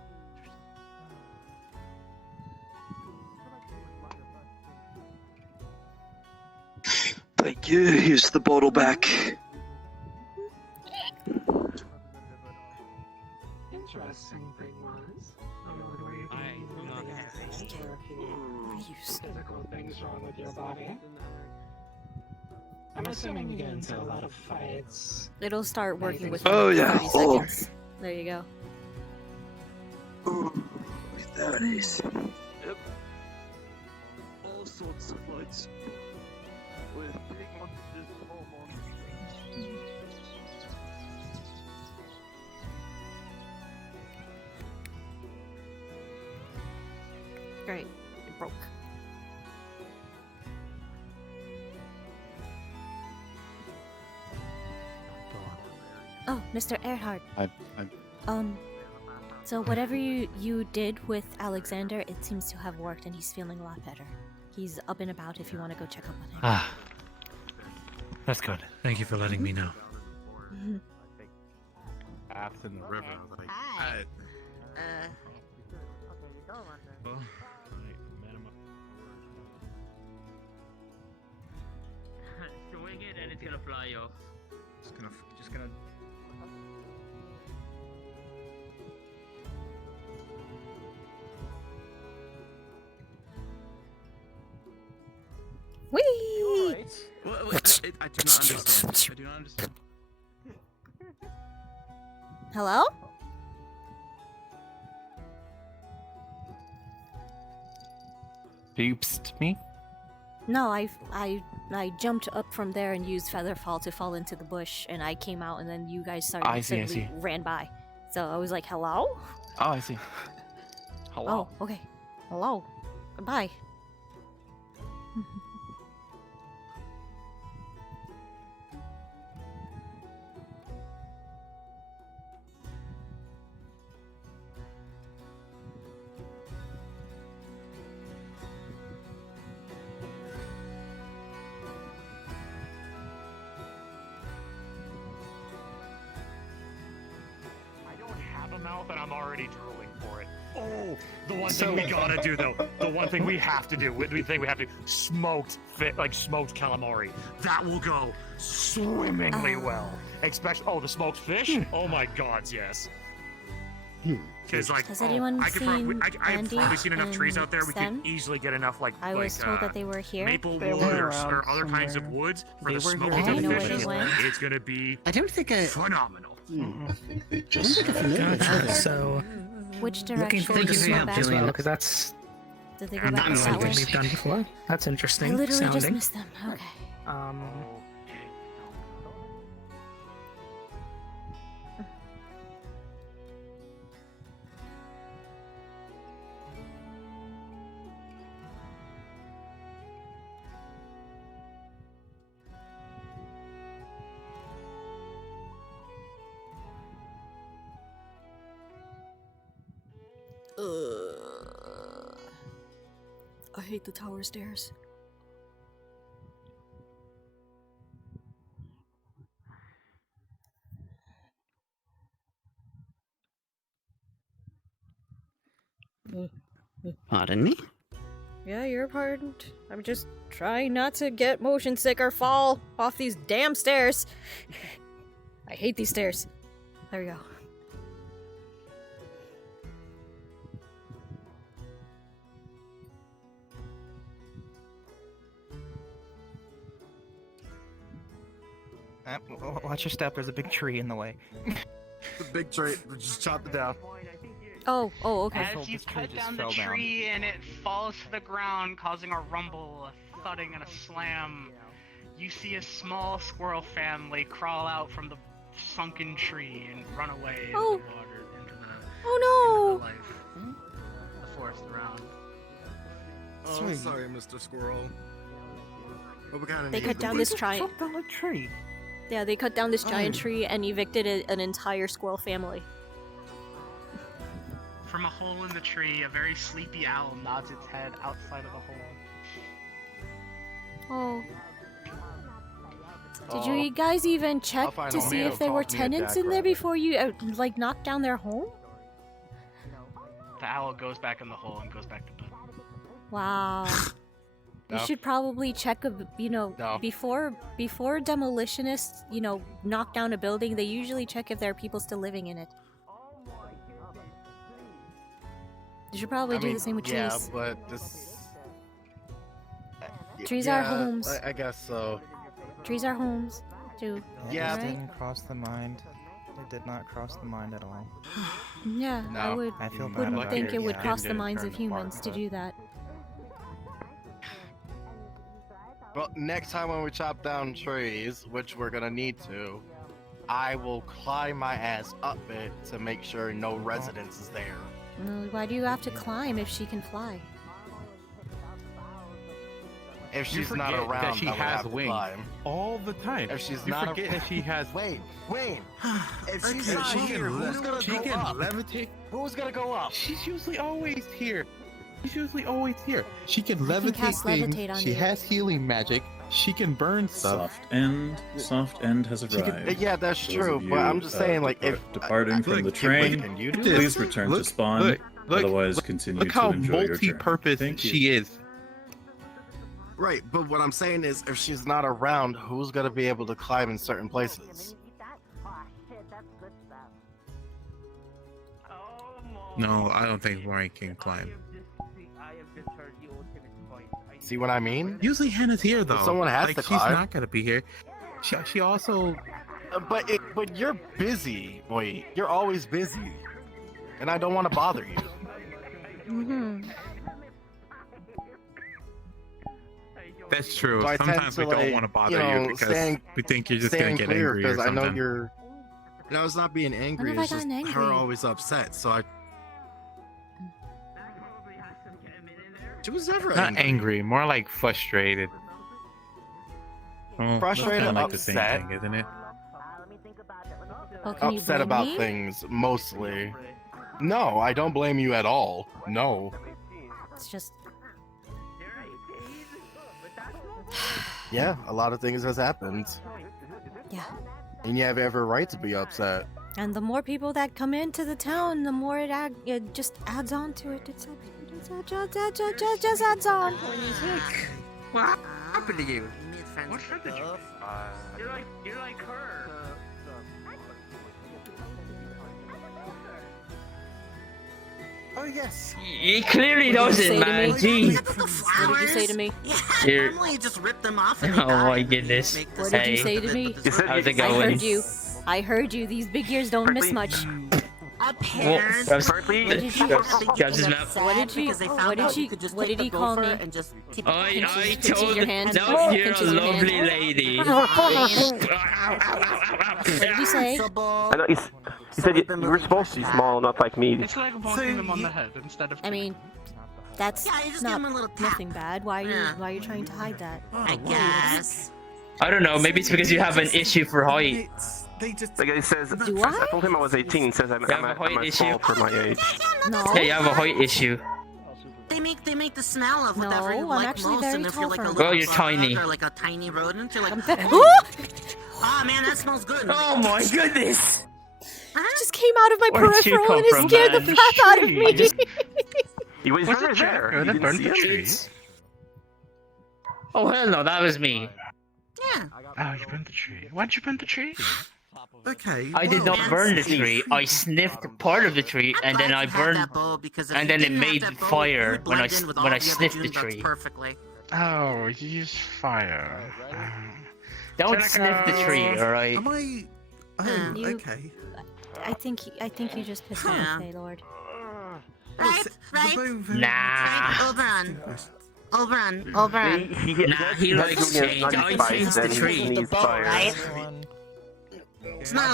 Thank you. Here's the bottle back. Interesting thing was, I do not have physical things wrong with your body. I'm assuming you get into a lot of fights. It'll start working with Oh, you in yeah. 30 Oh. seconds. There you go. Ooh, there it is. Yep. All sorts of fights. With big monsters, small monsters. Great. It broke. Oh, Mr. Earhart. So whatever you did with Alexander, it seems to have worked, and he's feeling a lot better. He's up and about if you want to go check up on him. Ah. That's good. Thank you for letting me know. Mhm. Baths in the river. Like, Swing it and it's gonna fly off. just gonna. I do not understand. I do not understand. Hello? Oops, me? No, I jumped up from there and used Featherfall to fall into the bush, and I came out, and then you guys I see, suddenly ran by. So I was like, hello? Oh, I see. Hello. Oh, okay. Hello. Goodbye. I don't have a mouth and I'm already drooling for it. Oh, the one thing we gotta do though, the one thing we have to do, smoked calamari. That will go swimmingly well. Especially, the smoked fish? Oh my god, yes. Because like, Has anyone I've seen probably seen enough Andy trees out there. We Sen? could easily get enough I was told that they were here. maple They wood were or around other kinds of somewhere. woods for They the were smoking here of the already. fishes. Went. It's gonna be I don't think I. phenomenal. Gotcha. So, Which looking direction forward to did they seeing go back? Julian because that's Did they go not back something that we've way? done before. That's I interesting literally just sounding. missed them. Okay. I hate the tower stairs. Pardon me? Yeah, you're pardoned. I'm just trying not to get motion sick or fall off these damn stairs. I hate these stairs. There we go. Watch your step, there's a big tree in the way. The big tree, just chop it down. Oh, okay. As you cut down the tree and it falls to the ground, causing a rumble, a thudding, and a slam, you see a small squirrel family crawl out from the sunken tree and run away into the water, into Oh no! life, the forest around. Oh, sorry, Mr. Squirrel. But we kinda They need cut the- down this giant. tree. Yeah, they cut down this giant Oh. tree and evicted an entire squirrel family. From a hole in the tree, a very sleepy owl nods its head outside of the hole. Oh. Did you guys even check I'll find to a see tomato if there were called me a tenants in there jackrabbit. before you knocked down their home? The owl goes back in the hole and goes back to bed. Wow. You No. should probably check No. before demolitionists, knock down a building, they usually check if there are people still living in it. You should probably do the same with yeah, trees. but this. Trees are yeah, homes. I guess so. Trees are homes, too. Yeah. It Right? didn't cross the mind. It did not cross the mind at all. Yeah, I No, I feel bad wouldn't about think it, it would yeah. cross the Didn't minds turn of the bark, humans to but- do that. Well, next time when we chop down trees, which we're gonna need to, I will climb my ass up it to make sure no residence is there. Well, why do you have to climb if she can fly? If You she's not forget around, that she I would has have to wings climb. all the time. If she's You not forget around, that she has. Wayne, if she's Okay, not she here, can who's gonna she go can up? levitate. Who's gonna go up? She's usually always here. She's usually always here. She can levitate cast things. levitate on She you. has healing magic. She can burn stuff. Soft end has arrived. Yeah, that's Those true, of but you, I'm just saying, like, if departing from the train, can you do please this? return to spawn. Otherwise, continue look how to enjoy your journey. multi-purpose Thank you. she is. Right, but what I'm saying is, if she's not around, who's gonna be able to climb in certain places? No, I don't think Moyi can climb. See what I mean? Usually Hannah's here though. Someone has like, to she's climb. not gonna be here. She also. But you're busy, boy. You're always busy, and I don't want to bother you. Mm-hmm. That's true. So I tend Sometimes we to, don't like, want to bother you know, you because stand- we think you're just gonna stand get clear, angry or 'cause I know something. you're. And I was not being angry. When have It's I just gotten her angry? always upset. So I. She was never Not angry, more like frustrated. Well, Frustrated, that's kinda like the same upset. thing, isn't it? Oh, can you Upset blame about me? things mostly. No, I don't blame you at all. No. It's just. Yeah, a lot of things has happened, Yeah. and you have every right to be upset. And the more people that come into the town, the more it just adds on to it. It just adds on. What happened to you? What happened to you? You're like her. Oh yes. He clearly What did you doesn't, say to man. me? Jeez. What did you say to me? You're- Normally you just rip them off. Oh my goodness. What did you say to me? How's it I going? heard you. I heard you. These big ears don't miss much. A parent. What did you? Judge his mouth. What did you? Because they What found did out you you? could just What take did the he call gopher me? and just keep I pinches told your hand. no, you're a Pinches your hand. lovely lady. What did you say? I know, you said you were supposed to be small, not like me. It's like bonking them on the head instead of. I mean, that's Yeah, you just not give him a little tap. nothing bad. Why are you? Yeah. Why are you trying to hide that? I guess. I don't know, maybe it's because you have an issue for height. The guy says, Do I told him I was 18, he says I'm You have a height I'm issue? small for my age. No. Yeah, you have a height issue. They make the smell of whatever No, you I'm like actually most, very and if you're tall like a for a little Well, you're bug tiny. or like a tiny rodent, you're like, Ooh! oh man, that smells good. Oh my goodness! Just came out of my Where did you peripheral come and it from, scared the man? crap out of me. He was Was right it there. Jack You that didn't burned see the him? tree? Oh hell no, that was me. Yeah. Oh, you burned the tree. Why'd you burn the tree? Okay. I did not burn the tree. I sniffed part of the tree and then I burned. And then it made fire when I sniffed the tree. Perfectly. Oh, you used fire. Don't sniff the tree, alright? Am I? Oh, You- okay. I think you just pissed me off, Lord. Right, right. Nah. Oberon. Nah, he likes change. I changed the tree. Right? It's not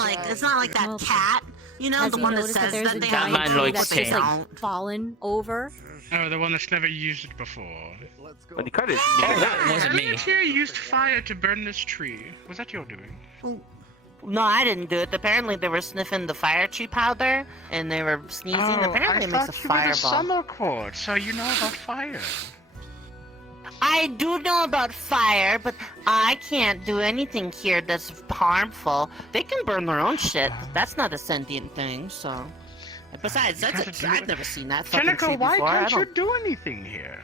like that cat. You know, Has the he one that noticed says there's that a they That have man to, likes but they Just like don't. fallen over. Oh, the one that's never used it before. But he cut it. Oh, that wasn't me. Here used fire to burn this tree. Was that your doing? No, I didn't do it. Apparently, they were sniffing the fire tree powder, and they were sneezing. Apparently, it makes a fireball. summer court, so you know about fire. I do know about fire, but I can't do anything here that's harmful. They can burn their own shit. But that's not a sentient thing, so. Besides, I've never seen that fucking tree Jenica, why before. can't you do anything here?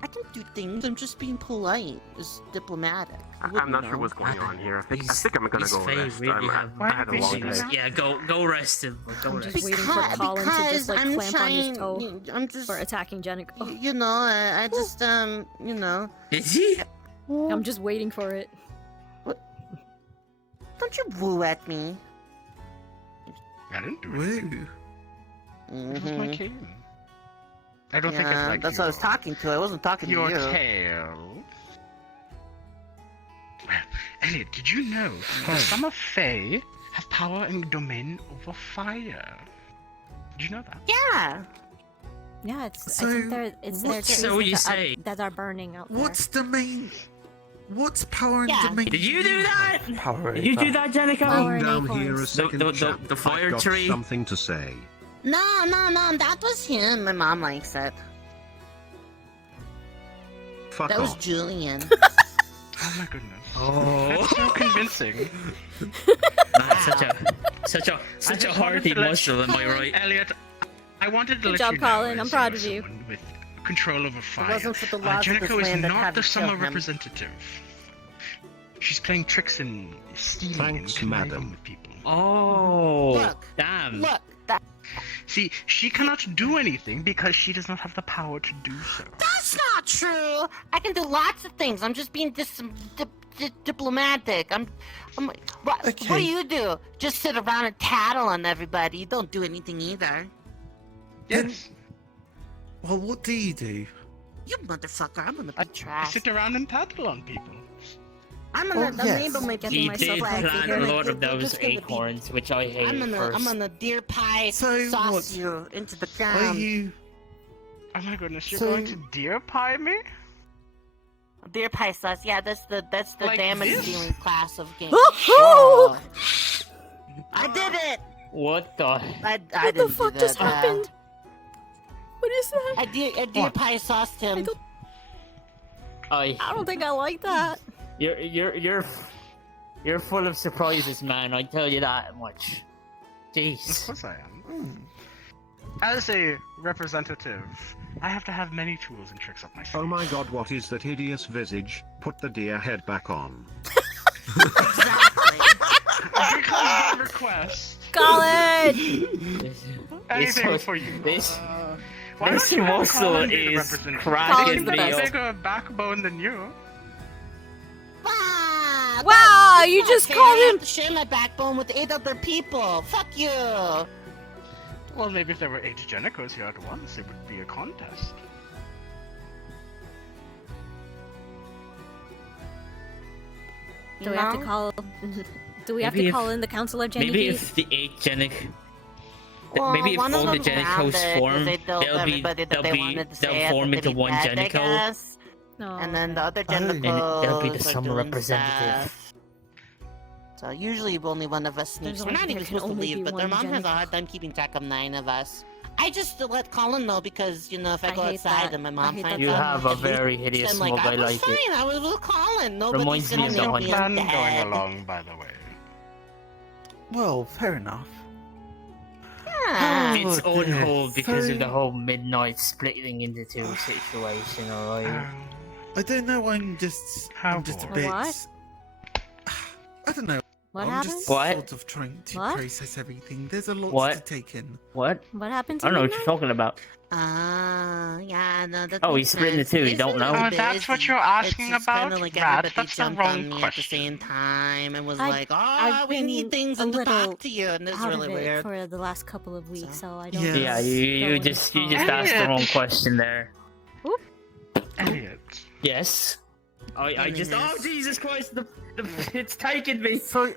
I can do things. I'm just being polite. It's diplomatic. I'm not sure what's going on here. I think I'm gonna go rest. I had a long day. Yeah, go rest him. Go I'm rest. just waiting for Colin to just like I'm clamp on his trying- toe I'm just for attacking Jenica. You know, I just you know. Is he? I'm just waiting for it. Don't you woo at me. I didn't do Woo. It was my cane. I don't think it's Yeah, like that's what I was talking to. I wasn't talking your to you. tail. Elliot, did you know that some of Fae have power and domain over fire? Did you know that? Yeah. Yeah, it's So, I think it's their trees So you that, say. that are burning out there. What's the main? What's power and Yeah. domain? Did you do that? Power Did you do that, Jenica? Power and Down acorns. here a second, the chap. fire I've got tree? something to say. No, that was him. My mom likes it. Fuck That was off. Julian. Oh my goodness. Oh. That's so convincing. Man, such a hearty muscle, am I right? Elliot, I wanted to Good let job, you know Colin. I'm as proud you're of you. someone with control over fire. wasn't for the laws of this Jenica is land that not had the to kill summer him. representative. She's playing tricks and stealing Thanks, and conniving madam. with people. Oh, Look, damn. Look, that See, she cannot do anything because she does not have the power to do so. That's not true. I can do lots of things. I'm just being diplomatic. What do you do? Just sit around and tattle on everybody. You don't do anything either. Yes. Well, what do you do? You motherfucker, I'm gonna be trash. I sit around and tattle on people. I'm gonna rainbow my He did plant a lot of those acorns, which I hate I'm first. gonna deer pie sauce what? you into the Are ground. you? Oh my goodness, you're So- going to deer pie me? Deer pie sauce, yeah, that's the Like damage this? dealing class of game. Woohoo! I did it! What the? I What didn't the do fuck that, just happened? What is that? I deer pie sauced him. I don't think I like that. You're full of surprises, man. I tell you that much. Of Jeez. course I am. As a representative, I have to have many tools and tricks up my sleeve. Oh my god, what is that hideous visage? Put the deer head back on. Because by request. Colin! Anything for you. Why this don't you have muscle Colin be the is representative? cracking He's me got a up. bigger backbone than you. Wow, you just called I him. have to share my backbone with 8 other people. Fuck you. Well, maybe if there were 8 Genicos here at once, it would be a contest. Do we have to call? Do we have to call in the Council of Genies? Maybe if the 8 Genic. Well, Maybe if one of all the them Genicos rounded, form, they told everybody that they wanted to say it, form but into they one begged, I Genico. guess. And then the other Genicos There'll be the are summer doing representative. stuff. So usually only one of us sneaks. There's We're not only- even there can supposed to only leave, be but their one mom has a Genico. hard time keeping track of 9 of us. I just let Colin know because, you know, if I go hate outside that. and my I mom hate finds You out, have a at least very hideous I'm like, mug, I I was like it. fine, I was with Colin. Nobody's Reminds me gonna of make the me Plan dead. going along, by the way. Well, fair enough. It's Oh, on dear. hold because of the So- whole midnight splitting into 2 situation, alright? I don't know. I'm just a bit. What? I don't know. What I'm happened? just What? sort of trying to What? process everything. There's a lot What? to take in. What? What happened I to don't know what Midnight? you're talking about. Yeah, no, that Oh, makes he's splitting sense. the 2, you It's don't know? really Oh, that's what busy. you're asking It's just about? kinda like Rat, everybody that's the jumped wrong on me at the question. same time and was I- like, I've we need been things a and to little talk to you, and it's out really of it weird. for the last couple of weeks, so I don't. Yeah. Yeah, know you what's just going on. asked the wrong Elliot. question there. Elliot. Yes. I just Yes. oh Jesus Christ, it's taking me. So,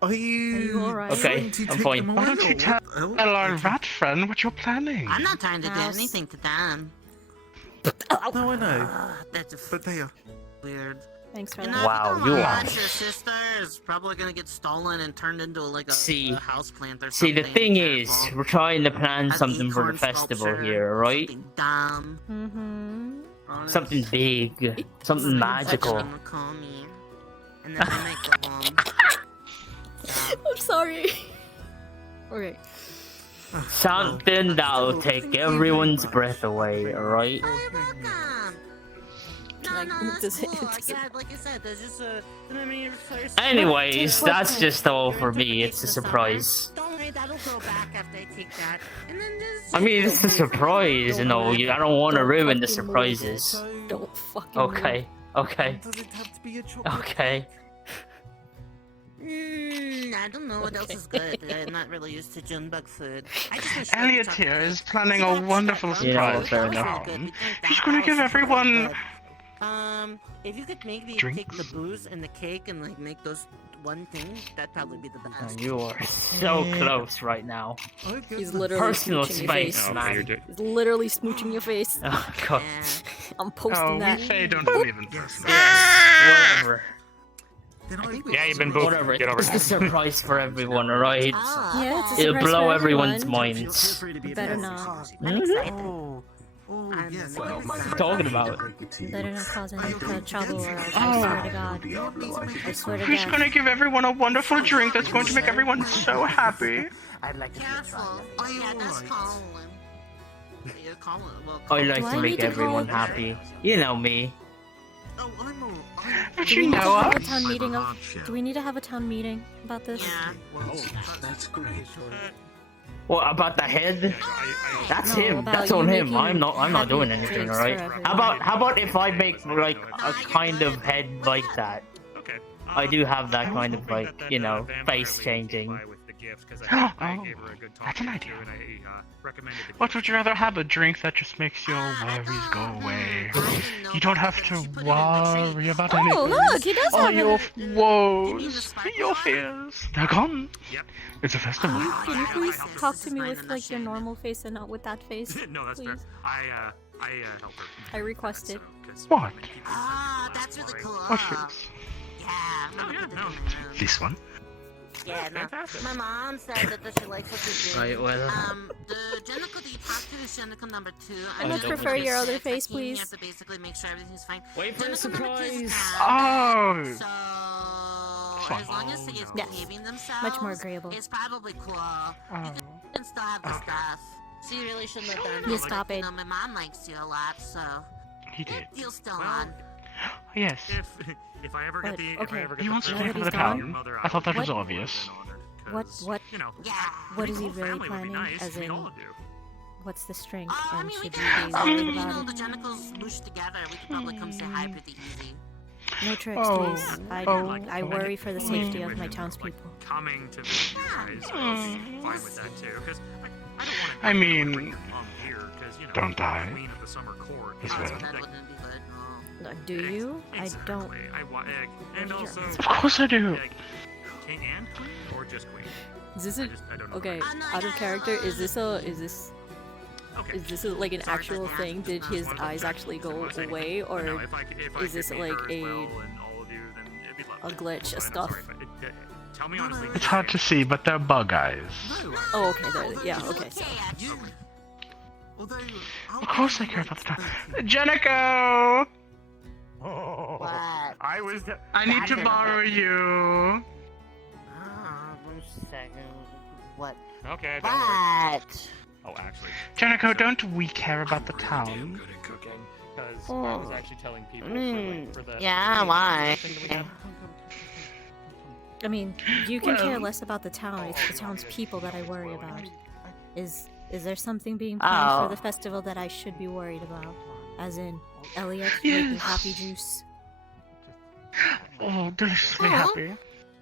are you alright? Okay, trying to I'm take fine. them Why away, don't you or tell what? our rat friend what you're planning? I'm not trying to do Yes. anything to them. No, I know, That's but they are. weird. Thanks for You that. know, Wow, if you you don't are- watch your sister is probably gonna get stolen and turned into like a house plant or See, something. the thing is, we're trying to plan An something for the acorn festival sculpture, here, right? Something dumb. Mm-hmm. Something big, something magical. Call me, and then I make the bomb. I'm sorry. Okay. Something that'll take everyone's breath away, alright? Does it- Like I said, there's just a. Anyways, that's just all for me. It's a surprise. Don't worry, that'll grow back after I take that. And then there's. I mean, it's a surprise, you know. I don't want to ruin the surprises. Don't fucking. Okay, okay, Does it have to be a chocolate? okay. I don't know what else is good. I'm not really used to Junebug food. I just wish Elliot here is planning a wonderful You know, surprise fair for enough. town. She's gonna give everyone. If you could maybe Drinks? take the booze and the cake and like make those one thing, that'd probably be the best. You are so close right now. He's literally Personal smooching your space, face. man. He's literally smooching your face. Oh god. I'm posting Oh, that. we say don't believe in personal. Whatever. Yeah, you've been booked. Whatever. Get over It's it. a surprise for everyone, alright? Yeah, it's a It'll surprise blow for everyone's everyone. minds. Better not. Oh, yes. What are you talking about? Better not cause any trouble, or else I swear to God. I swear to Who's God. gonna give everyone a wonderful drink that's going to make everyone so happy? Careful. Oh yeah, that's Colin. Yeah, Colin. Well, I like Do I to need make to everyone call- happy. You know me. Oh, But Do you we need to know have a us. town meeting of? Do we need to have a town meeting about this? Yeah. Well, that's great. What about the head? That's No, him. about That's you on him. making I'm not doing happy anything, drinks alright? for everyone. How about if I make like a kind of head like that? Okay. I do have that kind of like, you know, face changing. Oh, that's an idea. What would you rather have? A drink that just makes your worries go away. You don't have to worry about anything. Oh, look, he does All have your a... woes, your fears, they're gone. It's a festival. Can you please talk to me with like your normal face and not with that face? No, that's fair. Please. I help her. I requested. What? Ah, that's really cool. What face? Yeah. No. This one? Yeah, no. My mom said that she likes what you do. Right, well. The Genical that you talk to is Genical number 2. I much prefer your other face, please. You have to basically make sure everything's fine. Wait for the surprise. Oh! So, as long as he is behaving themselves, Much more agreeable. it's probably cool. You can still have the stuff. So you really shouldn't have done You that. stop it. You know, my mom likes you a lot, so... He did. Deal's still on. Yes. If I ever get the if I ever get He the wants to Now take that over he's the gone? town. I thought that was What? obvious. What, you know, what is he whole really family would be planning? nice. As We'd in, all do. what's the strength? I And mean, we should can we have be some, worried you know, about the it? Genitals smooshed together. We could probably come say hi pretty easy. No tricks, Oh, please. I worry for the safety of my townspeople. Coming to visit you guys, fine with that too. Because I don't want to. I mean, bring your mom here because you know, don't die. Queen of the summer court. As Oh, well. so that wouldn't be good, no. Do you? I don't. And also, Of course I do. King and queen, or just queen? Is this a... I don't know. Okay, out of character, is this like an actual thing? Did his eyes actually go away, or is this like a glitch, a scuff? Tell me honestly. It's hard to see, but they're bug eyes. Oh, okay, there, yeah, okay. So. Of course I care about the town. Jenico! What? I was. I need to borrow you. 1 second. What? Okay. Don't worry. What? Oh, actually. Jenico, don't we care about the town? Because I was actually telling people for the Yeah, why? thing that we had. I mean, you can care less about the town. It's the town's people that I worry about. Is there something being planned for the festival that I should be worried about? As in, Elliot making happy juice. Oh, deliciously happy.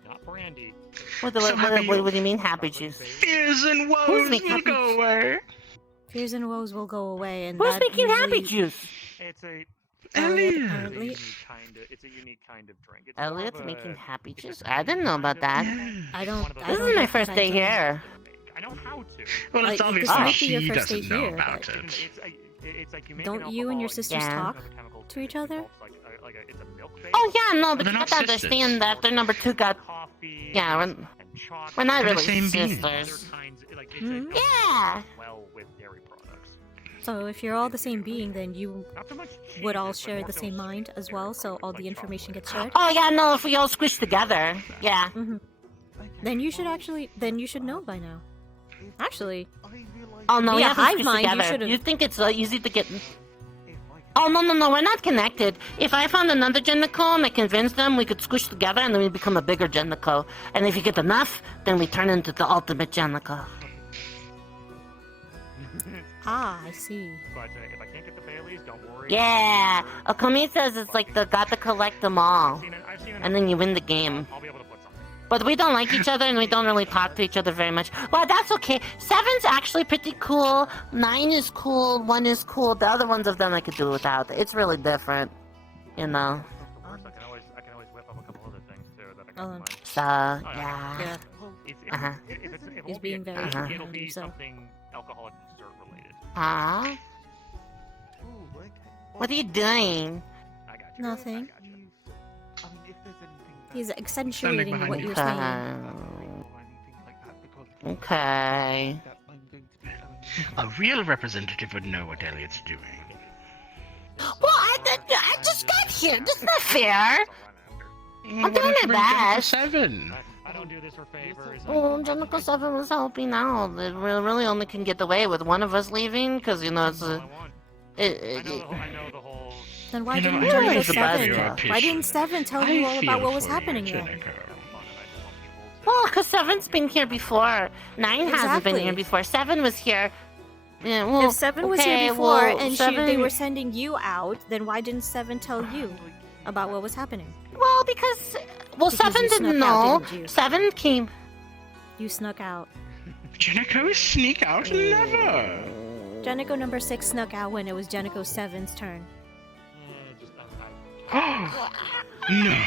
Not brandy. What do you mean happy juice? Fears and woes will go away. Fears and woes will go away, and Who's that making happy usually- juice? It's a. Elliot, apparently. It's a unique kind of drink. It's Elliot's making happy juice. I didn't know about that. I don't. This is my first day here. I know how to. Well, it's Like, obvious this that might be your she first doesn't day know here, about but- it. It's like you make Don't you and your sisters Yeah. talk to each other? It's a milk base. Oh yeah, no, but They're you not have to sisters. understand that their number 2 got. Coffee. Yeah, we're not They're the really same being. sisters. It's Yeah. well with dairy products. So if you're all the same being, then you would all share the same mind as well, so all the information gets shared? Oh yeah, no, if we all squish together, yeah. Then you should know by now. Actually. Oh no, we Yeah, have to hive squish mind, you together. should've- You think it's easy to get? Oh no, we're not connected. If I found another Genico and I convinced them, we could squish together and then we become a bigger Genico. And if you get enough, then we turn into the ultimate Genico. Ah, I see. But if I can't get the Baileys, don't worry. Yeah, Okami says it's like the got to collect them all, and then you win the game. I'll be able to put something. But we don't like each other and we don't really talk to each other very much. Well, that's okay. 7's actually pretty cool. 9 is cool. 1 is cool. The other ones of them I could do without. It's really different, you know. I can always whip up a couple other things too that I got in mind. So yeah. Yeah. Uh-huh. He's being very Uh-huh. It'll be himself. something alcoholic dessert related. Huh? What are you doing? Nothing. He's accentuating what you're saying. Okay. A real representative would know what Elliot's doing. Well, I just got here. That's not fair. I'm doing my best. 7. I don't do this for favors. Oh, Genico 7 was helping out. We really only can get away with one of us leaving, because, you know, it's a... I know the whole. Then why You know, didn't I you know go it's about 7? your Why patient. didn't 7 tell you all about what was happening there? Well, because 7's been here before. 9 hasn't been here before. 7 was here. Yeah, well, If 7 was okay, here before well, and Seven... they were sending you out, then why didn't 7 tell you about what was happening? Well, because... Well, Because 7 you didn't snuck know. out, didn't you? 7 came... You snuck out. Jenico sneak out? Never! Jenico number 6 snuck out when it was Jenico 7's turn. No.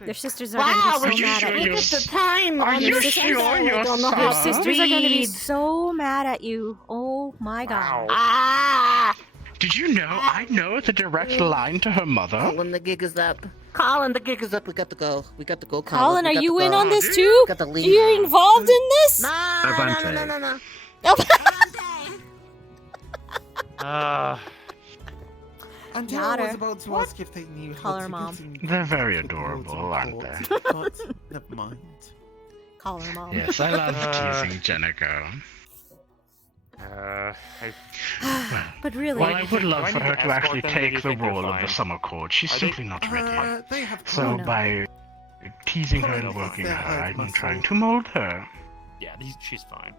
Their sisters are gonna be so mad at you. Look at the time. Are you Your sure sisters- you're I don't know how Your to sisters are gonna be read. so mad at you. Oh my god. Ah! Did you know I know the direct line to her mother? Colin, the gig is up. Colin, the gig is up. We got to go. We got to go, Colin, We are got you to in go. on this too? Got to leave. You're involved in this? No. Angela Got was her. about to ask if they knew Call how her to mom. get in They're very contact with adorable, the aren't court, they? But never mind. Call her mom. Yes, I love teasing Jenico. But really, Well, I would love do I for need her to to actually escort them, or do you take the think they're role of the fine? summer court. She's Are simply not ready. They have So Oh, no. by teasing her and Probably working their her, I'm headmaster. trying to mold her. Yeah, she's fine.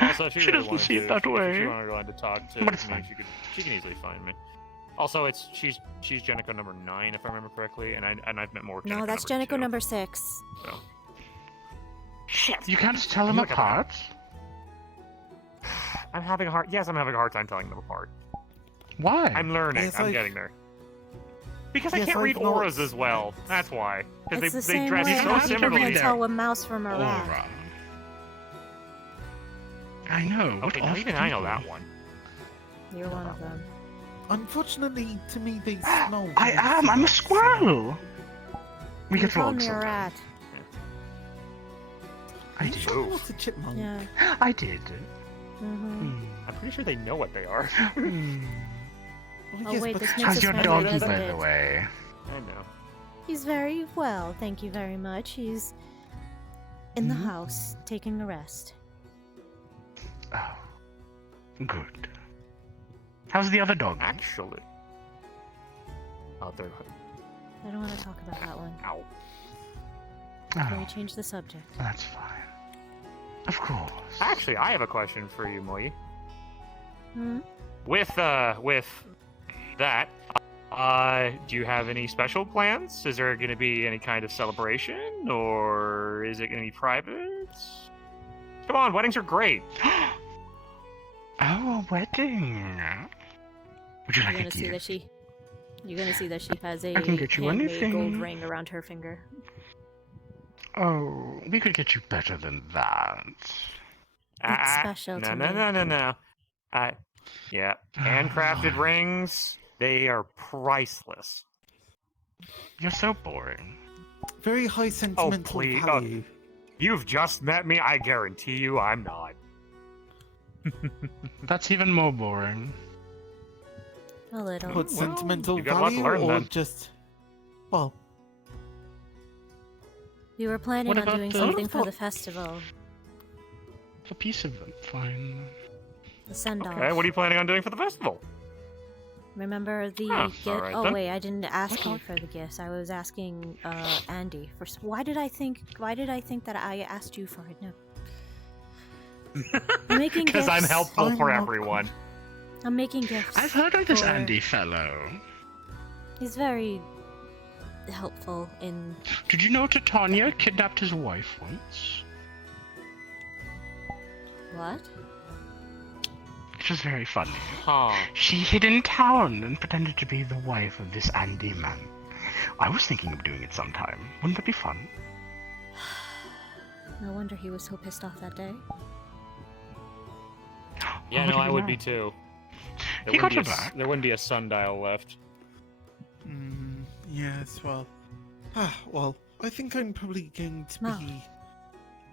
Also, if She really doesn't wanted see it to, that way. If she wanted to go in to talk to But it's me, fine. she can easily find me. Also, she's Jenico number 9 if I remember correctly, and I've met more. With no, that's Jenico number 6. So. Shit! You can't tell them Look at apart? I'm having a hard. Yes, I'm having a hard time telling them apart. Why? I'm learning. Yes, I'm I've- getting there. Because I Yes, can't read I've not- auras as well. That's why. Because It's the they same dress way so how people similarly. can tell a mouse from a rat. Aura. I know. What Okay, now off even I know people? that one. You're one of them. Unfortunately, to me, they smell. I am. I'm a squirrel. We You get called wrong me a sometimes. rat. I You did. sure not a chipmunk? Yeah. I did. Mm-hmm. I'm pretty sure they know what they are. Oh wait, this makes How's us your friendly, doggy, doesn't by it? the way? I know. He's very well, thank you very much. He's in the Mhm. house, taking a rest. Oh, good. How's the other dog? Actually. Other. I don't want to talk about that one. Ow. Can we Oh, change the subject? that's fine. Of course. Actually, I have a question for you, Moyi. Hmm? With that, do you have any special plans? Is there going to be any kind of celebration, or is it going to be private? Come on, weddings are great. Oh, a wedding. Would you You're like a gonna see gift? that she. You're gonna see that she has a I can get you handmade anything. gold ring around her finger. Oh, we could get you better than that. It's special no, to no, me. no, no, no. Yeah, handcrafted rings, they are priceless. You're so boring. Very high Oh, sentimental please. value. You've just met me, I guarantee you I'm not. That's even more boring. A little. What, sentimental you got a lot to value, learn or then. just... Well, We were planning What on about doing the- something for the festival. A piece of it, fine. The send-off. Okay, what are you planning on doing for the festival? Remember the Huh, gift? alright Oh then. wait, I didn't ask you for the gifts. I was asking Andy for. Why did I think that I asked you for it? No. I'm making Because I'm gifts. helpful for everyone. I'm making gifts. I've heard of this for- Andy fellow. He's very helpful in. Did you know Titania kidnapped his wife once? What? It was very funny. Huh. She hid in town and pretended to be the wife of this Andy man. I was thinking of doing it sometime. Wouldn't that be fun? No wonder he was so pissed off that day. Yeah, What no, did I you would know? be too. He got wouldn't your be a s- back. There wouldn't be a sundial left. yes, well... well, I think I'm probably going to No. be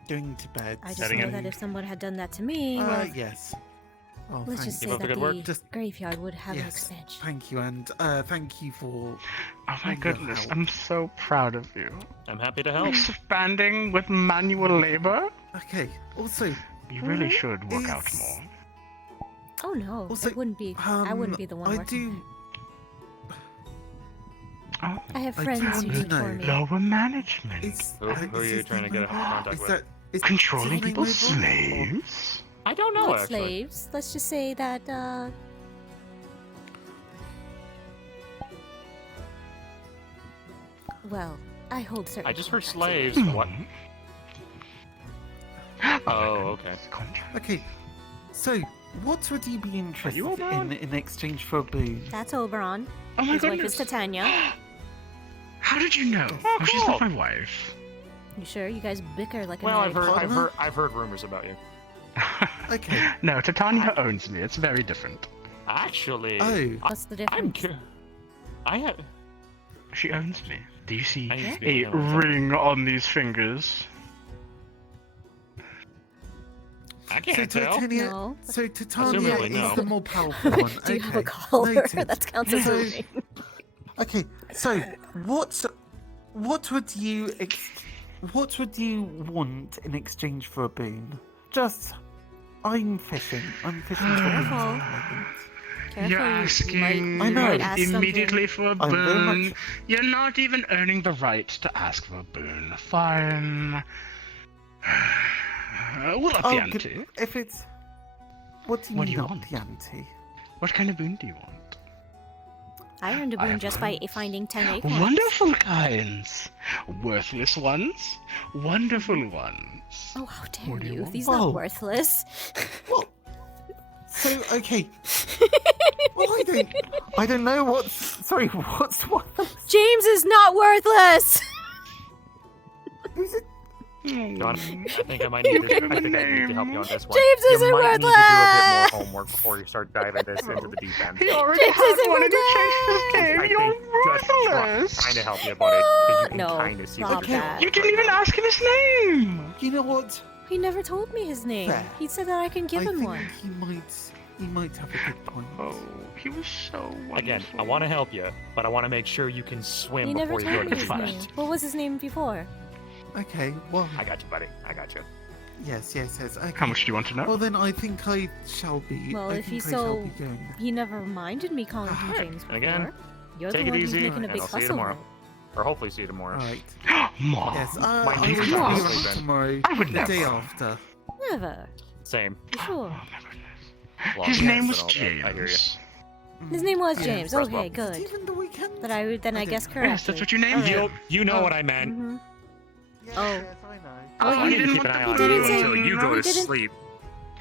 going to bed. I just Setting know it. that if someone had done that to me, well, Yes. Oh, let's thank just say you. Keep up the that good work. the Just- graveyard would have an Yes, expansion. thank you, and thank you for... Oh my your goodness, help. I'm so proud of you. I'm happy to help. Expanding with manual labor? Okay, also... You really should work out is- more. Oh no, Also, it wouldn't be. I wouldn't be the one I working. do... I have friends who do for me. Lower management. Who are you trying to get in contact with? Controlling people's slaves? I don't know, Not actually. slaves. Let's just say that, well, I hold certain. I just heard contracts. slaves. What? Oh, okay. Okay, so what would you be interested in exchange for a boon? That's Oberon. Oh my His wife goodness. is Titania. How did you know? Oh, she's not my wife. You sure? You guys bicker like a Well, married couple. I've heard rumors about you. Okay. No, Titania owns me. It's very different. Actually, What's the difference? I have. She owns me. Do you see I need to a speak to her. ring on these fingers? I can't tell. Titania, No. so Titania Assumingly no. is the more powerful one. Do you have a Okay, collar? noted. That counts as a So- ring. Okay, so what would you want in exchange for a boon? Just, I'm fishing. I'm fishing for boons at the moment. Careful, You're you asking might ask immediately something. for a I'm very boon. much- You're not even earning the right to ask for a boon. Fine. We'll up the Oh, ante. if it's... What do you What do mean you up want? the ante? What kind of boon do you want? I earned a I boon have just by finding 10 acorns. Wonderful kinds. Worthless ones. Wonderful ones. Oh, how dare What do you you? want? These Whoa. not worthless. So, okay. Well, I don't know what's... Sorry, what's what? James is not worthless! Who's it? John, I think I might need to, I think I need to help you on this one. James you isn't might need to do a worthless! bit more homework before you start diving this into the deep end. He already James had isn't one and he worthless! changed his name. I You're think just worthless. trying to help you, buddy. 'Cause you can No, kind of see stop the that. You didn't even ask him his name. You know what? He never told me his name. Fair. He said that I can give I him think one. he might have a good point. Oh, he was so wonderful. Again, I want to help you, but I want to make sure you can swim He never before you go told to me the his deep name. end. What was his name before? Okay, well, I got you, buddy. I got you. yes. Okay. How much do you want to know? Well, then I think I shall be. Well, I if think he's I shall so... be going. He never reminded me calling him James before. And again, You're take the it one who's easy, making a and big I'll see you fuss tomorrow. over it. Or hopefully see you tomorrow. Alright. Mom. Yes, My I will name's be Mom. around tomorrow. I would the never. day after. Never. Same. You sure? Long His yes, name was but James. I hear you. His name was Yes. James. Roswell. Okay, good. Even the weekend. Then I guess correctly. Yes, that's what you named Alright. him. You know what I meant. Mm-hmm. Yes, Oh. yes, I know. Oh, I you need to didn't keep an want eye the on boon. you He until didn't- you go to he didn't- sleep.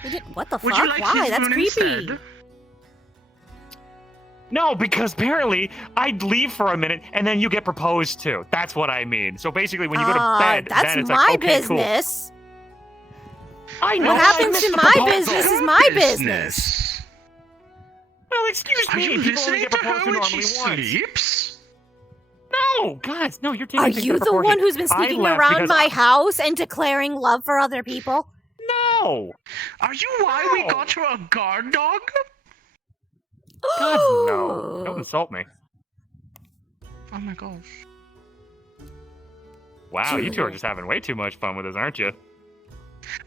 We did, what the Would fuck? you like Why? his That's boon creepy. instead? No, because apparently I'd leave for a minute and then you get proposed to. That's what I mean. So basically, when you go to bed, That's then it's my like, okay, cool. business. I know. What happens I missed in the my proposal. business is my business. Well, excuse Are me. you People only listening get to proposed her to when normally she once. sleeps? No, guys, no, you're taking Are things you out of the one proportion. who's been I sneaking left around because my house and declaring love for other people? No. Are you why we got her a guard dog? God, no. Don't insult me. Oh my gosh. Wow, you two are just having way too much fun with this, aren't you?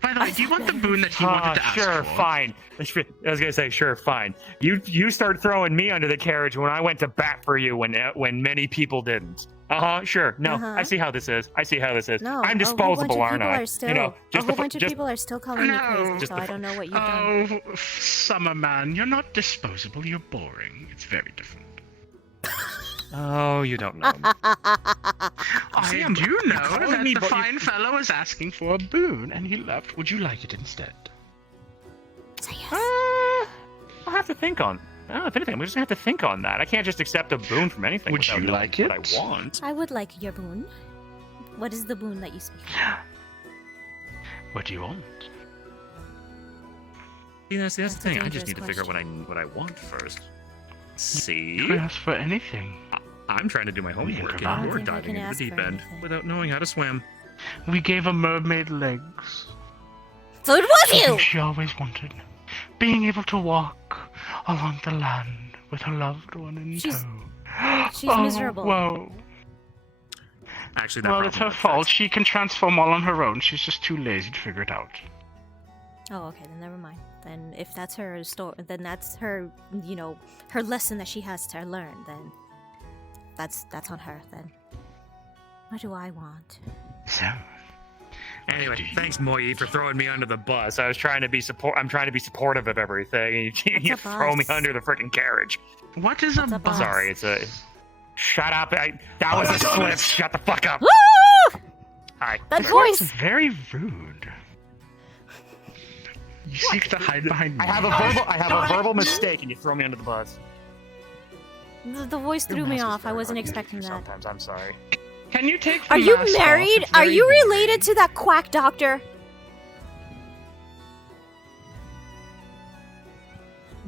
By the way, do you want the boon that he wanted to ask Sure, for? fine. I was gonna say, sure, fine. You start throwing me under the carriage when I went to bat for you when many people didn't. Sure. No, Uh-huh. I see how this is. No, I'm disposable, aren't I? Still, You know, just a whole bunch of people are still calling me No. crazy, so I don't know what you've done. Oh, summer man, you're not disposable, you're boring. It's very different. Oh, you don't know. I do know calling that me, the but you- fine fellow is asking for a boon, and he left. Would you like it instead? Say yes. I'll have to think on. If anything, we just have to think on that. I can't just accept a boon from anything. Would without you knowing like what it? I want. I would like your boon. What is the boon that you speak of? What do you want? See, that's the That's a thing. I dangerous just need to figure out what I want first. See? You can ask for anything. I'm trying to do my homework, and I you're think I diving can into ask the deep for end anything. without knowing how to swim. We gave a mermaid legs. So it was Something you! she always wanted. Being able to walk along the land with her loved one in She's- tow. she's Oh, miserable. Whoa. Actually, that Well, it's her problem fault. She can transform all on her own. She's just too lazy to figure it out. Oh, okay, then never mind. Then if that's her story, then that's her, her lesson that she has to learn, then that's on her then. What do I want? So. Anyway, thanks Moyi for throwing me under the bus. I was trying to be I'm trying to be supportive of everything, and you throw me under the freaking carriage. What is a bus? Sorry, it's a. Shut up! That was a slip. Shut the fuck up. Woo! Hi. That voice. Very rude. You seek to hide behind me. I have a verbal mistake, and you throw me under the bus. The voice threw me off. I wasn't expecting that. Sometimes I'm sorry. Can you take? Are you married? Are you related to that quack doctor?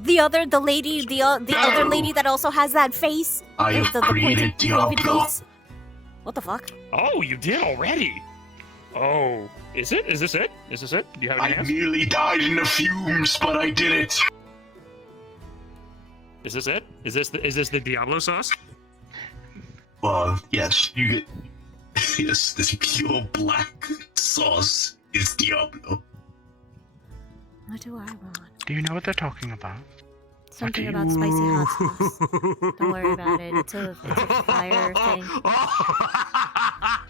The other lady that also has that face. I have created Diablo. What the fuck? Oh, you did already. Oh, is it? Is this it? Is this it? Do you have any I answers? nearly died in the fumes, but I did it. Is this it? Is this the Diablo sauce? Yes, you get. Yes, this pure black sauce is Diablo. What do I want? Do you know what they're talking about? Something about spicy hot sauce. Don't worry about it. It's a fire thing.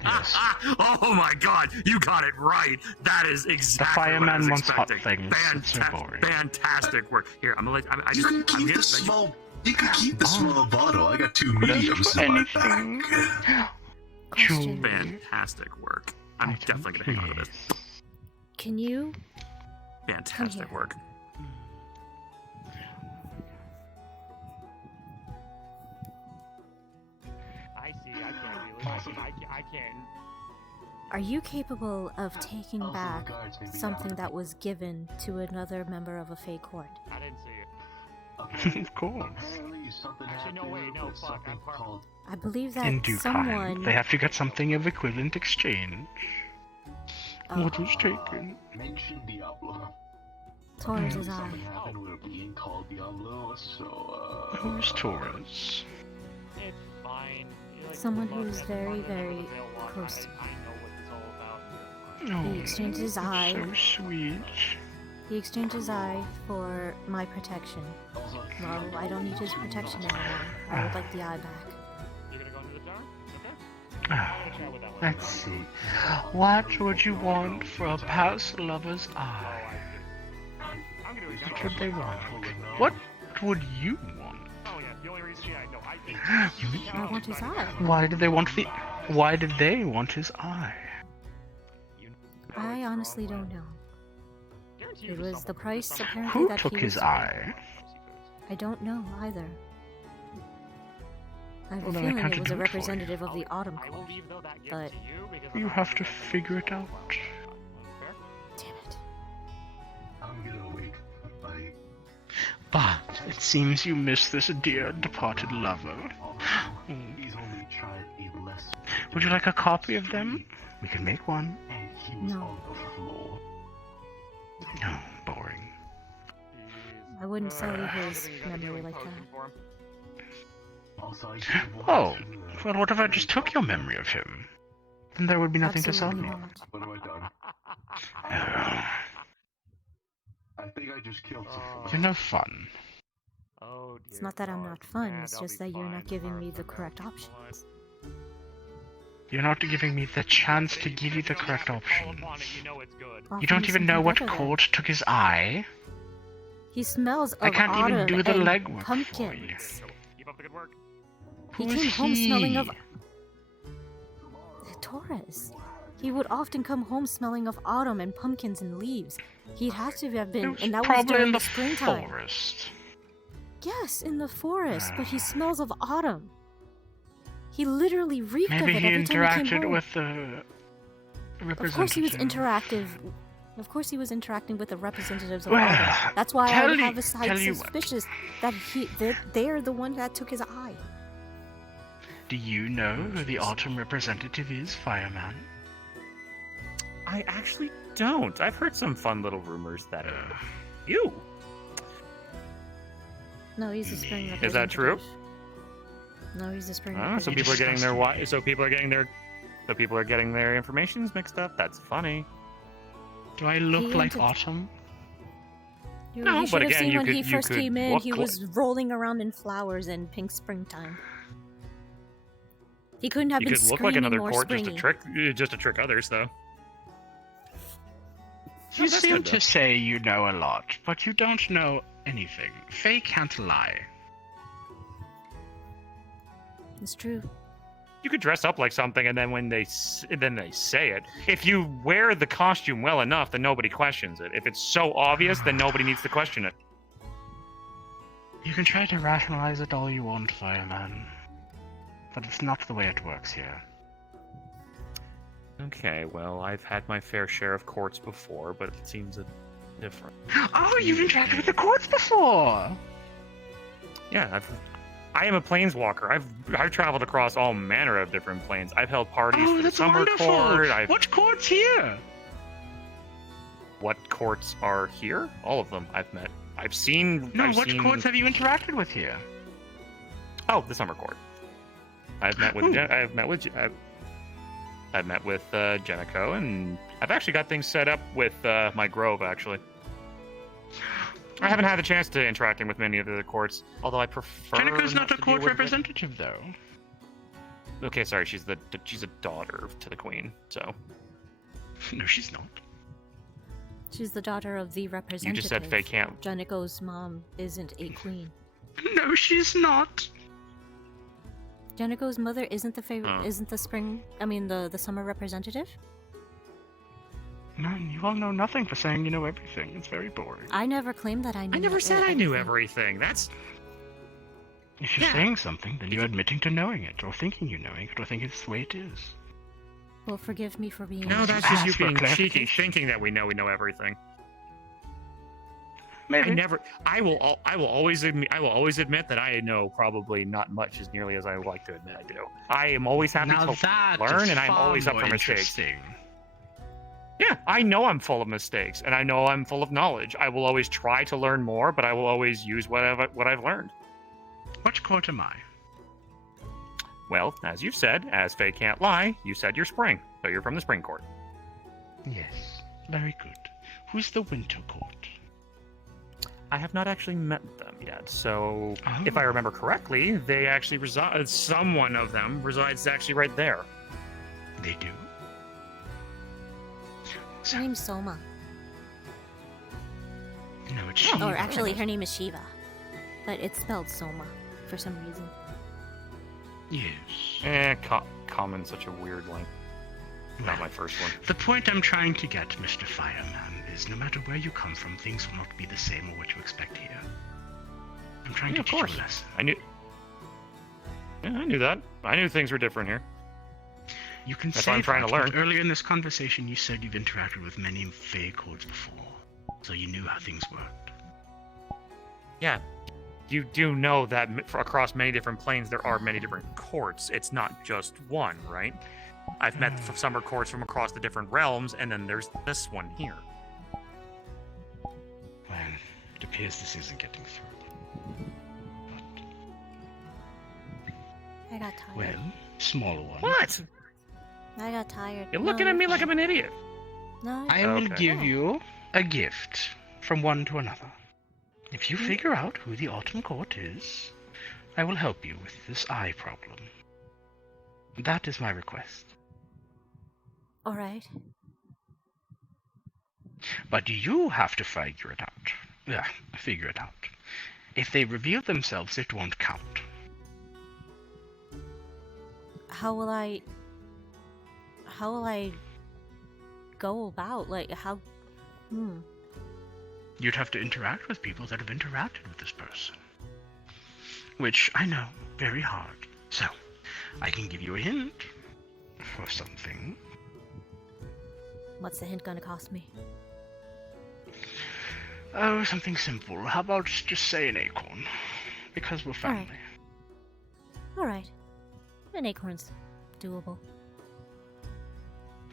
Yes. Oh my god, you got it right. That is exactly what I fireman was wants hot expecting. things. It's so boring. Fantastic work. Here, I'm gonna let. You can keep the small. You can keep the small bottle. I got 2 mediums in my bag. Fantastic work. I'm definitely gonna hang on to this. Can you? Fantastic work. I see. I can't really. I can't. Are you capable of taking back something that was given to another member of a Fey court? I didn't see it. Of course. Actually, no, wait, no, fuck. I'm part. I believe that In due someone. time, they have to get something of equivalent exchange. What was taken? Mention Diablo. Torres' eye. We're being called Diablo, so Who's Torres? It's fine. Someone who's very, very close to me. He exchanged his eye. So sweet. He exchanged his eye for my protection. Well, I don't need his protection anymore. I would like the eye back. You're gonna go into the jar? Okay. Let's see. What would you want for a past lover's eye? What would they want? What would you want? Oh yeah, the only reason I know I want his eye. Why did they want his eye? I honestly don't know. It was the price apparently Who that took he his was... eye? I don't know either. I have a Well, then I feeling can't it was do a it for you. representative of the Autumn Court, but You have to figure it out. damn it. I'm gonna wait. But it seems you miss this dear departed lover. He's only tried a less. Would you like a copy of them? We can make one. No, No, boring. I wouldn't sell you his memory like that. Oh, well, what if I just took your memory of him? Then there would be nothing to sell me. Absolutely not. What have I done? I think I just killed someone. You're no fun. It's not that I'm not fun, it's just that you're not giving me the correct options. You're not giving me the chance to give you the correct options. Offer You don't me even know something what better then. court took his eye. He smells of I can't even autumn do the and legwork for pumpkins. Keep up the good work. He Who is came home he? smelling of Torres. He would often come home smelling of autumn and pumpkins and leaves. He'd have to have been, and that was Probably during in the the springtime. forest. Yes, in the forest, but he smells of autumn. He literally reeked Maybe of he it every time he came interacted home. with the representative. Of course he was interactive. Of course he was interacting with the representatives of Well, autumn. That's why I tell would you- have a side tell you what. suspicious that they're the one that took his eye. Do you know who the autumn representative is, Fireman? I actually don't. I've heard some fun little rumors that you. No, he's the spring representative. Is that true? No, he's the spring Oh, so representative. people are getting their so people are getting their informations mixed up. That's funny. Do I look He like entered- autumn? You, No, you but should have again, seen you when could- he you first could came in. look He like- was rolling around in flowers in pink springtime. He couldn't have You been could look like screaming another more court springy. just to trick others, though. You that's seem good, to though. say you know a lot, but you don't know anything. Faye can't lie. It's true. You could dress up like something, and then when they say it. If you wear the costume well enough, then nobody questions it. If it's so obvious, then nobody needs to question it. You can try to rationalize it all you want, Fireman. But it's not the way it works here. Okay, well, I've had my fair share of courts before, but it seems different. Oh, you've interacted with the courts before! Yeah, I am a planeswalker. I've traveled across all manner of different planes. I've held parties Oh, for the that's summer wonderful! court. What courts here? What courts are here? All of them I've met. I've seen. Courts have you interacted with here? Oh, the summer court. I've met with. I've met with Jenico, and I've actually got things set up with my Grove. Actually, I haven't had the chance to interacting with many of the other courts, although I prefer. Jenico's not a to court deal with it. representative, though. Okay, sorry. She's a daughter to the queen. So. No, she's not. She's the daughter of the representative. You just said Faye can't. Jenico's mom isn't a queen. No, she's not. Jenico's mother isn't isn't the summer representative? Man, you all know nothing for saying you know everything. It's very boring. I never claimed that I knew. I never said I knew everything. That's. If you're saying something, then you're admitting to knowing it, or thinking you knowing it, or thinking it's the way it is. Well, forgive me for being. No, that's just you Ask for being cheeky, clarification. thinking that we know everything. Maybe. I will always admit that I know probably not much as nearly as I would like to admit I do. I am always happy Now to that learn, is and I'm far always up more for mistakes. interesting. Yeah, I know I'm full of mistakes, and I know I'm full of knowledge. I will always try to learn more, but I will always use what I've learned. Which court am I? Well, as you said, as Faye can't lie, you said you're Spring, so you're from the Spring Court. Yes, very good. Who's the Winter Court? I have not actually met them yet, so if I remember correctly, they actually reside. Someone of them resides actually right there. They do. Her name's Soma. No, it's Shiva. Or actually, her name is Shiva, but it's spelled Soma for some reason. Yes. Common's such a weird one. Not my first one. The point I'm trying to get, Mr. Fireman, is no matter where you come from, things will not be the same or what you expect here. I'm trying to teach you a lesson. I knew that. I knew things were different here. You can That's say what I'm trying that, to learn. but earlier in this conversation, you said you've interacted with many Fae courts before, so you knew how things worked. Yeah, you do know that across many different planes there are many different courts. It's not just one, right? I've met summer courts from across the different realms, and then there's this one here. Well, it appears this isn't getting through. I got tired. Well, smaller one. What? I got tired. You're looking at me like I'm an idiot. No. I will give you a gift from one to another. If you figure out who the Autumn Court is, I will help you with this eye problem. That is my request. All right. But you have to figure it out. Yeah, figure it out. If they reveal themselves, it won't count. How will I go about? Like, how? You'd have to interact with people that have interacted with this person. Which I know, very hard. So, I can give you a hint for something. What's the hint gonna cost me? Oh, something simple. How about just say an acorn? Because we're family. All right. An acorn's doable.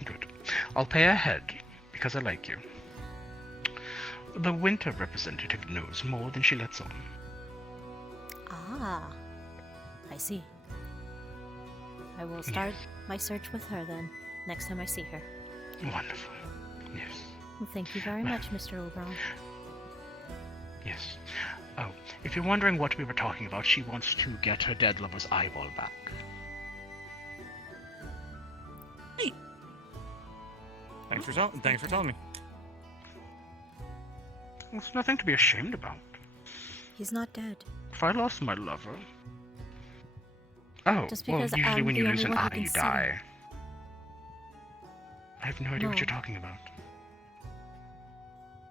Good. I'll pay ahead, because I like you. The winter representative knows more than she lets on. Ah, I see. I will start my search with her then, next time I see her. Wonderful. Yes. Well, thank you very much, Mr. Oberon. Yes. Oh, if you're wondering what we were talking about, she wants to get her dead lover's eyeball back. Thanks for telling me. It's nothing to be ashamed about. He's not dead. If I lost my lover... Oh, Just well, because usually I'm when the you only lose an one who eye, can you see. die. I have no idea what No. you're talking about.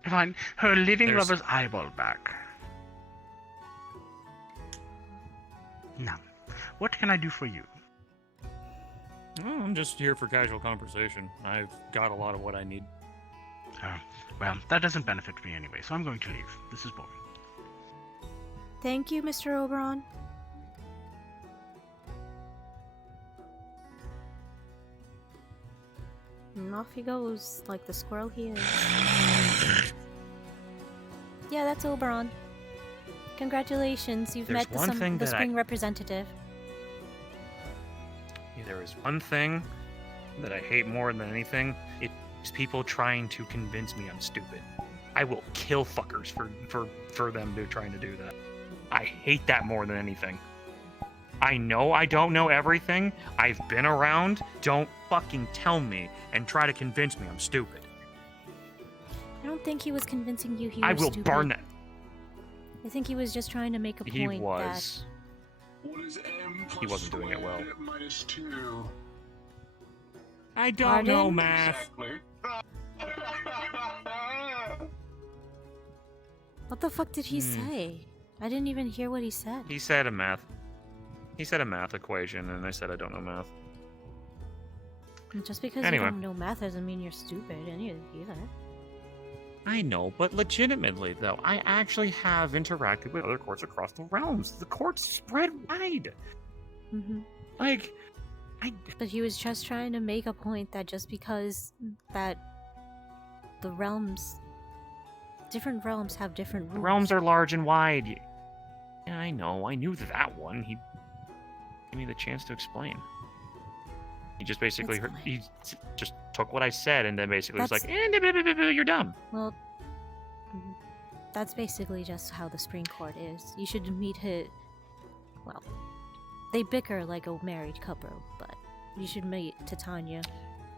Fine, her living There's- lover's eyeball back. Now, what can I do for you? Oh, I'm just here for casual conversation. I've got a lot of what I need. Well, that doesn't benefit me anyway, so I'm going to leave. This is boring. Thank you, Mr. Oberon. And off he goes, like the squirrel he is. Yeah, that's Oberon. Congratulations, you've There's met one thing the that spring representative. There is one thing that I hate more than anything. It's people trying to convince me I'm stupid. I will kill fuckers for them trying to do that. I hate that more than anything. I know I don't know everything. I've been around. Don't fucking tell me and try to convince me I'm stupid. I don't think he was convincing you he was I will stupid. burn that. I think he was just trying to make a He point was. He wasn't doing it well. I don't know Pardon? math. What the fuck did he say? I didn't even hear what he said. He said a math equation, and I said I don't know math. And just because Anyway. you don't know math doesn't mean you're stupid either. I know, but legitimately, though, I actually have interacted with other courts across the realms. The courts spread wide. Mm-hmm. Like, But he was just trying to make a point that just because that the realms, different realms have different rules. the realms are large and wide. Yeah, I know. I knew that one. He gave me the chance to explain. He just basically he just took what I said and then basically was like, you're dumb. Well, that's basically just how the Supreme Court is. You should meet his. Well, they bicker like a married couple, but you should meet Titania.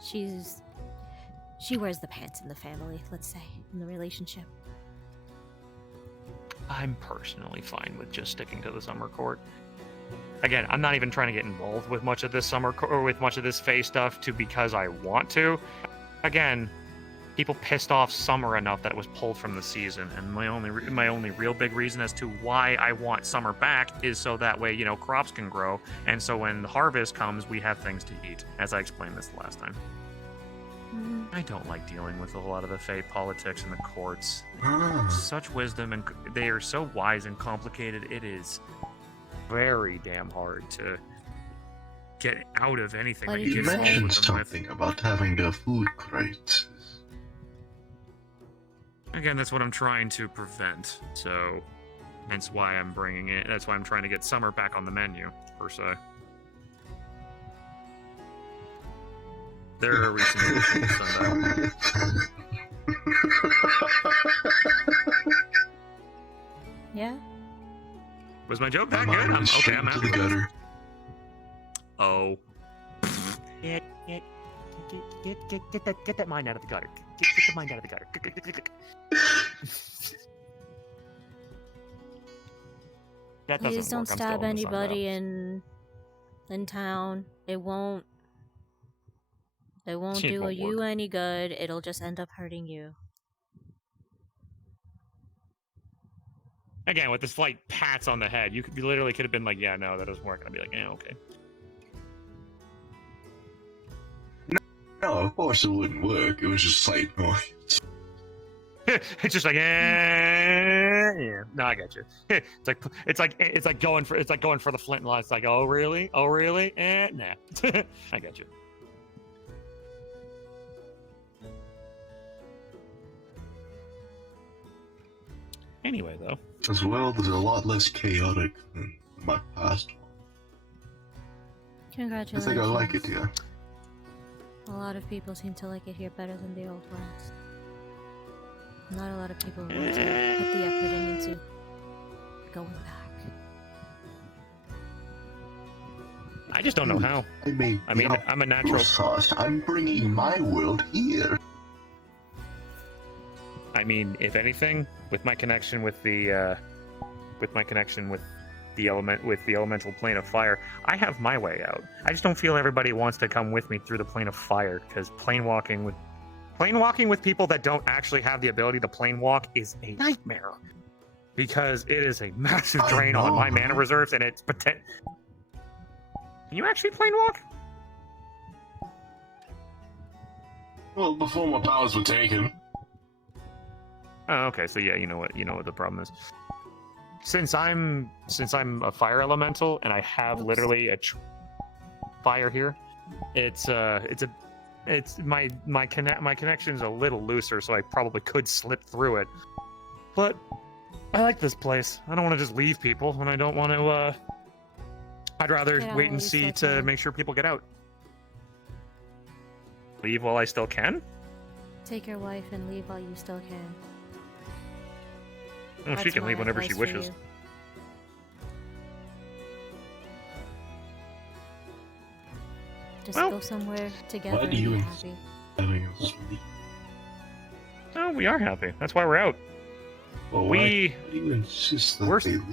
She wears the pants in the family, let's say, in the relationship. I'm personally fine with just sticking to the summer court. Again, I'm not even trying to get involved with much of this or with much of this Fae stuff because I want to. Again, people pissed off Summer enough that it was pulled from the season, and my only real big reason as to why I want Summer back is so that way, crops can grow, and so when the harvest comes, we have things to eat, as I explained this the last time. I don't like dealing with a lot of the Fae politics in the courts. Such wisdom, and they are so wise and complicated, it is very damn hard to get out of anything. What that did you you get say? involved with them with. Something about having the food crisis. Again, that's what I'm trying to prevent, so hence why I'm bringing it. That's why I'm trying to get Summer back on the menu, per se. There are recent issues on that. Yeah? Was my joke that good? I'm okay, I'm to the out. gutter. Oh. Get that mind out of the gutter. Get the mind out of the gutter. That doesn't Please don't work. I'm stab still in the sun, anybody in town. It won't It do won't you any good. It'll just end up hurting you. Again, with this slight pats on the head, you literally could have been like, yeah, no, that doesn't work. And I'd be like, yeah, okay. No, of course it wouldn't work. It was just slight noise. It's just like, yeah. No, I get you. It's like going for the flintlock. It's like, oh really? Nah. I get you. Anyway, though. As well, there's a lot less chaotic than my past one. I Congratulations. think I like it, yeah. A lot of people seem to like it here better than the old West. Not a lot of people want to put the effort into going back. I just don't know how. I mean, I'm a natural. Sauce. I'm bringing my world here. I mean, if anything, with my connection with the elemental plane of fire, I have my way out. I just don't feel everybody wants to come with me through the plane of fire, because plane walking with people that don't actually have the ability to plane walk is a nightmare. Because it is a massive drain on my mana reserves, and it's Can you actually plane walk? Well, before my powers were taken. Oh, okay. So yeah, you know what the problem is. Since I'm a fire elemental and I have literally a fire here, my connection's a little looser, so I probably could slip through it. But I like this place. I don't want to just leave people, and I don't want to. I'd rather wait and see to make sure people get out. Leave while I still can? Take your wife and leave while you still can. Oh, she can leave whenever she wishes. Just go somewhere together and be happy. Oh, we are happy. That's why we're out. Well, why do you insist that they leave?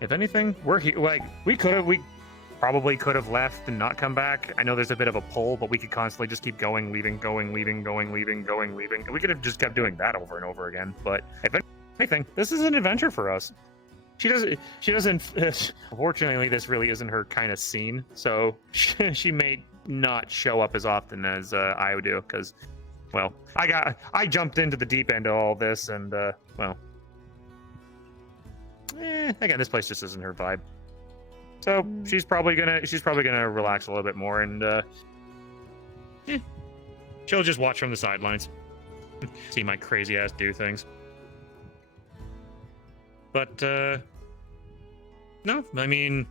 If anything, we're here. Like we probably could have left and not come back. I know there's a bit of a pull, but we could constantly just keep going, leaving, going, leaving, going, leaving, going, leaving. And we could have just kept doing that over and over again. But if anything, this is an adventure for us. She doesn't. Unfortunately, this really isn't her kind of scene. So she may not show up as often as I would do, because, well, I jumped into the deep end of all this, and again, this place just isn't her vibe. So she's probably gonna relax a little bit more, and she'll just watch from the sidelines, see my crazy ass do things. But no, I mean,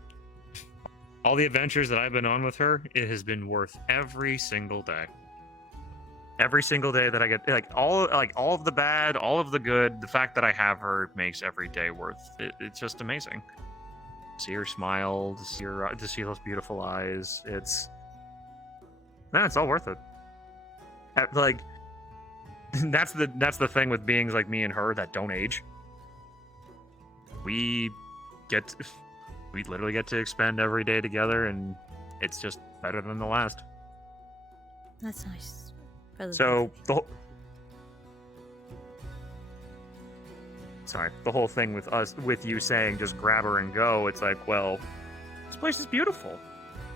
all the adventures that I've been on with her, it has been worth every single day. Every single day that I get, all of the bad, all of the good, the fact that I have her makes every day worth it. It's just amazing. See her smile, to see those beautiful eyes. It's all worth it. Like, that's the thing with beings like me and her that don't age. We literally get to expend every day together, and it's just better than the last. That's nice. So the whole thing with you saying just grab her and go, it's like, well, this place is beautiful.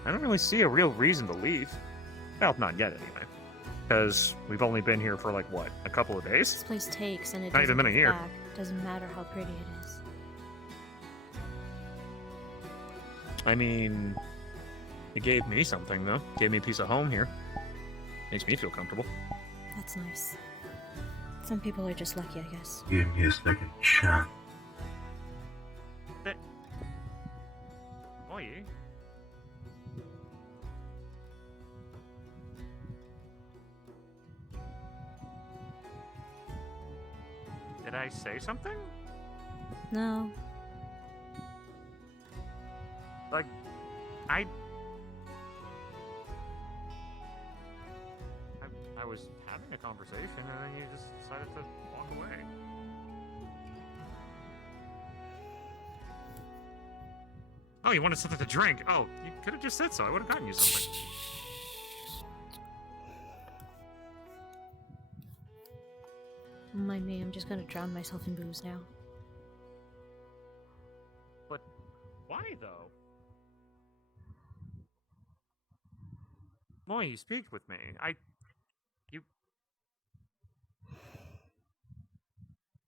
I don't really see a real reason to leave. Well, not yet anyway, because we've only been here for like what, a couple of days. This place takes, and it not even been a year. Back. Doesn't matter how pretty it is. I mean, it gave me something though. It gave me a piece of home here. Makes me feel comfortable. That's nice. Some people are just lucky, I guess. Give me a second chance. Moyi? Did I say something? No. Like, I was having a conversation, and then you just decided to walk away. Oh, you wanted something to drink? Oh, you could have just said so. I would have gotten you something. Mind me, I'm just gonna drown myself in booze now. But why, though? Moyi, speak with me.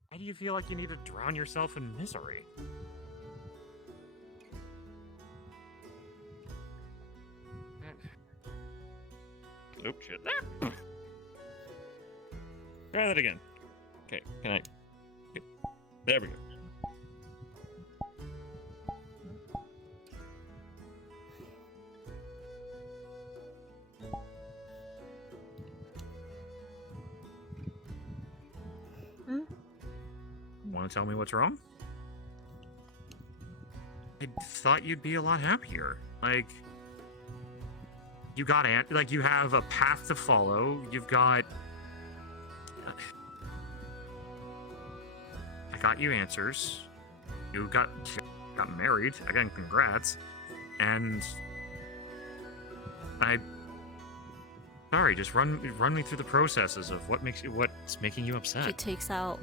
Why do you feel like you need to drown yourself in misery? Oh, shit. Try that again. Okay, can I... Okay. There we go. Want to tell me what's wrong? I thought you'd be a lot happier. Like, you have a path to follow. You've got got you answers. You got married. Again, congrats. And sorry, just run me through the processes of what's making you upset. She takes out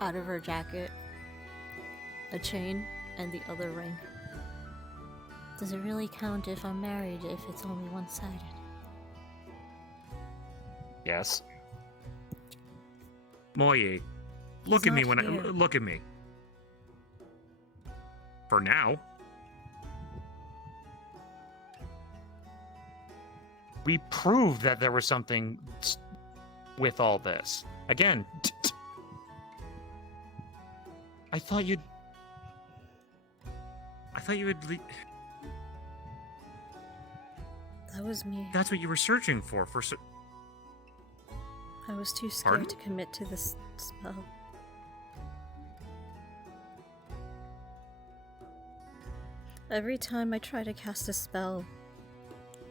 of her jacket a chain and the other ring. Does it really count if I'm married if it's only one-sided? Yes. Moyi, look at me look at me. For now. We proved that there was something with all this. Again, I thought you would That was me. That's what you were searching for I was too scared Pardon? to commit to this spell. Every time I try to cast a spell,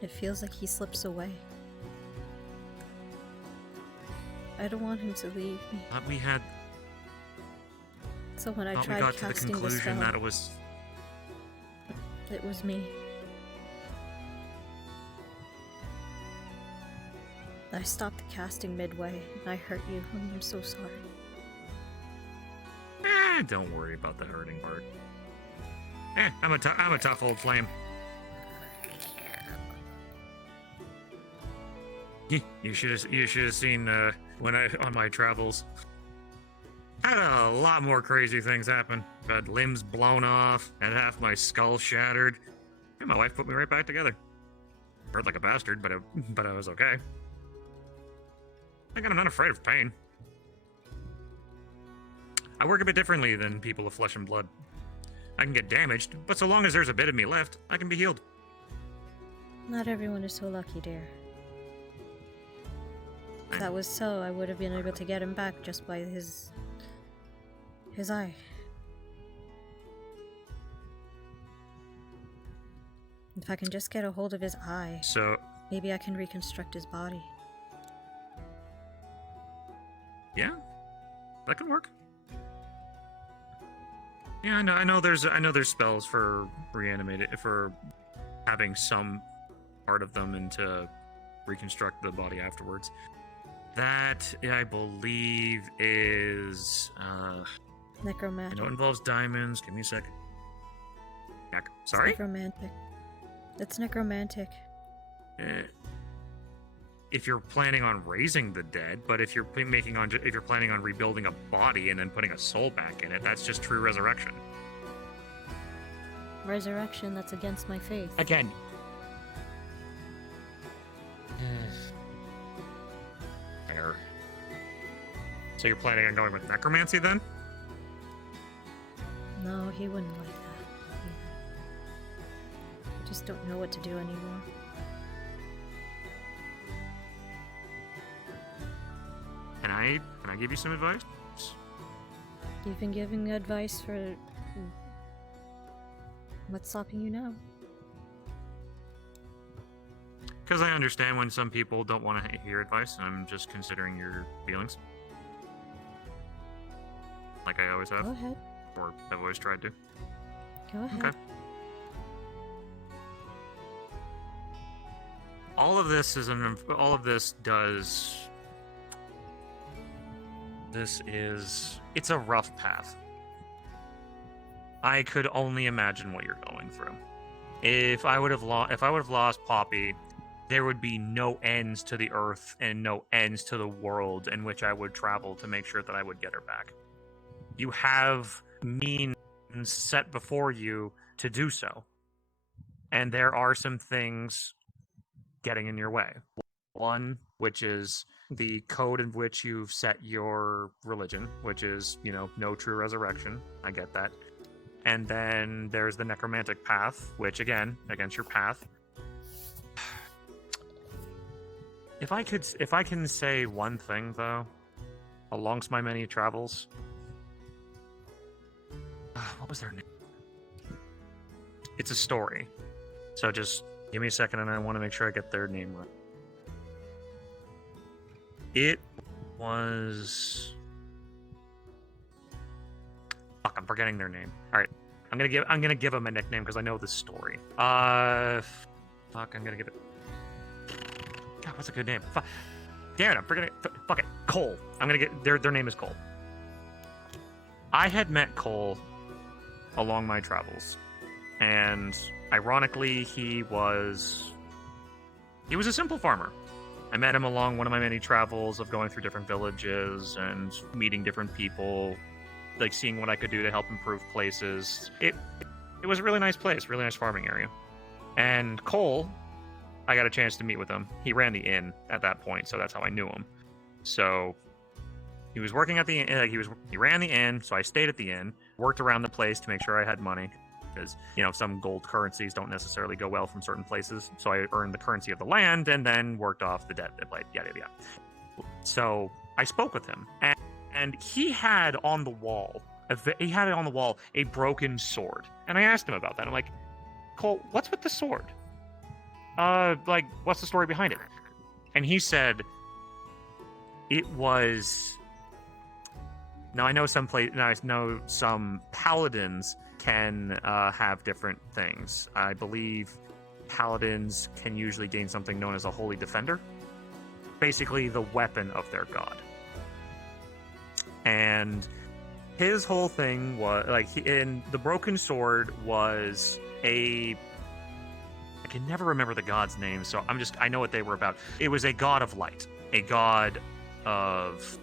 it feels like he slips away. I don't want him to leave me. Thought we had. So when I Thought we tried got to the casting the conclusion spell, that it was. it was me. I stopped casting midway, and I hurt you, and I'm so sorry. Don't worry about the hurting part. I'm a tough old flame. You should have seen when on my travels. Had a lot more crazy things happen. Had limbs blown off, had half my skull shattered, and my wife put me right back together. Hurt like a bastard, but I was okay. I'm not afraid of pain. I work a bit differently than people of flesh and blood. I can get damaged, but so long as there's a bit of me left, I can be healed. Not everyone is so lucky, dear. If that was so, I would have been able to get him back just by his eye. If I can just get a hold of his eye, So, maybe I can reconstruct his body. yeah, that could work. Yeah, I know there's spells for for having some part of them and to reconstruct the body afterwards. That I believe is Necromantic. I know it involves diamonds. Give me a sec. Sorry? It's necromantic. It's necromantic. If you're planning on raising the dead, but if you're planning on rebuilding a body and then putting a soul back in it, that's just true resurrection. Resurrection, that's against my faith. Again. Fair. So you're planning on going with necromancy then? No, he wouldn't like that. I just don't know what to do anymore. Can I give you some advice? You've been giving advice for... What's stopping you now? Because I understand when some people don't want to hear advice. I'm just considering your feelings. Like I always have. Go ahead. Or have always tried to. Go ahead. Okay. All of this does... It's a rough path. I could only imagine what you're going through. If I would have lost Poppy, there would be no ends to the earth and no ends to the world in which I would travel to make sure that I would get her back. You have means set before you to do so. And there are some things getting in your way. One, which is the code in which you've set your religion, which is, no true resurrection. I get that. And then there's the necromantic path, which, again, against your path. If I can say one thing, though, amongst my many travels... what was their name? It's a story. So just give me a second, and I want to make sure I get their name right. It was... Fuck, I'm forgetting their name. All right, I'm gonna give him a nickname because I know the story. Fuck, I'm gonna give it. God, what's a good name? Fuck. Damn it, I'm forgetting. Fuck it, Cole. I'm gonna get their name is Cole. I had met Cole along my travels, and ironically, he was a simple farmer. I met him along one of my many travels of going through different villages and meeting different people, like seeing what I could do to help improve places. It was a really nice place, really nice farming area. And Cole, I got a chance to meet with him. He ran the inn at that point, so that's how I knew him. So he was working at the inn. He ran the inn, so I stayed at the inn, worked around the place to make sure I had money, because some gold currencies don't necessarily go well from certain places. So I earned the currency of the land and then worked off the debt, like yada yada. So I spoke with him, and he had on the wall a broken sword, and I asked him about that. I'm like, Cole, what's with the sword? What's the story behind it? And he said it was. Now I know some paladins can have different things. I believe paladins can usually gain something known as a holy defender, basically the weapon of their god. And his whole thing was the broken sword was I can never remember the god's name, so I know what they were about. It was a god of light, a god of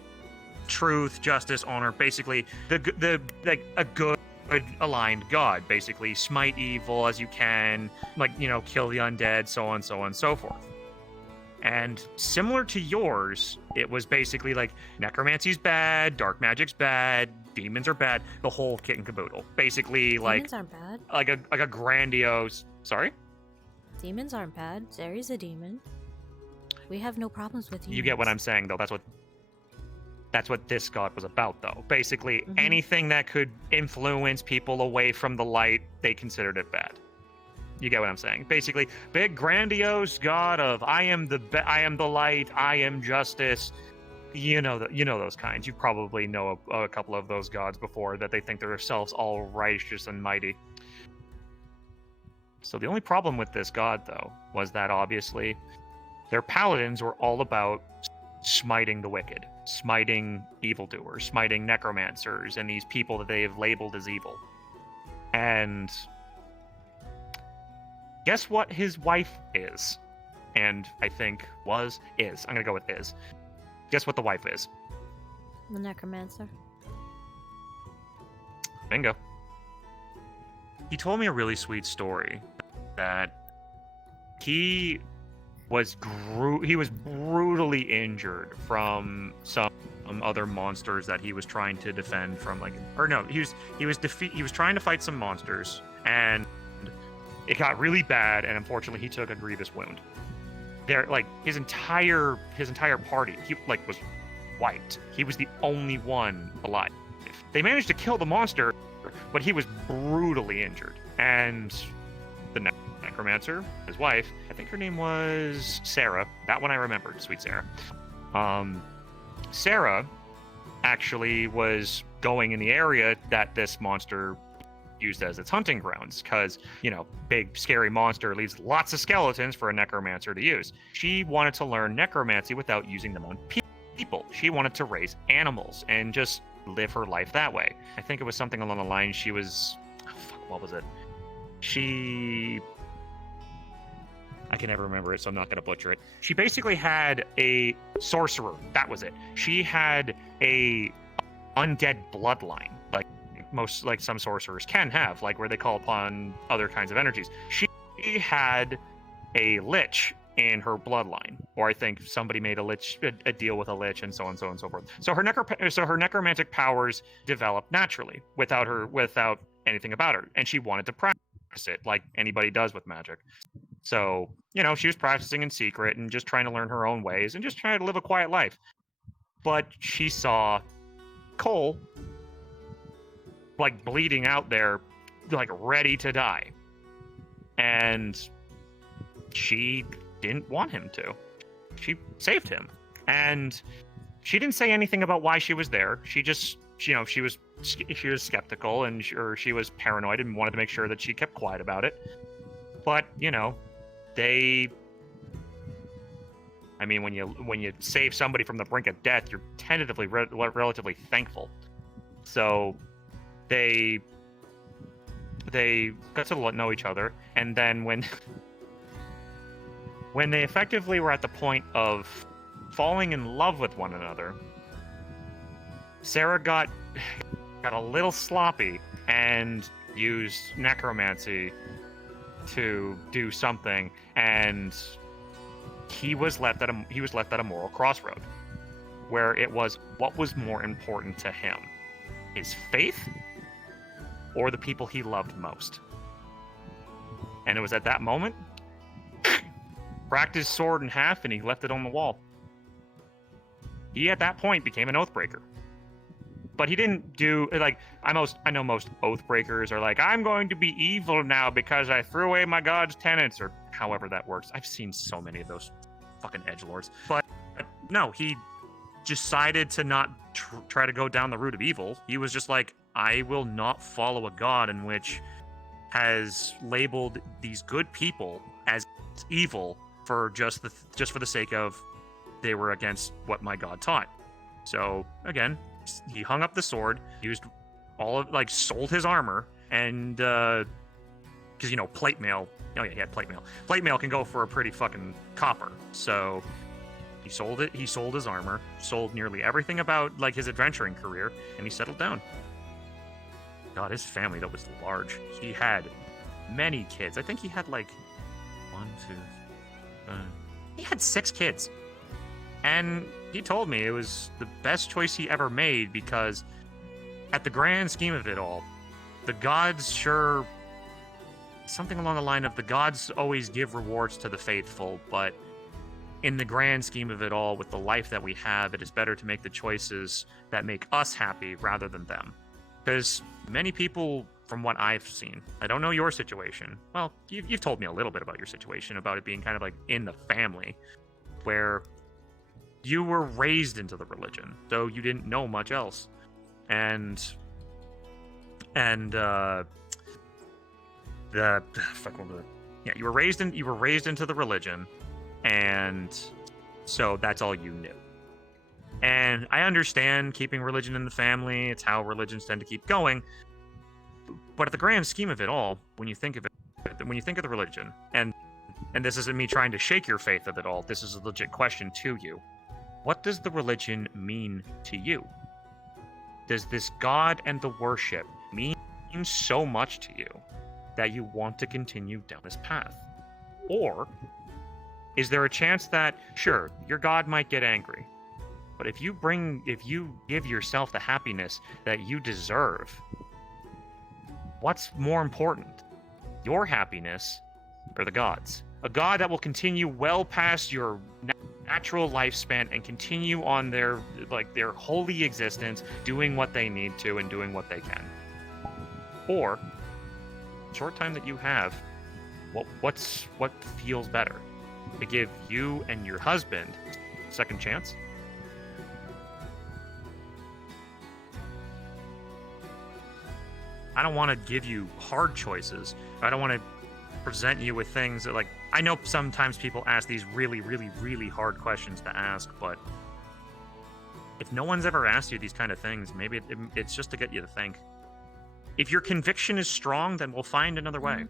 truth, justice, honor, basically a good aligned god. Basically, smite evil as you can, kill the undead, so on, so forth. And similar to yours, it was basically like necromancy's bad, dark magic's bad, demons are bad, the whole kit and caboodle. Basically, Demons aren't bad. like a grandiose. Sorry. Demons aren't bad. Zeri's a demon. We have no problems with demons. You get what I'm saying, though. That's what this god was about, though. Basically, anything that could influence people away from the light, they considered it bad. You get what I'm saying? Basically, big grandiose god of I am the light, I am justice. You know those kinds. You probably know a couple of those gods before that they think themselves all righteous and mighty. So the only problem with this god, though, was that obviously their paladins were all about smiting the wicked, smiting evildoers, smiting necromancers, and these people that they have labeled as evil. And guess what his wife is? And I think is. I'm gonna go with is. Guess what the wife is? The necromancer. Bingo. He told me a really sweet story that he was brutally injured from some other monsters that he was trying to defend from, he was trying to fight some monsters, and it got really bad, and unfortunately he took a grievous wound. His entire party, he was wiped. He was the only one alive. They managed to kill the monster, but he was brutally injured. And the necromancer, his wife, I think her name was Sarah. That one I remembered, sweet Sarah. Sarah actually was going in the area that this monster used as its hunting grounds, because big scary monster leaves lots of skeletons for a necromancer to use. She wanted to learn necromancy without using them on people. She wanted to raise animals and just live her life that way. I think it was something along the lines what was it? I can never remember it, so I'm not going to butcher it. She basically had a sorcerer. That was it. She had a undead bloodline, like some sorcerers can have, where they call upon other kinds of energies. She had a lich in her bloodline, or I think somebody made a deal with a lich, and so on and so forth. So her necromantic powers developed naturally without anything about her, and she wanted to practice it like anybody does with magic. So she was practicing in secret and just trying to learn her own ways and just trying to live a quiet life. But she saw Cole bleeding out there, ready to die, and she didn't want him to. She saved him, and she didn't say anything about why she was there. She she was skeptical and she was paranoid and wanted to make sure that she kept quiet about it. But I mean, when you save somebody from the brink of death, you're tentatively relatively thankful. So they got to know each other, and then when they effectively were at the point of falling in love with one another, Sarah got a little sloppy and used necromancy to do something, and he was left at a moral crossroad, where it was what was more important to him, his faith or the people he loved most. And it was at that moment, cracked his sword in half and he left it on the wall. He at that point became an oathbreaker. But he didn't do, like, I know most oathbreakers are like, I'm going to be evil now because I threw away my god's tenets, or however that works. I've seen so many of those fucking edgelords. But no, he decided to not try to go down the route of evil. He was just like, I will not follow a god in which has labeled these good people as evil for just for the sake of they were against what my god taught. So again, he hung up the sword, used sold his armor, and because plate mail. Oh yeah, he had plate mail. Plate mail can go for a pretty fucking copper. So he sold it. He sold his armor, sold nearly everything about his adventuring career, and he settled down. God, his family that was large. He had many kids. I think he had he had 6 kids. And he told me it was the best choice he ever made because at the grand scheme of it all, the gods something along the line of the gods always give rewards to the faithful, but in the grand scheme of it all, with the life that we have, it is better to make the choices that make us happy rather than them. Because many people, from what I've seen, I don't know your situation. Well, you've told me a little bit about your situation, about it being kind of in the family, where you were raised into the religion, so you didn't know much else. You were raised into the religion, and so that's all you knew. And I understand keeping religion in the family, it's how religions tend to keep going. But at the grand scheme of it all, when you think of the religion, and this isn't me trying to shake your faith of it all, this is a legit question to you. What does the religion mean to you? Does this God and the worship mean so much to you that you want to continue down this path? Or is there a chance that, sure, your God might get angry, but if you give yourself the happiness that you deserve, what's more important? Your happiness or the God's? A God that will continue well past your natural lifespan and continue on their holy existence, doing what they need to and doing what they can. Or, short time that you have, what feels better? To give you and your husband a second chance? I don't want to give you hard choices. I don't want to present you with things that, I know sometimes people ask these really, really, really hard questions to ask, but if no one's ever asked you these kind of things, maybe it's just to get you to think. If your conviction is strong, then we'll find another way.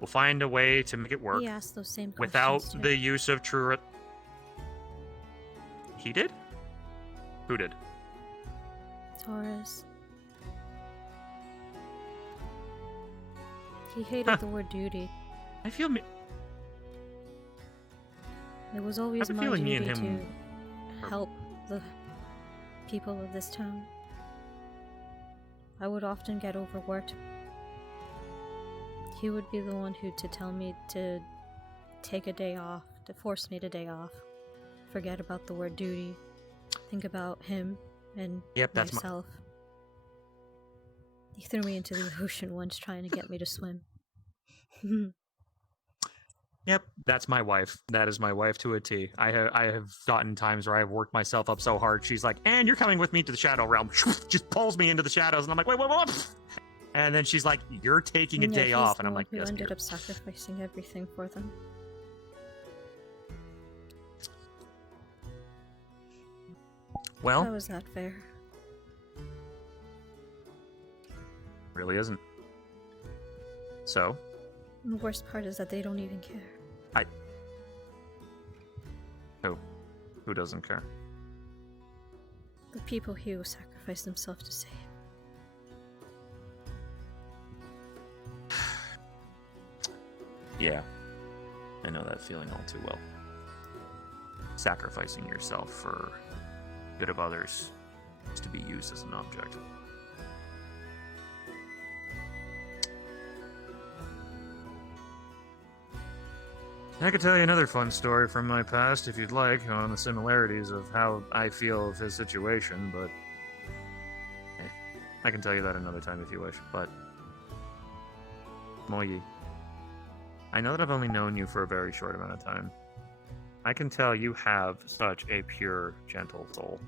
We'll find a way to make it work. He asked those same without questions, the use of true. He did? Who did? Taurus. He hated the word duty. I feel It was always I have a my feeling duty me and him to help the people of this town. I would often get overworked. He would be the one to tell me to take a day off, to force me to day off. Forget about the word duty. Think about him and that's myself. He threw me into the ocean once trying to get me to swim. Yep, that's my wife. That is my wife to a T. I have gotten times where I've worked myself up so hard. She's like, "And you're coming with me to the Shadow Realm." Just pulls me into the shadows, and I'm like, "Wait, what?" And then she's like, "You're taking a Yeah, day he's off," the and I'm one like, who "Yes, ended dear." up sacrificing everything for them. Well, How is that fair? really isn't. So, And the worst part is that they don't even care. who doesn't care? The people who sacrifice themselves to save. Yeah, I know that feeling all too well. Sacrificing yourself for good of others is to be used as an object. I could tell you another fun story from my past if you'd like, on the similarities of how I feel of his situation, but I can tell you that another time if you wish. But Moyi, I know that I've only known you for a very short amount of time. I can tell you have such a pure, gentle soul.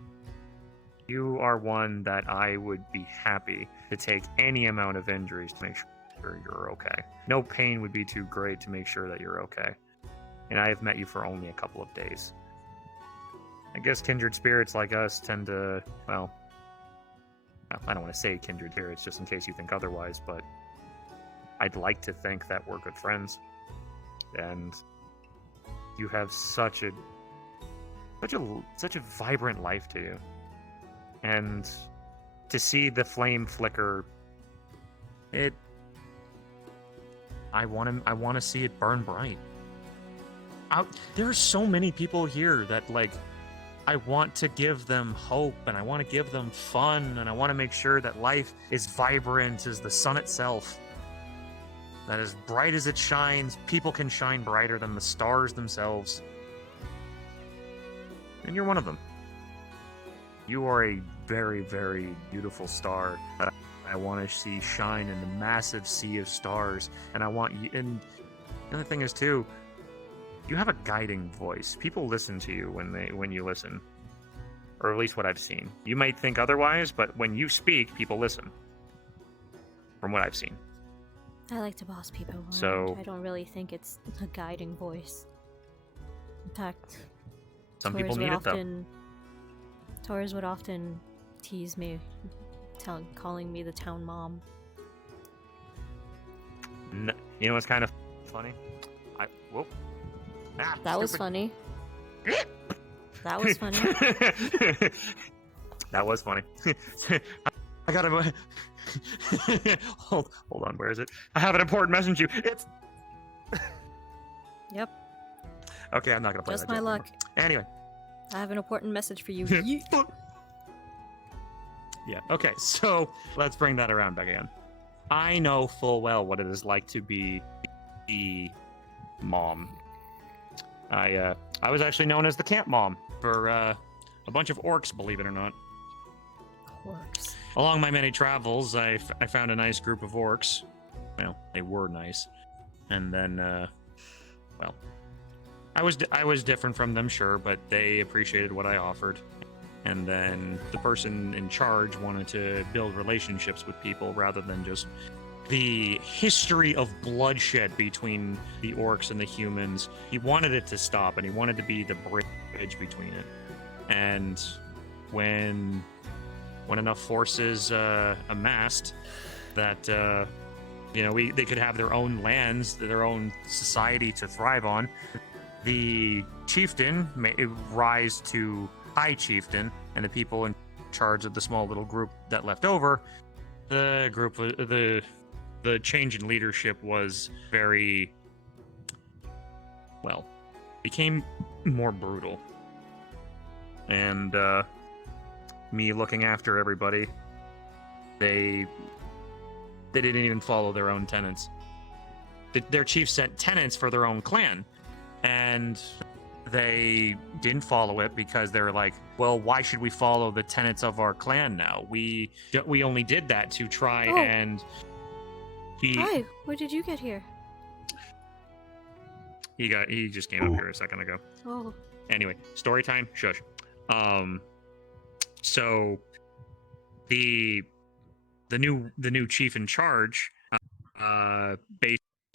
You are one that I would be happy to take any amount of injuries to make sure you're okay. No pain would be too great to make sure that you're okay. And I have met you for only a couple of days. I guess kindred spirits like us tend to, well, I don't want to say kindred spirits just in case you think otherwise, but I'd like to think that we're good friends. And you have such a vibrant life to you. And to see the flame flicker, I want to see it burn bright. There are so many people here that, like, I want to give them hope, and I want to give them fun, and I want to make sure that life is vibrant as the sun itself. That as bright as it shines, people can shine brighter than the stars themselves. And you're one of them. You are a very, very beautiful star that I want to see shine in the massive sea of stars. And I want you, and the other thing is too, you have a guiding voice. People listen to you when you listen. Or at least what I've seen. You might think otherwise, but when you speak, people listen. From what I've seen. I like to boss people around. So, I don't really think it's a guiding voice. In fact, some people need it though. Torres would often tease me, calling me the town mom. You know what's kind of funny? That was funny. That was funny. That was funny. I gotta hold on. Where is it? I have an important message. It's Yep. Okay. I'm not gonna play Just that my joke luck. anymore. Anyway. I have an important message for you. Yeah. Okay. So let's bring that around back again. I know full well what it is like to be the mom. I was actually known as the camp mom for a bunch of orcs, believe it or not. Orcs. Along my many travels, I found a nice group of orcs. Well, they were nice, and then, well, I was different from them, sure, but they appreciated what I offered. And then the person in charge wanted to build relationships with people rather than just the history of bloodshed between the orcs and the humans. He wanted it to stop, and he wanted to be the bridge between it. And when enough forces amassed that they could have their own lands, their own society to thrive on, the chieftain may rise to high chieftain, and the people in charge of the small little group that left over, the change in leadership was became more brutal. And me looking after everybody, they didn't even follow their own tenets. Their chief set tenets for their own clan, and they didn't follow it because they were like, well, why should we follow the tenets of our clan now? We only did that to try and be... Hi, where did you get here? He just came up here a second ago. Oh. Anyway, story time. Shush. So the new chief in charge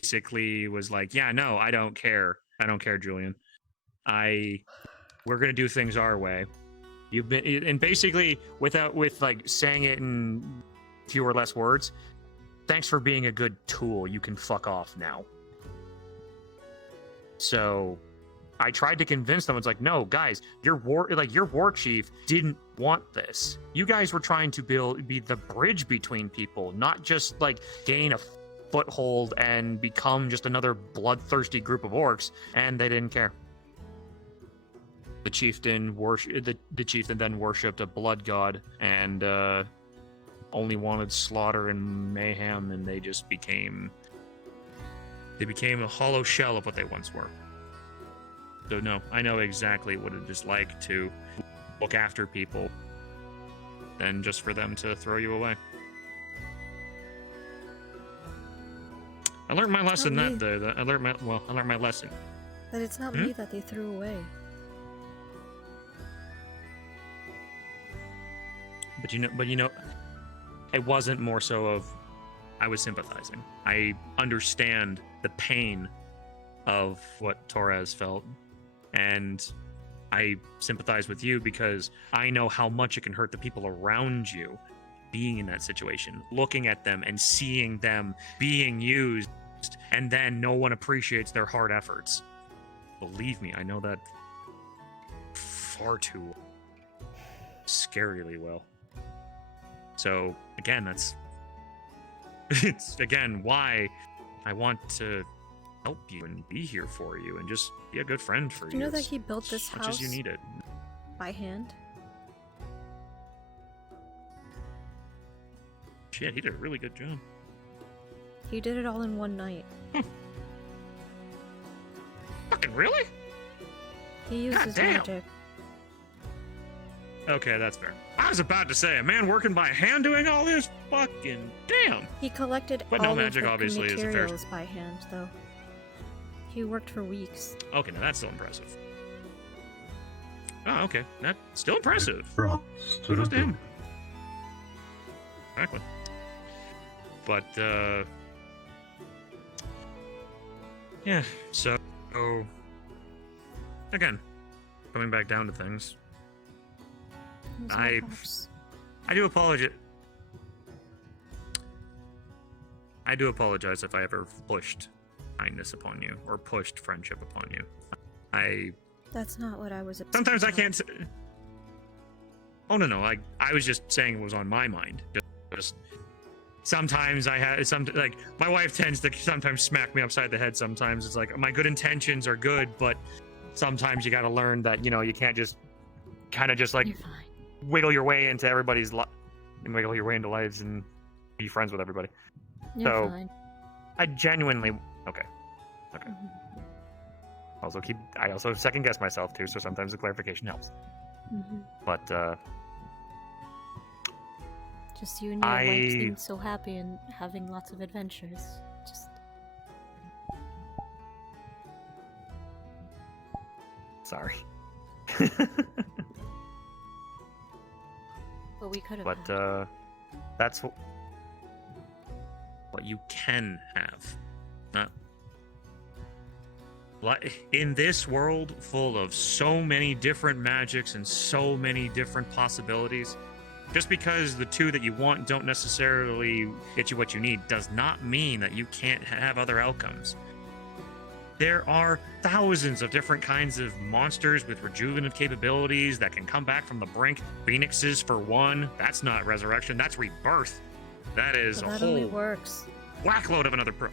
basically was like, yeah, no, I don't care. I don't care, Julian. We're gonna do things our way. You've been, and basically with like saying it in fewer or less words, thanks for being a good tool. You can fuck off now. So I tried to convince them. It's like, no, guys, your war chief didn't want this. You guys were trying to be the bridge between people, not just like gain a foothold and become just another bloodthirsty group of orcs, and they didn't care. The chieftain then worshipped a blood god and only wanted slaughter and mayhem, and they just became a hollow shell of what they once were. So no, I know exactly what it is like to look after people than just for them to throw you away. I learned my lesson I learned my lesson. That it's not me that they threw away. But you know, it wasn't more so of I was sympathizing. I understand the pain of what Torres felt, and I sympathize with you because I know how much it can hurt the people around you being in that situation, looking at them and seeing them being used, and then no one appreciates their hard efforts. Believe me, I know that far too scarily well. So again, it's again why I want to help you and be here for you and just be a good friend for you. Do you know that he built this house much as you need it by hand? Shit, he did a really good job. He did it all in one night. Fucking really? He used his magic. Okay, that's fair. I was about to say, a man working by hand doing all this? Fucking damn. He collected But all no, magic of the obviously is a fair... materials by hand, though. He worked for weeks. Okay, now that's still impressive. Oh, okay. That's still impressive. Kudos to him. Exactly. But, yeah, so... Again, coming back down to things... I do apologize. I do apologize if I ever pushed kindness upon you or pushed friendship upon you. That's not what I was. Sometimes I can't. Oh no! I was just saying what was on my mind. Just sometimes I had like my wife tends to sometimes smack me upside the head. Sometimes it's like my good intentions are good, but sometimes you got to learn that you can't just kind of just like wiggle your way into everybody's and wiggle your way into lives and be friends with everybody. You're fine. I genuinely okay. I also second guess myself too, so sometimes the clarification helps. But just you and your wife seem so happy and having lots of adventures. Just sorry. But we could have. But that's what you can have. Not in this world full of so many different magics and so many different possibilities. Just because the two that you want don't necessarily get you what you need does not mean that you can't have other outcomes. There are thousands of different kinds of monsters with rejuvenative capabilities that can come back from the brink. Phoenixes, for one. That's not resurrection, that's rebirth. That is but a that whole only works. whackload of another pro.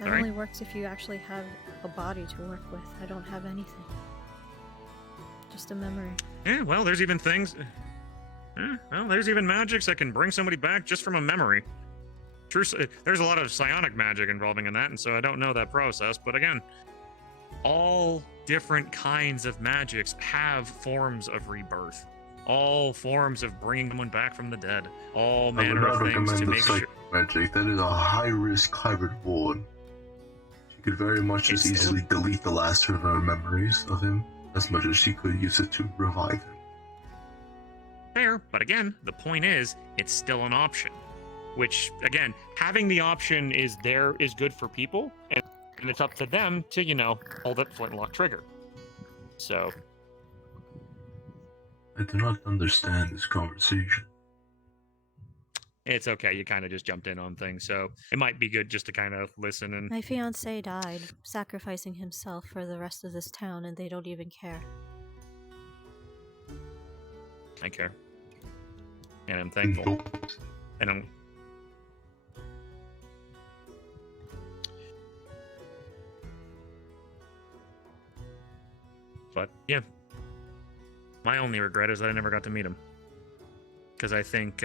That only works if you actually have a body to work with. I don't have anything. Just a memory. Yeah, well, there's even things... there's even magics that can bring somebody back just from a memory. True, there's a lot of psionic magic involving in that, and so I don't know that process, but again, all different kinds of magics have forms of rebirth. All forms of bringing someone back from the dead. All manner of things to make sure... magic. That is a high-risk hybrid ward. could very much as easily delete the last of her memories of him as much as she could use it to revive him. Fair, but again, the point is, it's still an option. Which, again, having the option is good for people, and it's up to them to, pull that flintlock trigger. So. I do not understand this conversation. It's okay, you kind of just jumped in on things, so it might be good just to kind of listen and... My fiancé died, sacrificing himself for the rest of this town, and they don't even care. I care. And I'm thankful. And I'm... But, yeah. My only regret is that I never got to meet him. Because I think,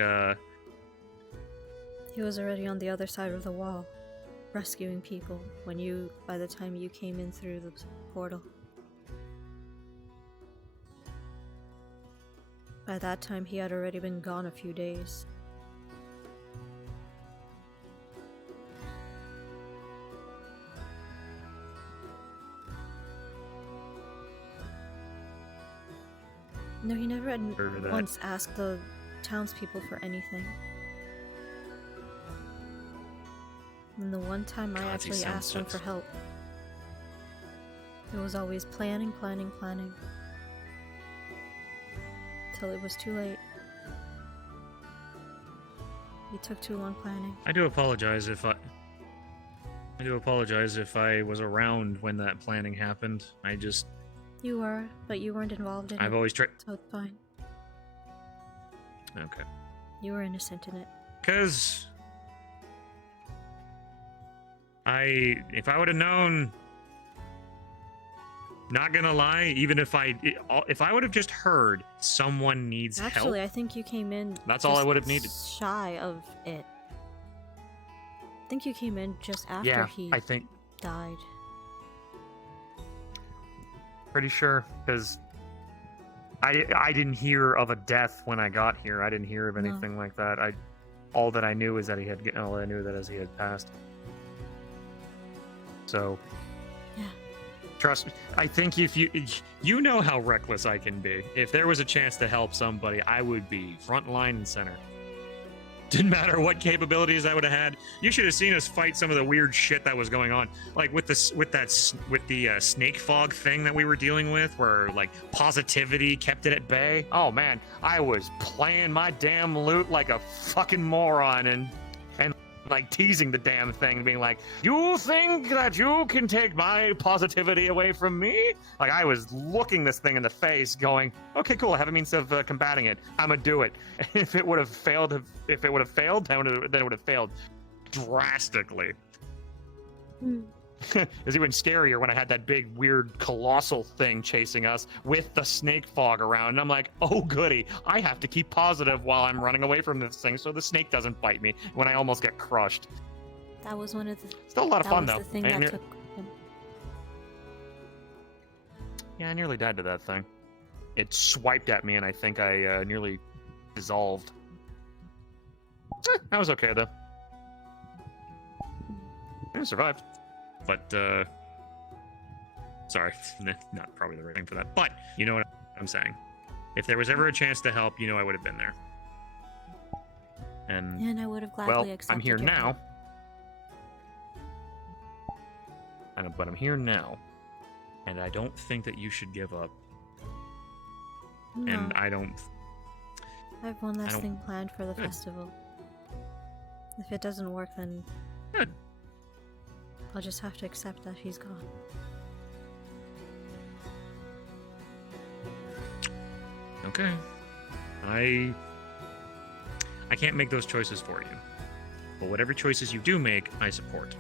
He was already on the other side of the wall, rescuing people, by the time you came in through the portal. By that time, he had already been gone a few days. No, he never had once asked the townspeople for anything. And the one time I actually asked him for help, it was always planning. Till it was too late. He took too long planning. I do apologize if I was around when that planning happened. You were, but you weren't involved in it. I've always tried. So it's fine. Okay. You were innocent in it. Because if I would have known, not gonna lie, even if I would have just heard someone needs help. Actually, I think you came in. That's all I would have needed. Shy of it. I think you came in just after he died. Pretty sure, because I didn't hear of a death when I got here. I didn't hear of anything like that. All that I knew is that he had passed. So, yeah. Trust me. I think if you know how reckless I can be. If there was a chance to help somebody, I would be front line and center. Didn't matter what capabilities I would have had. You should have seen us fight some of the weird shit that was going on, like with the snake fog thing that we were dealing with, where like positivity kept it at bay. Oh man, I was playing my damn lute like a fucking moron and like teasing the damn thing, being like, "You think that you can take my positivity away from me?" Like I was looking this thing in the face, going, "Okay, cool. I have a means of combating it. I'm gonna do it." If it would have failed, then it would have failed drastically. It was even scarier when I had that big, weird, colossal thing chasing us with the snake fog around. And I'm like, oh, goody. I have to keep positive while I'm running away from this thing so the snake doesn't bite me when I almost get crushed. That was one of the... Still a lot of fun, though. The thing that took him. Yeah, I nearly died to that thing. It swiped at me, and I think I nearly dissolved. That was okay, though. I survived. But, sorry, not probably the right thing for that. But, you know what I'm saying. If there was ever a chance to help, I would have been there. And I would have gladly accepted I'm here your now. help. But I'm here now. And I don't think that you should give up. No. And I don't... I have one last thing planned for the festival. If it doesn't work, then... Good. I'll just have to accept that he's gone. Okay. I can't make those choices for you. But whatever choices you do make, I support.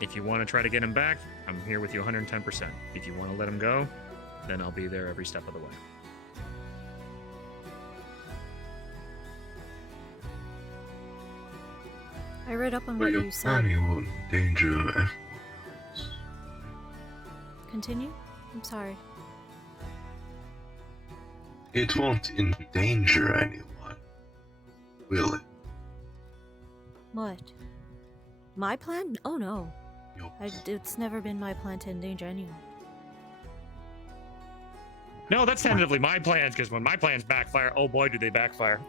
If you want to try to get him back, I'm here with you 110%. If you want to let him go, then I'll be there every step of the way. I read up on what you said. Won't endanger everyone else. Continue? I'm sorry. It won't endanger anyone, will it? What? My plan? Oh no. It's never been my plan to endanger anyone. No, that's tentatively my plans, because when my plans backfire, oh boy, do they backfire.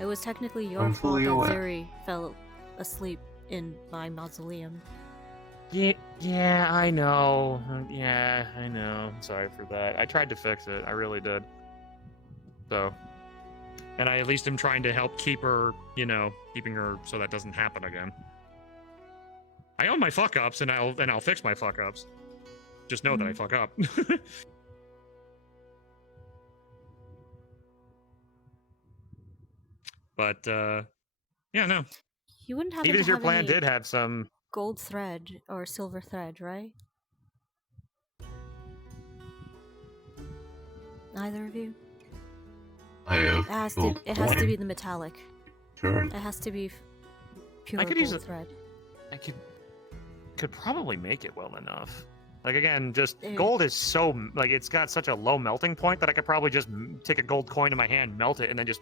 It was technically your I'm fault fully that aware. Zuri fell asleep in my mausoleum. Yeah, I know. Yeah, I know. Sorry for that. I tried to fix it. I really did. So, and I at least am trying to help keep her, keeping her so that doesn't happen again. I own my fuck ups, and I'll fix my fuck ups. Just know that I fuck up. But yeah, no. You wouldn't happen Even to if your have plan any did have some gold thread or silver thread, right? Either of you? I have It has to be the metallic. Sure. It has to be pure I could gold use it. thread. I could probably make it well enough. Like again, just Ew. gold is so it's got such a low melting point that I could probably just take a gold coin in my hand, melt it, and then just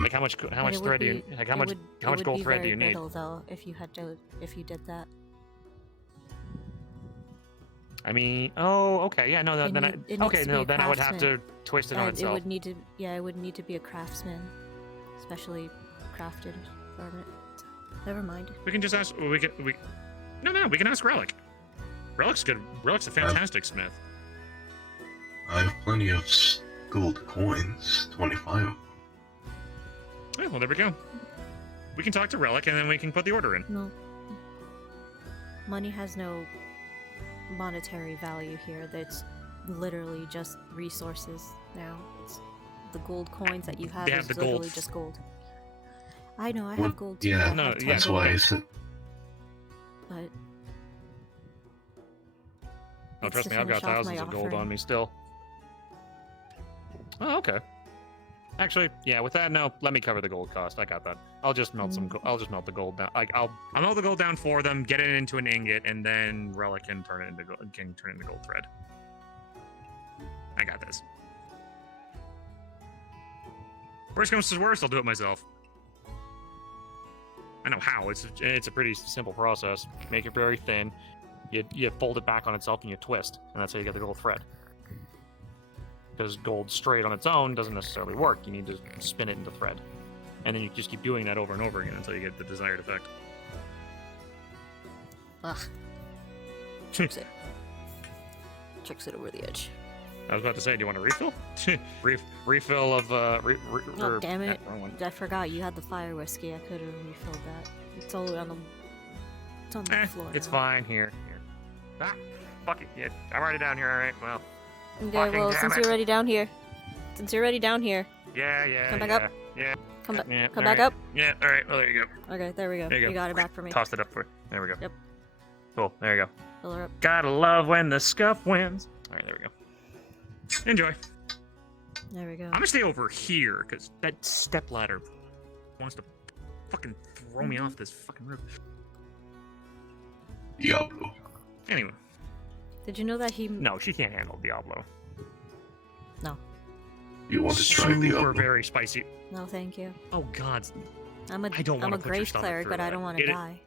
like how much thread do you how much gold thread do you need? Brittle, though, if you did that. I mean, oh, okay, yeah, no, It then need- it I needs to be a then I would have to craftsman. twist it on It itself. would need to, it would need to be a craftsman, specially crafted from it. Never mind. We can just ask. We can ask Relic. Relic's good. Relic's a fantastic smith. I have plenty of gold coins, 25. Yeah, well, there we go. We can talk to Relic, and then we can put the order in. No. Money has no monetary value here. That's literally just resources now. It's the gold coins that you have They is have the literally gold. just gold. I know, I Well, have gold too. yeah, I no, have that's 10 why I gold, said. But Oh, It's trust to me, I've got finish off my thousands of gold offering. on me still. Oh, okay. Actually, yeah. With that, no. Let me cover the gold cost. I got that. I'll just melt I'll just melt the gold down. I'll melt the gold down for them, get it into an ingot, and then Relic can turn it into gold thread. I got this. Worst comes to worst, I'll do it myself. I know how. It's a pretty simple process. Make it very thin. You fold it back on itself and you twist, and that's how you get the gold thread. Because gold straight on its own doesn't necessarily work. You need to spin it into thread, and then you just keep doing that over and over again until you get the desired effect. ugh. Tricks it over the edge. I was about to say, do you want a refill? Refill of Oh, damn it. wrong one. I forgot you had the fire whiskey. I could have refilled that. It's all on the floor. It's now. fine. Here. Ah, fuck it. Yeah, I'm already down here. All right. Well. Okay, fucking well, damn since it. you're already down here. Yeah. Come back yeah, up. Yeah. Come back. Yeah, Come all back right. up. Yeah. All right. Well, there you go. Okay, there we go. There you go. got it back for me. Tossed it up for. There we go. Yep. Cool. There you go. Fill her up. Gotta love when the scuff wins. All right. There we go. Enjoy. There we go. I'm gonna stay over here because that stepladder wants to fucking throw me off this fucking roof. Diablo. Anyway. Did you know that he? No, she can't handle Diablo. No. You want to try Super Diablo? very spicy. No, thank you. Oh God. I don't I'm wanna a put your grave stomach cleric, through but I that. don't want to It- die.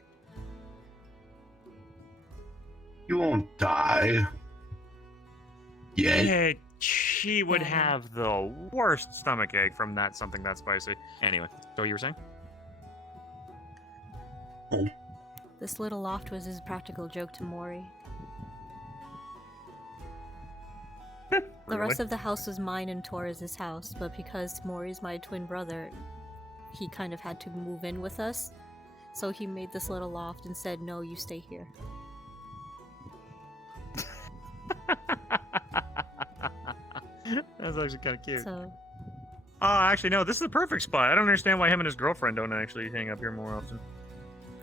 You won't die. Yeah, she would have the worst stomach ache from something that spicy. Anyway, so you were saying? This little loft was his practical joke to Moyi. The rest of the house was mine and Torres' house, but because Mori's my twin brother, he kind of had to move in with us. So he made this little loft and said, "No, you stay here." That's actually kind of cute. So Oh, actually, no, this is the perfect spot. I don't understand why him and his girlfriend don't actually hang up here more often.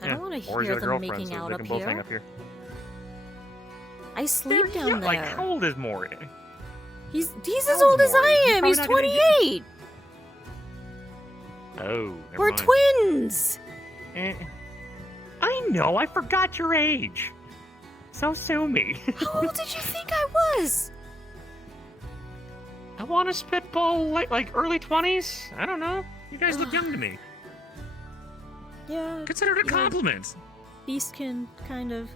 I don't wanna Or he's hear got a them girlfriend, making so out they up can both hang here. up here. I sleep down there. Like, how old is Mori? He's as old as I am. Probably He's not gonna 28. Oh, never We're mind. twins. I know, I forgot your age. So sue me. How old did you think I was? I want to spitball like early 20s. I don't know. You guys look young to me. Yeah. Consider it a you know, compliment. Beastkin kind of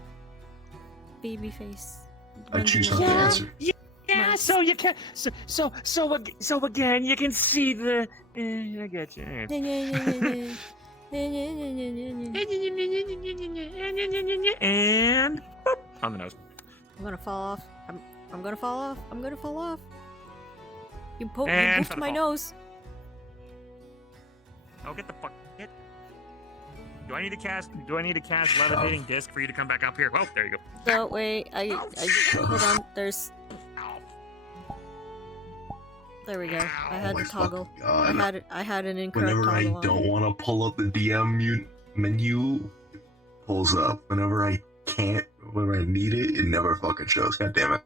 baby face. I choose not to answer. Yeah, so you can so again you can see the I get you. And boop, on the nose. I'm gonna fall off. I'm gonna fall off. I'm gonna fall off. You And booped my fall. nose. Oh, get the fuck. Get. Do I need to cast levitating disc for you to come back up here? Well, there you go. So wait, I hold on. There's. There we go. I had to toggle. I had an incorrect Whenever I toggle on. don't want to pull up the DM menu, it pulls up. Whenever I can't, whenever I need it, it never fucking shows. God damn it.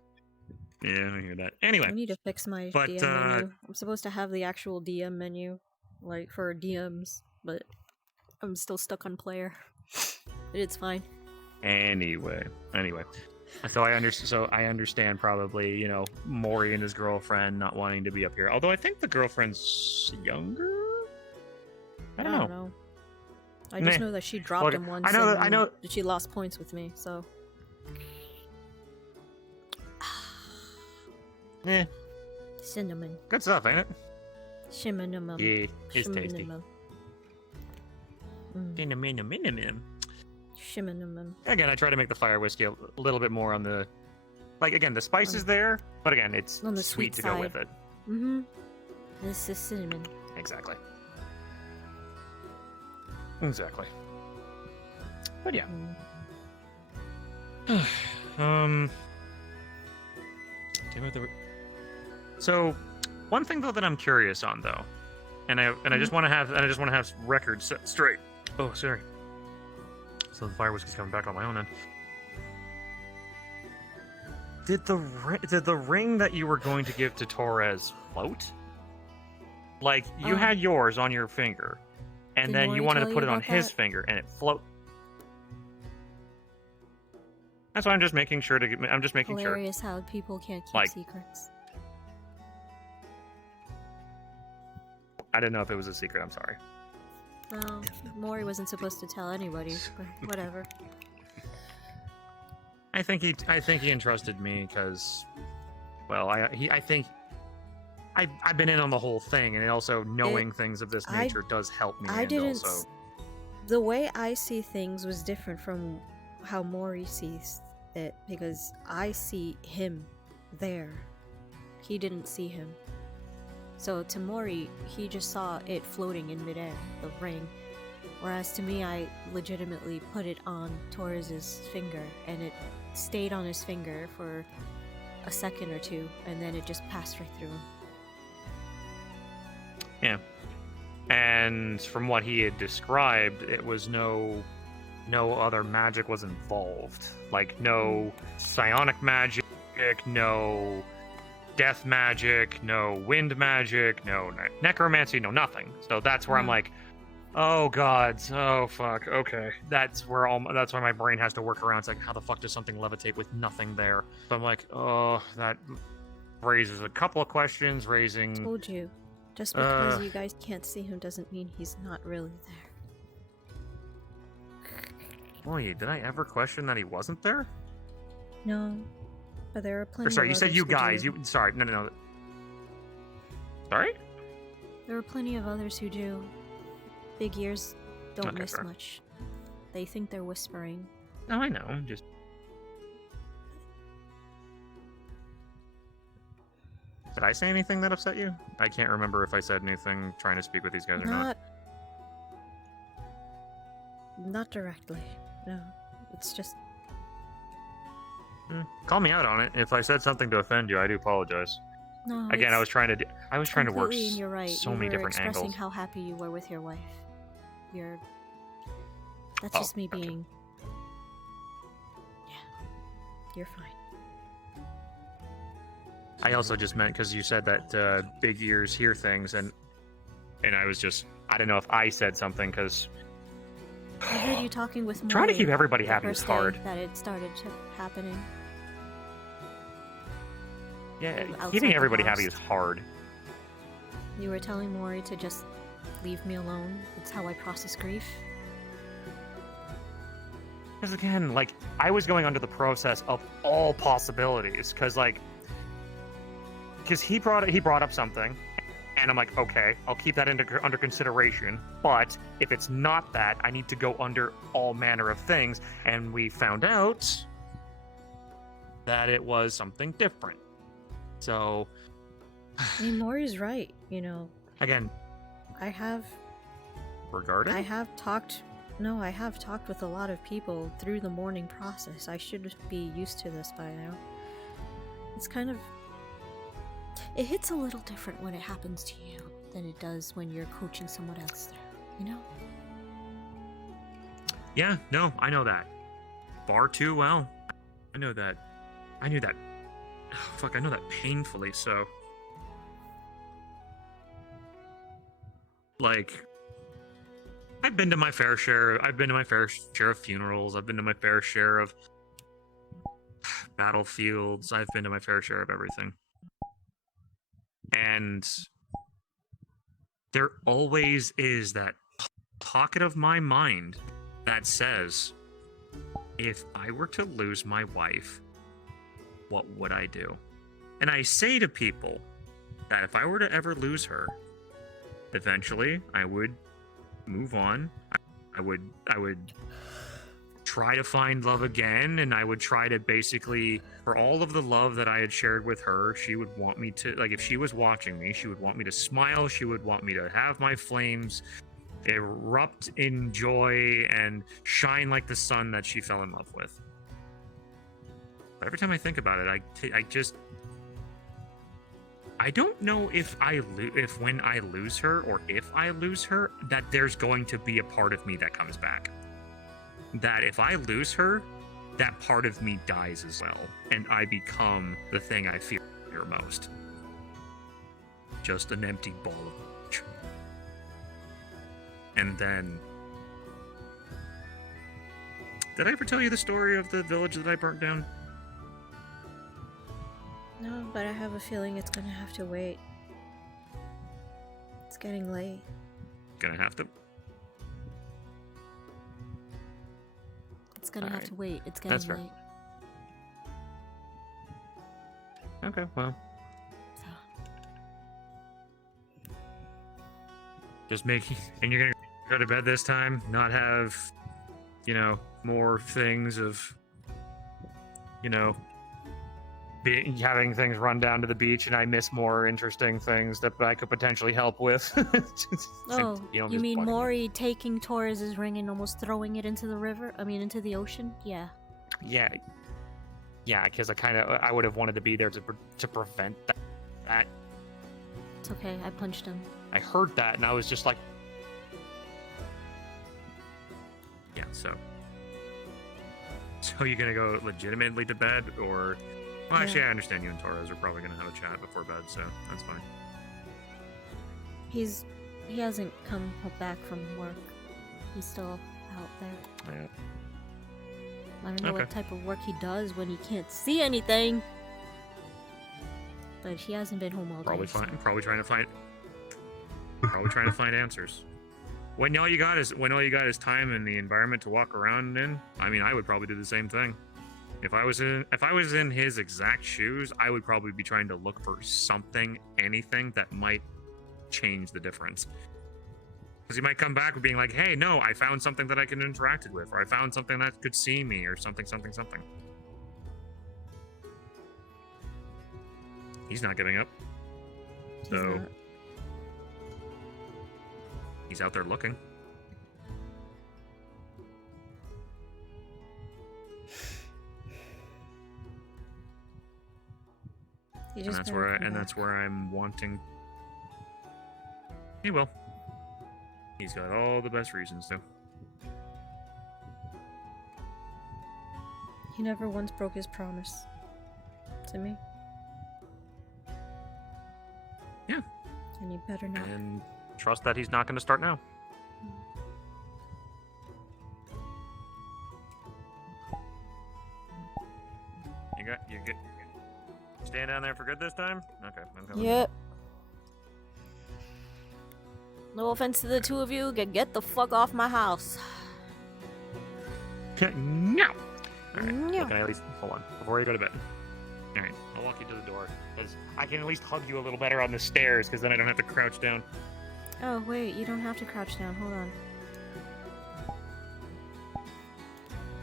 Yeah, I hear that. Anyway. I need to fix my but, DM menu. I'm supposed to have the actual DM menu, like for DMs, but I'm still stuck on player. It's fine. Anyway. So I understand probably, you know, Moyi and his girlfriend not wanting to be up here. Although I think the girlfriend's younger. I don't know. I just know that she dropped him once. I know that she lost points with me. So. Cinnamon. Good stuff, ain't it? Cinnamon. Yeah, it's tasty. Cinnamon. Again, I try to make the fire whiskey a little bit more on the, like, again, the spice is there, but again, it's on the sweet to side. go with it. Mm-hmm. This is cinnamon. Exactly. Exactly. But yeah. So, one thing though that I'm curious on though, and I just want to have records set straight. Oh, sorry. So the fire whiskey's coming back on my own end. Did the ring that you were going to give to Torres float? Like you had yours on your finger, and then you wanted to put it on his finger, and it float. That's why I'm just making sure to. I'm just making sure. Hilarious how people can't keep secrets. I didn't know if it was a secret. I'm sorry. Well, Moyi wasn't supposed to tell anybody, but whatever. I think he entrusted me because, well, I think I've been in on the whole thing, and also knowing things of this nature does help me. Also, the way I see things was different from how Moyi sees it, because I see him there. He didn't see him. So to Moyi, he just saw it floating in midair, the ring. Whereas to me, I legitimately put it on Torres's finger, and it stayed on his finger for a second or two, and then it just passed right through him. yeah. And from what he had described, it was no other magic was involved. Like no psionic magic, no death magic, no wind magic, no necromancy, no nothing. So that's where I'm like, oh gods, oh fuck, okay. That's why my brain has to work around. It's like, how the fuck does something levitate with nothing there? So I'm like, oh, that raises a couple of questions. I told you, just because you guys can't see him doesn't mean he's not really there. Boy, did I ever question that he wasn't there? No, but there are plenty. Sorry, of you said others you who guys. do. Sorry, no. Sorry? There are plenty of others who do. Big ears don't Okay, miss fair. much. They think they're whispering. No, I know. I'm just. Did I say anything that upset you? I can't remember if I said anything trying to speak with these guys or not. Not directly. No, it's just. Call me out on it. If I said something to offend you, I do apologize. No. Again, I was trying to work completely, and you're right. so you many were different expressing angles. how happy you were with your wife. That's just me being. Yeah, you're fine. I also just meant because you said that big ears hear things, and I was just, I don't know if I said something because I heard you talking with Moyi. trying to keep everybody the happy is first day hard. That it started happening. Yeah, outside keeping the everybody house. happy is hard. You were telling Moyi to just leave me alone. It's how I process grief. Because again, like, I was going under the process of all possibilities, because he brought up something, and I'm like, okay, I'll keep that under consideration. But if it's not that, I need to go under all manner of things, and we found out that it was something different. So, I mean, Mori's right. You know. Again. I have talked with a lot of people through the mourning process. I should be used to this by now. It's kind of... It hits a little different when it happens to you than it does when you're coaching someone else through, you know? Yeah, no, I know that. Far too well. I knew that. Fuck, I know that painfully, so... Like... I've been to my fair share of funerals, I've been to my fair share of battlefields, I've been to my fair share of everything. And there always is that pocket of my mind that says, if I were to lose my wife, what would I do? And I say to people that if I were to ever lose her, eventually I would move on. I would try to find love again, and I would try to basically, for all of the love that I had shared with her, she would want me to, like, if she was watching me, she would want me to smile, she would want me to have my flames erupt in joy and shine like the sun that she fell in love with. But every time I think about it, I don't know if when I lose her, or if I lose her, that there's going to be a part of me that comes back. That if I lose her, that part of me dies as well, and I become the thing I fear most. Just an empty ball of rage. And then... Did I ever tell you the story of the village that I burnt down? No, but I have a feeling it's gonna have to wait. It's getting late. Gonna have to... It's gonna have to wait. It's getting late. Okay, well. Just making... And you're gonna go to bed this time? Not have, more things of, having things run down to the beach, and I miss more interesting things that I could potentially help with. Oh, you mean Mori taking Torres's ring and almost throwing it into the river? I mean, into the ocean? Yeah. Yeah. Yeah, because I would have wanted to be there to prevent that. It's okay, I punched him. I heard that, and I was just like... Yeah, so you're gonna go legitimately to bed, or... Well, actually, I understand you and Torres are probably gonna have a chat before bed, so that's fine. He hasn't come back from work. He's still out there. Yeah. I don't know what type of work he does when he can't see anything. But he hasn't been home all day. Probably trying to find answers. When all you got is time and the environment to walk around in, I mean, I would probably do the same thing. If I was in his exact shoes, I would probably be trying to look for something, anything that might change the difference. Because he might come back with being like, hey, no, I found something that I can interact with, or I found something that could see me, or something. He's not giving up. So he's out there looking. And that's where I'm wanting. He will. He's got all the best reasons to. He never once broke his promise to me. Yeah. And he better not. And trust that he's not going to start now. You get. Stand down there for good this time? Okay, I'm coming. Yep. No offense to the two of you, get the fuck off my house. No. Alright, so can I at least hold on before you go to bed? Alright, I'll walk you to the door because I can at least hug you a little better on the stairs because then I don't have to crouch down. Oh wait, you don't have to crouch down. Hold on.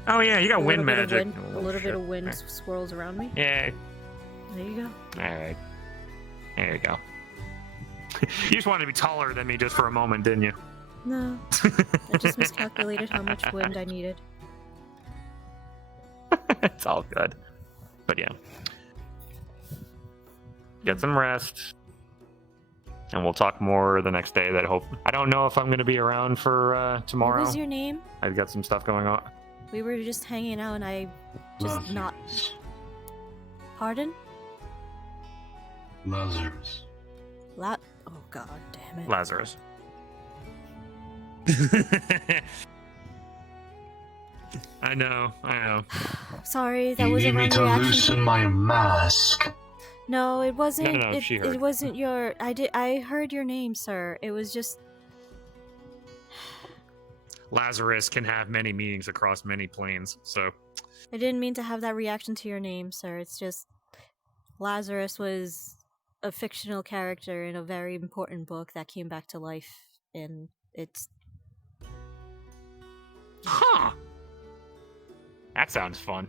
Oh yeah, you got wind magic. A little bit of wind swirls around me. Yeah. There you go. Alright. There you go. You just wanted to be taller than me just for a moment, didn't you? No. I just miscalculated how much wind I needed. It's all good. But yeah. Get some rest. And we'll talk more the next day. I don't know if I'm going to be around for tomorrow. What was your name? I've got some stuff going on. We were just hanging out and I just not... Pardon? Lazarus. Oh god damn it. Lazarus. I know. Sorry, that You was need a me wrong to reaction. loosen my mask. No, it wasn't. No, she heard. It wasn't your. I heard your name, sir. It was just. Lazarus can have many meanings across many planes, so... I didn't mean to have that reaction to your name, sir. It's just... Lazarus was a fictional character in a very important book that came back to life, and it's... Huh! That sounds fun.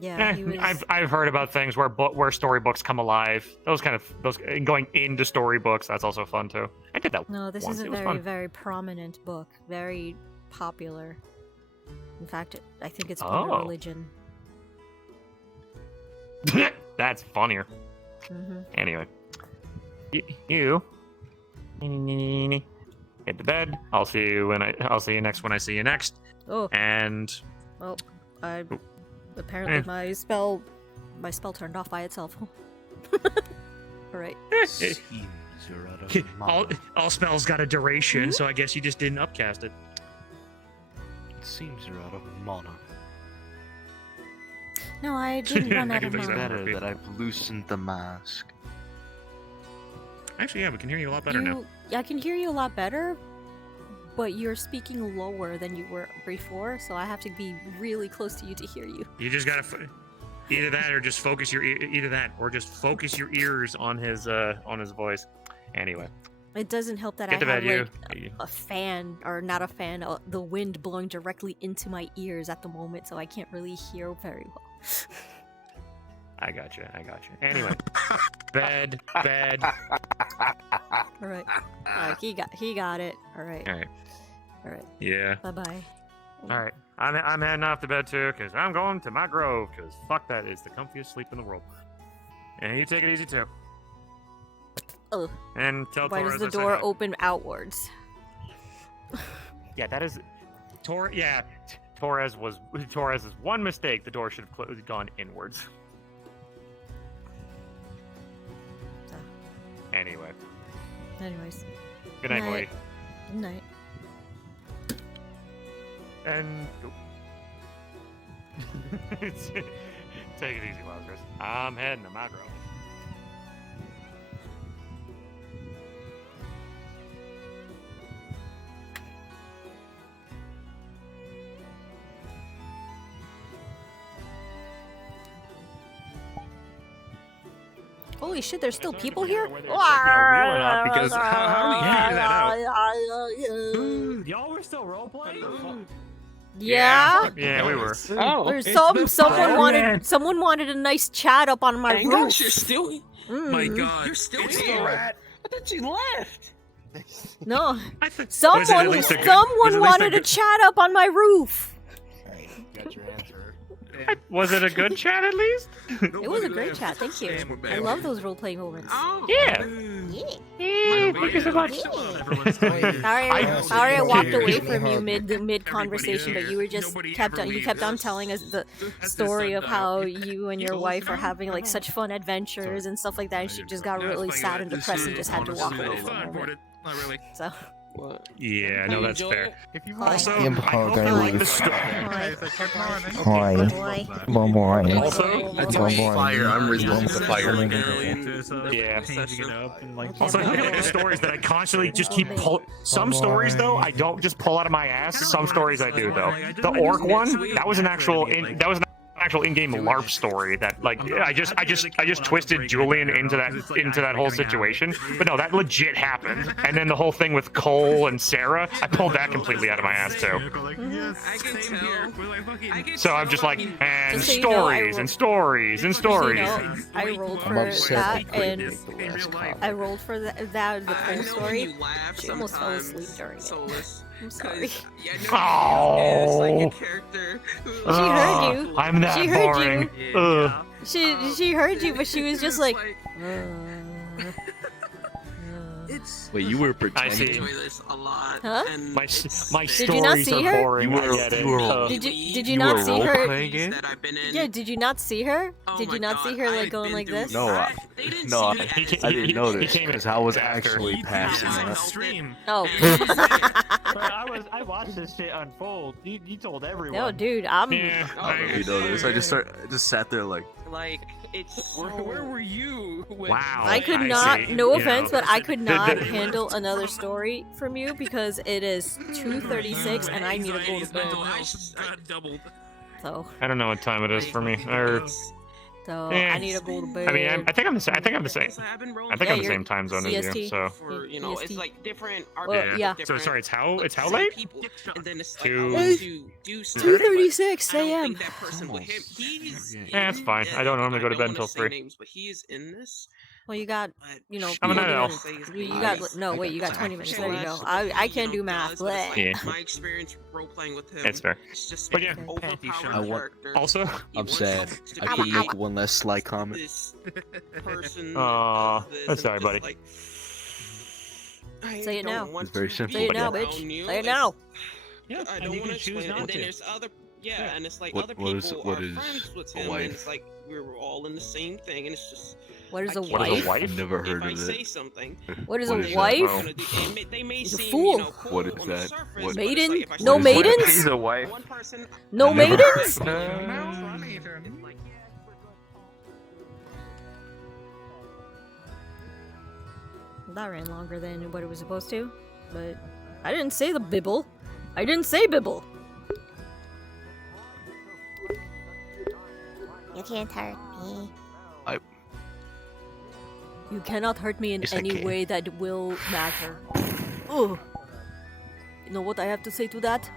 Yeah, he was... I've heard about things where storybooks come alive. Those going into storybooks, that's also fun too. I did that. No, this once. is a It was very, fun. very prominent book. Very popular. In fact, I think it's been Oh. a religion. That's funnier. Mhm. Anyway, you get to bed. I'll see you next when I see you next. Oh. And Well, apparently my spell turned off by itself. Alright. You're out of all spells got a duration, so I guess you just didn't upcast it. It seems you're out of mana. No, I didn't run out of It's mana. better that I've loosened the mask. Actually, yeah, we can hear you a lot better now. I can hear you a lot better, but you're speaking lower than you were before, so I have to be really close to you to hear you. You just gotta either that or just focus your ears on his voice. Anyway, It doesn't help that Get I to have bed, like a fan, or not a fan, the wind blowing directly into my ears at the moment, so I can't really hear very well. I got you. Anyway, bed. All right. He got it. All right. All right. Yeah. Bye bye. All right. I'm heading off to bed too, cause I'm going to my grove, cause fuck that is the comfiest sleep in the world. And you take it easy too. Oh. And tell Why Torres does the I said door hi. open outwards? Yeah, that is Torres's one mistake. The door should have gone inwards. Anyway. Anyways. Good night, Moyi. Good night. And take it easy, Lazarus. I'm heading to my grove. Holy shit, there's still people here? Because how do we figure that out? Dude, y'all were still roleplaying? Yeah. Yeah, we were. There's someone wanted a nice chat up on my roof. Gosh, you're still. My Mhm. God, you're still here. I thought you left. No. Was it at least a good- was it Someone at least a wanted a good- chat up on my roof. Got your answer. Was it a good chat at least? It was a great chat, thank you. I love those role-playing moments. Yeah. Yeah, thank you so much. Sorry, I walked away from you mid conversation, but you kept on telling us the story of how you and your wife are having like such fun adventures and stuff like that, and she just got really sad and depressed and just had to walk away from it. Not really. So Yeah, no, that's fair. Also, I'm I hope you like the story. Hi. Good morning. Also, Fire. I'm resistant to fire. yeah. Also, I hope you like the stories that I constantly just keep pull. Some stories though, I don't just pull out of my ass. Some stories I do though. The orc one, that was an actual. Actual in-game LARP story that like I just twisted Julian into that whole situation, but no, that legit happened. And then the whole thing with Cole and Sarah, I pulled that completely out of my ass too. So I'm just like, and Just so you stories know, and stories and Just so stories. you know, I rolled for that, and I rolled for the Cole story. She almost fell asleep during it. I'm sorry. Oh. She heard you. I'm that She heard boring. you. She heard you, but she was just like. Wait, you were pretending. Huh? My stories Did you not see are her? boring. I get it. Did you not see her? role-playing it? Yeah, did you not see her? Did you not see her like going like this? No, I didn't notice because I was actually passing it. Oh. I watched this shit unfold. You told everyone. No, dude, I'm. You notice? I just sat there like. Like, it's where were you? Wow. I could not. No offense, but I could not handle another story from you because it is 2:36 and I need to go to bed. So. I don't know what time it is for me. So I need to go to bed. I mean, I think I'm the same. I think I'm the same. I think I'm the same time zone as you. CST. So. For, you know, it's like different. Well, yeah. So sorry, it's how late? People, and then it's like, Two. 2:36 a.m. Yeah, it's fine. I don't normally go to bed until 3. But he is in this. Well, you got, you know, I'm a 20 night owl. minutes. You got no wait. You got 20 minutes. There you go. I can't do math. Bleh. Yeah. My experience role playing with him. It's fair. But yeah. Also, I'm sad. I couldn't make one less sly comment. Aw, I'm sorry, buddy. Say it now. It's very simple. Say it now, bitch. Say it now. Yeah, I don't want to explain it. And then there's other, and it's like other people are friends with him, and it's like we're all in the same thing, and it's just. What is a What is a wife? wife? Never heard If I of say it. something, What is a What is wife? they may He's a seem, fool. you know, cool What is on the that? surface, What- but Maiden? it's like if I No say maidens? something, She's a wife. one person, No Never maidens? That ran longer than what it was supposed to, but I didn't say the bibble. I didn't say bibble. You can't hurt me. You cannot hurt me in Yes, I any can. way that will matter. Ugh. You know what I have to say to that?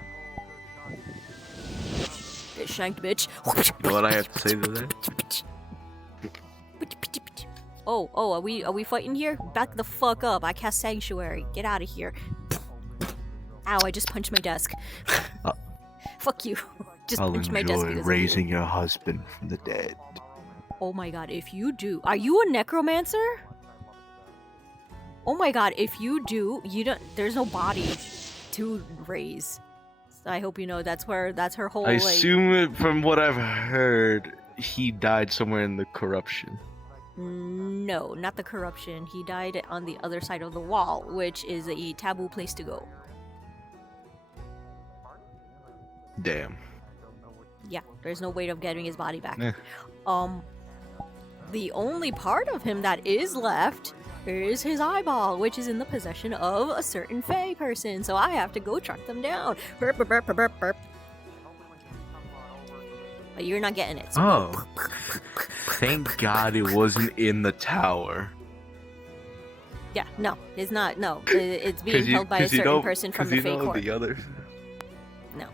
Get shanked, bitch. You know what I have to say to that? Oh, are we fighting here? Back the fuck up. I cast Sanctuary. Get out of here. Ow, I just punched my desk. Fuck you. Just I'll punched my desk enjoy because of raising your husband from the dead. Oh my god, if you do... Are you a necromancer? Oh my god, if you do, you don't... There's no body to raise. So I hope you know that's her whole, I like... assume from what I've heard, he died somewhere in the corruption. No, not the corruption. He died on the other side of the wall, which is a taboo place to go. Damn. Yeah, there's no way of getting his body back. Eh. The only part of him that is left is his eyeball, which is in the possession of a certain Fey person, so I have to go track them down. Burp, burp, burp, burp, burp. But you're not getting it. So Oh. Thank God it wasn't in the tower. yeah, no, it's not. No, it's being held by a certain person from the Fey court. The others. No.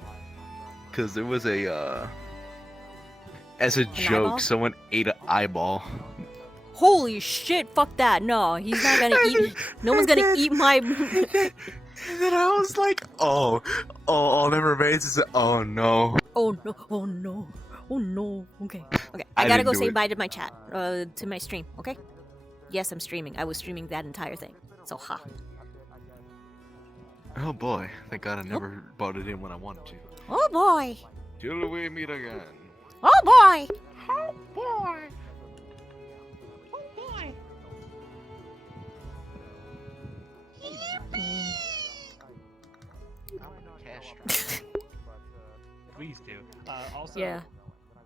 Because there was a, as a joke, eyeball? someone ate an eyeball. Holy shit, fuck that. No, he's not gonna eat. No one's gonna eat my. And then I was like, all that remains is, oh no. Oh no, oh no, oh no. Okay. I I gotta didn't go do say it. bye to my chat, to my stream, okay? Yes, I'm streaming. I was streaming that entire thing. So, ha. Oh boy, thank God I never brought it in when I wanted to. Oh boy. Till we meet again. Oh boy. Oh boy. Oh boy. please do. Also, Yeah.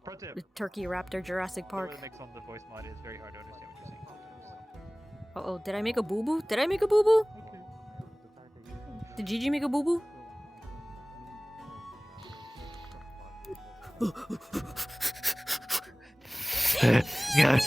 pro tip. The Turkey Raptor Jurassic Park. Whoever makes on the voice mod is very hard to understand what you're saying sometimes. Uh oh, did I make a boo boo? Did I make a boo boo? Did Gigi make a boo boo? Yeah.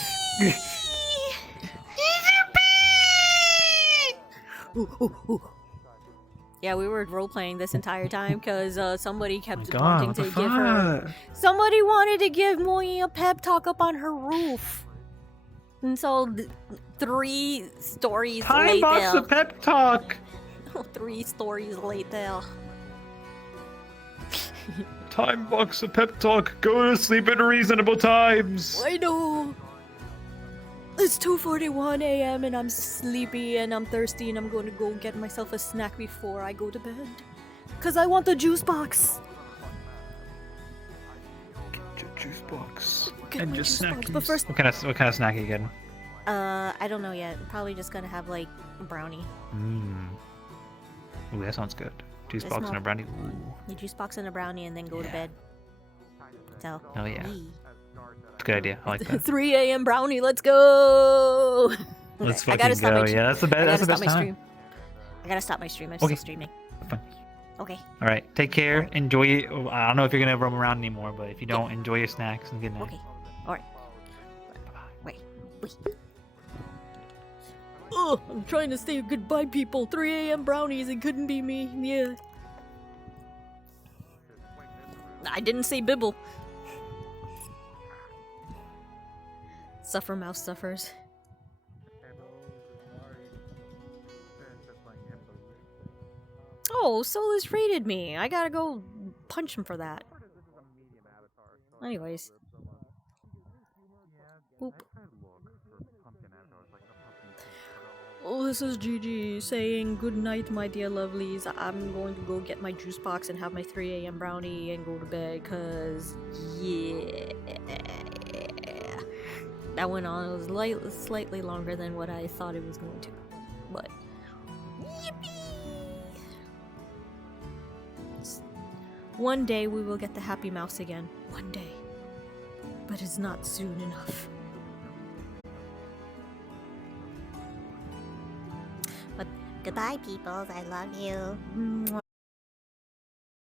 Yeah, we were role playing this entire time because somebody kept God, wanting what to the give her. fuck? Somebody wanted to give Moyi a pep talk up on her roof, and so 3 stories Time later. box a pep talk. 3 stories later. Time box a pep talk. Go to sleep at reasonable times. I know. It's 2:41 a.m. and I'm sleepy and I'm thirsty and I'm going to go get myself a snack before I go to bed. Cause I want the juice box. Get your juice box. Get And my just juice box, snackies. but first- What kind of snack are you getting? I don't know yet. Probably just gonna have like a brownie. Mmm. Ooh, that sounds good. Juice Just box and small- a brownie. Ooh. The juice box and a brownie and then go to bed. So. Oh yeah. Yee. It's a good idea. I like that. 3 a.m. brownie. Let's go. Let's I gotta fucking stop go. my Yeah, that's the best. I That's gotta the best stop my time. stream. I gotta stop my stream. I'm Okay. still streaming. Fine. Okay. All right. Take care. Enjoy. I don't know if you're gonna roam around anymore, but if you don't, enjoy your snacks and good night. Okay. All right. Wait. Oh, I'm trying to say goodbye, people. 3 a.m. brownies. It couldn't be me. Yeah. I didn't say bibble. Suffer mouse suffers. Oh, Solus raided me. I gotta go punch him for that. Anyways. Boop. Oh, this is Gigi saying good night, my dear lovelies. I'm going to go get my juice box and have my 3 a.m. brownie and go to bed, cause yeah. That went on. It was slightly longer than what I thought it was going to. But one day we will get the happy mouse again. One day. But it's not soon enough. But goodbye, peoples. I love you. Mwah.